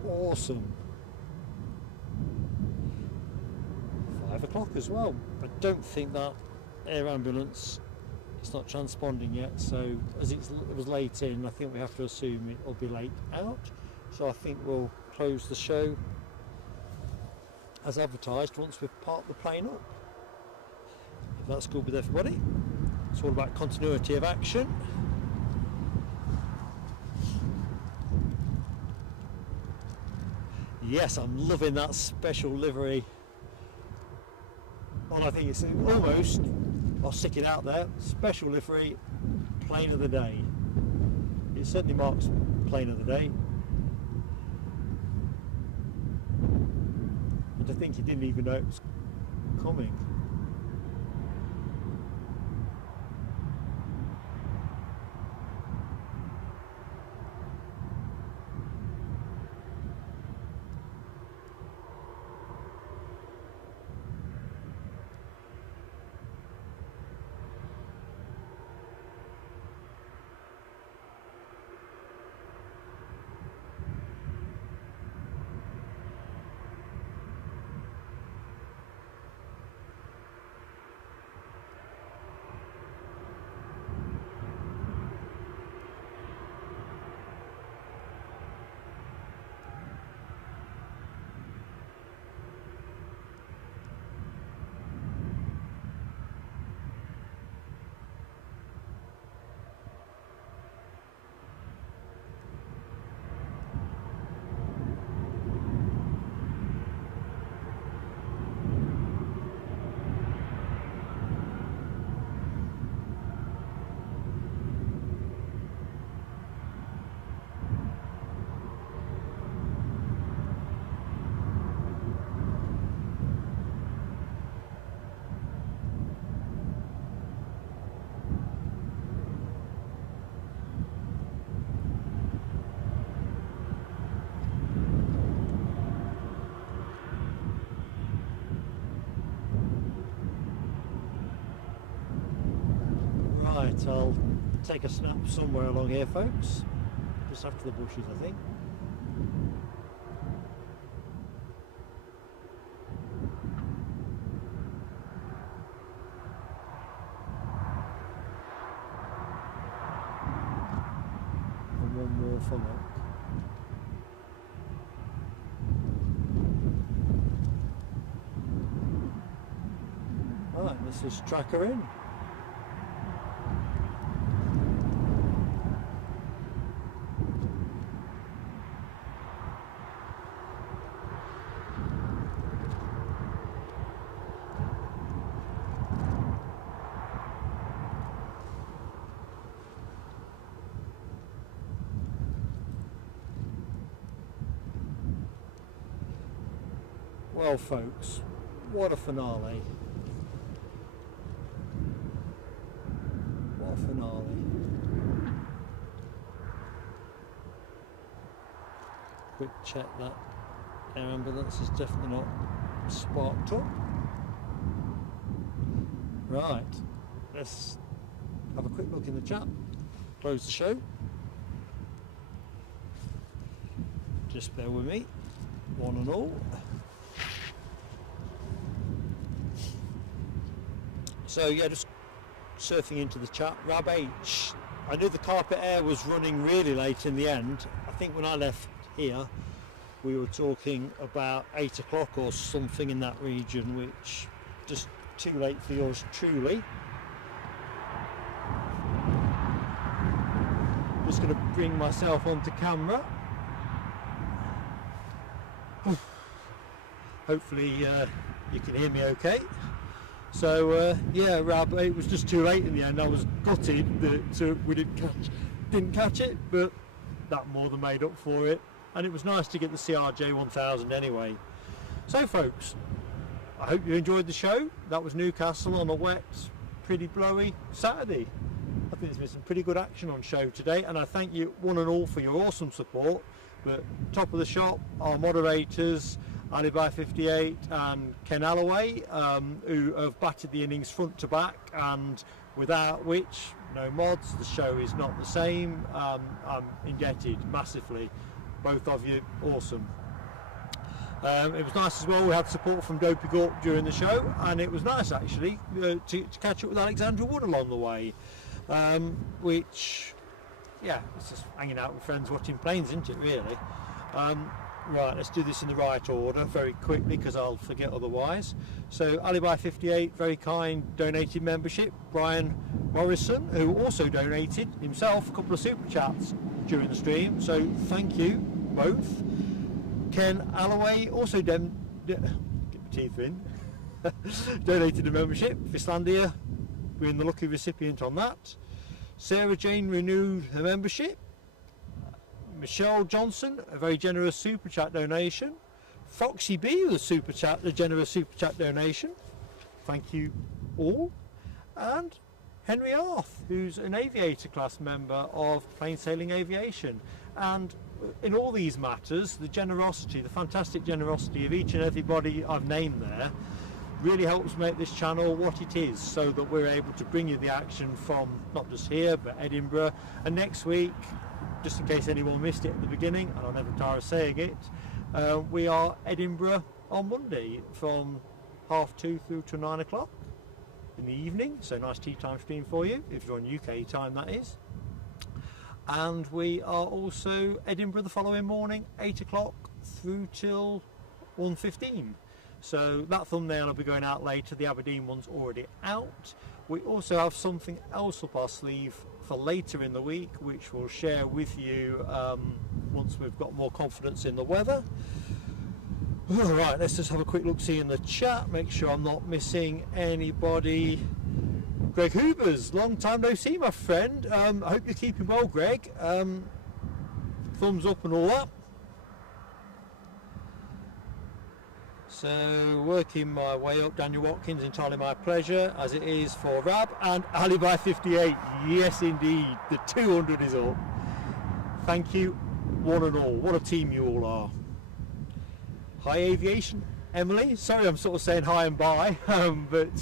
Awesome. 5 o'clock as well. I don't think that air ambulance, it's not transponding yet, so as it was late in, I think we have to assume it will be late out. So I think we'll close the show as advertised once we've parked the plane up. If that's good with everybody. It's all about continuity of action. Yes, I'm loving that special livery. Well, I think it's almost, I'll stick it out there, special livery, plane of the day. It certainly marks plane of the day. And I think he didn't even know it was coming. Right, I'll take a snap somewhere along here, folks. Just after the bushes, I think. And one more for luck. Alright, let's just track her in. Well, folks, what a finale. What a finale. Quick check that air ambulance is definitely not sparked up. Right, let's have a quick look in the chat. Close the show. Just bear with me, one and all. So yeah, just surfing into the chat. Rab H, I knew the Carpet Air was running really late in the end. I think when I left here, we were talking about 8 o'clock or something in that region, which just too late for yours truly. Just going to bring myself onto camera. Hopefully you can hear me okay. So yeah, Rab, it was just too late in the end. I was gutted that we didn't catch it, but that more than made up for it. And it was nice to get the CRJ 1000 anyway. So folks, I hope you enjoyed the show. That was Newcastle on a wet, pretty blowy Saturday. I think there's been some pretty good action on show today, and I thank you one and all for your awesome support. But top of the shop, our moderators, Alibi 58 and Ken Alloway, who have batted the innings front to back, and without which, no mods, the show is not the same. I'm indebted massively. Both of you, awesome. It was nice as well, we had support from Dopey Gorp during the show, and it was nice actually to catch up with Alexandra Wood along the way, which, yeah, it's just hanging out with friends watching planes, isn't it really? Right, let's do this in the right order very quickly because I'll forget otherwise. So Alibi 58, very kind, donated membership. Brian Morrison, who also donated himself a couple of super chats during the stream, so thank you both. Ken Alloway also get my teeth in, donated a membership. Islandia, we're the lucky recipient on that. Sarah Jane renewed her membership. Michelle Johnson, a very generous super chat donation. Foxy B with a generous super chat donation. Thank you all. And Henry Arth, who's an aviator class member of Plain Sailing Aviation. And in all these matters, the generosity, the fantastic generosity of each and everybody I've named there really helps make this channel what it is, so that we're able to bring you the action from not just here but Edinburgh. And next week, just in case anyone missed it at the beginning, and I'll never tire of saying it, we are Edinburgh on Monday from 2:30 through to 9 o'clock in the evening, so nice tea time stream for you if you're on UK time, that is. And we are also Edinburgh the following morning, 8 o'clock through till 1:15. So that thumbnail will be going out later. The Aberdeen one's already out. We also have something else up our sleeve for later in the week, which we'll share with you once we've got more confidence in the weather. Alright, let's just have a quick look see in the chat, make sure I'm not missing anybody. Greg Hoobers, long time no see, my friend. I hope you're keeping well, Greg. Thumbs up and all that. So, working my way up, Daniel Watkins, entirely my pleasure, as it is for Rab, and Alibi 58, yes indeed, the 200 is up. Thank you, one and all, what a team you all are. Hi Aviation, Emily, sorry I'm sort of saying hi and bye, but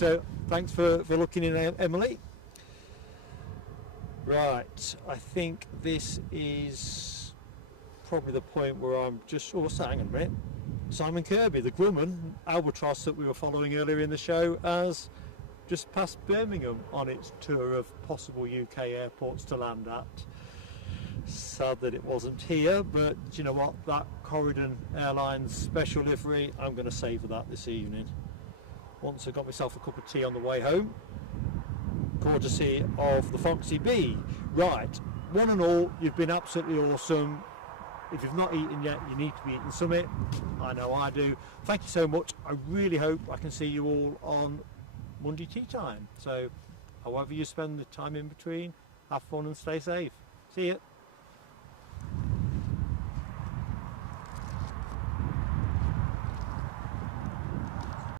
thanks for looking in, Emily. Right, I think this is probably the point where I'm just, oh, hang on a minute. Simon Kirby, the Grumman Albatross that we were following earlier in the show, has just passed Birmingham on its tour of possible UK airports to land at. Sad that it wasn't here, but you know what, that Corendon Airlines special livery, I'm going to savour that this evening. Once I got myself a cup of tea on the way home, courtesy of the Foxy B. Right, one and all, you've been absolutely awesome. If you've not eaten yet, you need to be eating something. I know I do. Thank you so much. I really hope I can see you all on Monday tea time. So, however you spend the time in between, have fun and stay safe. See you.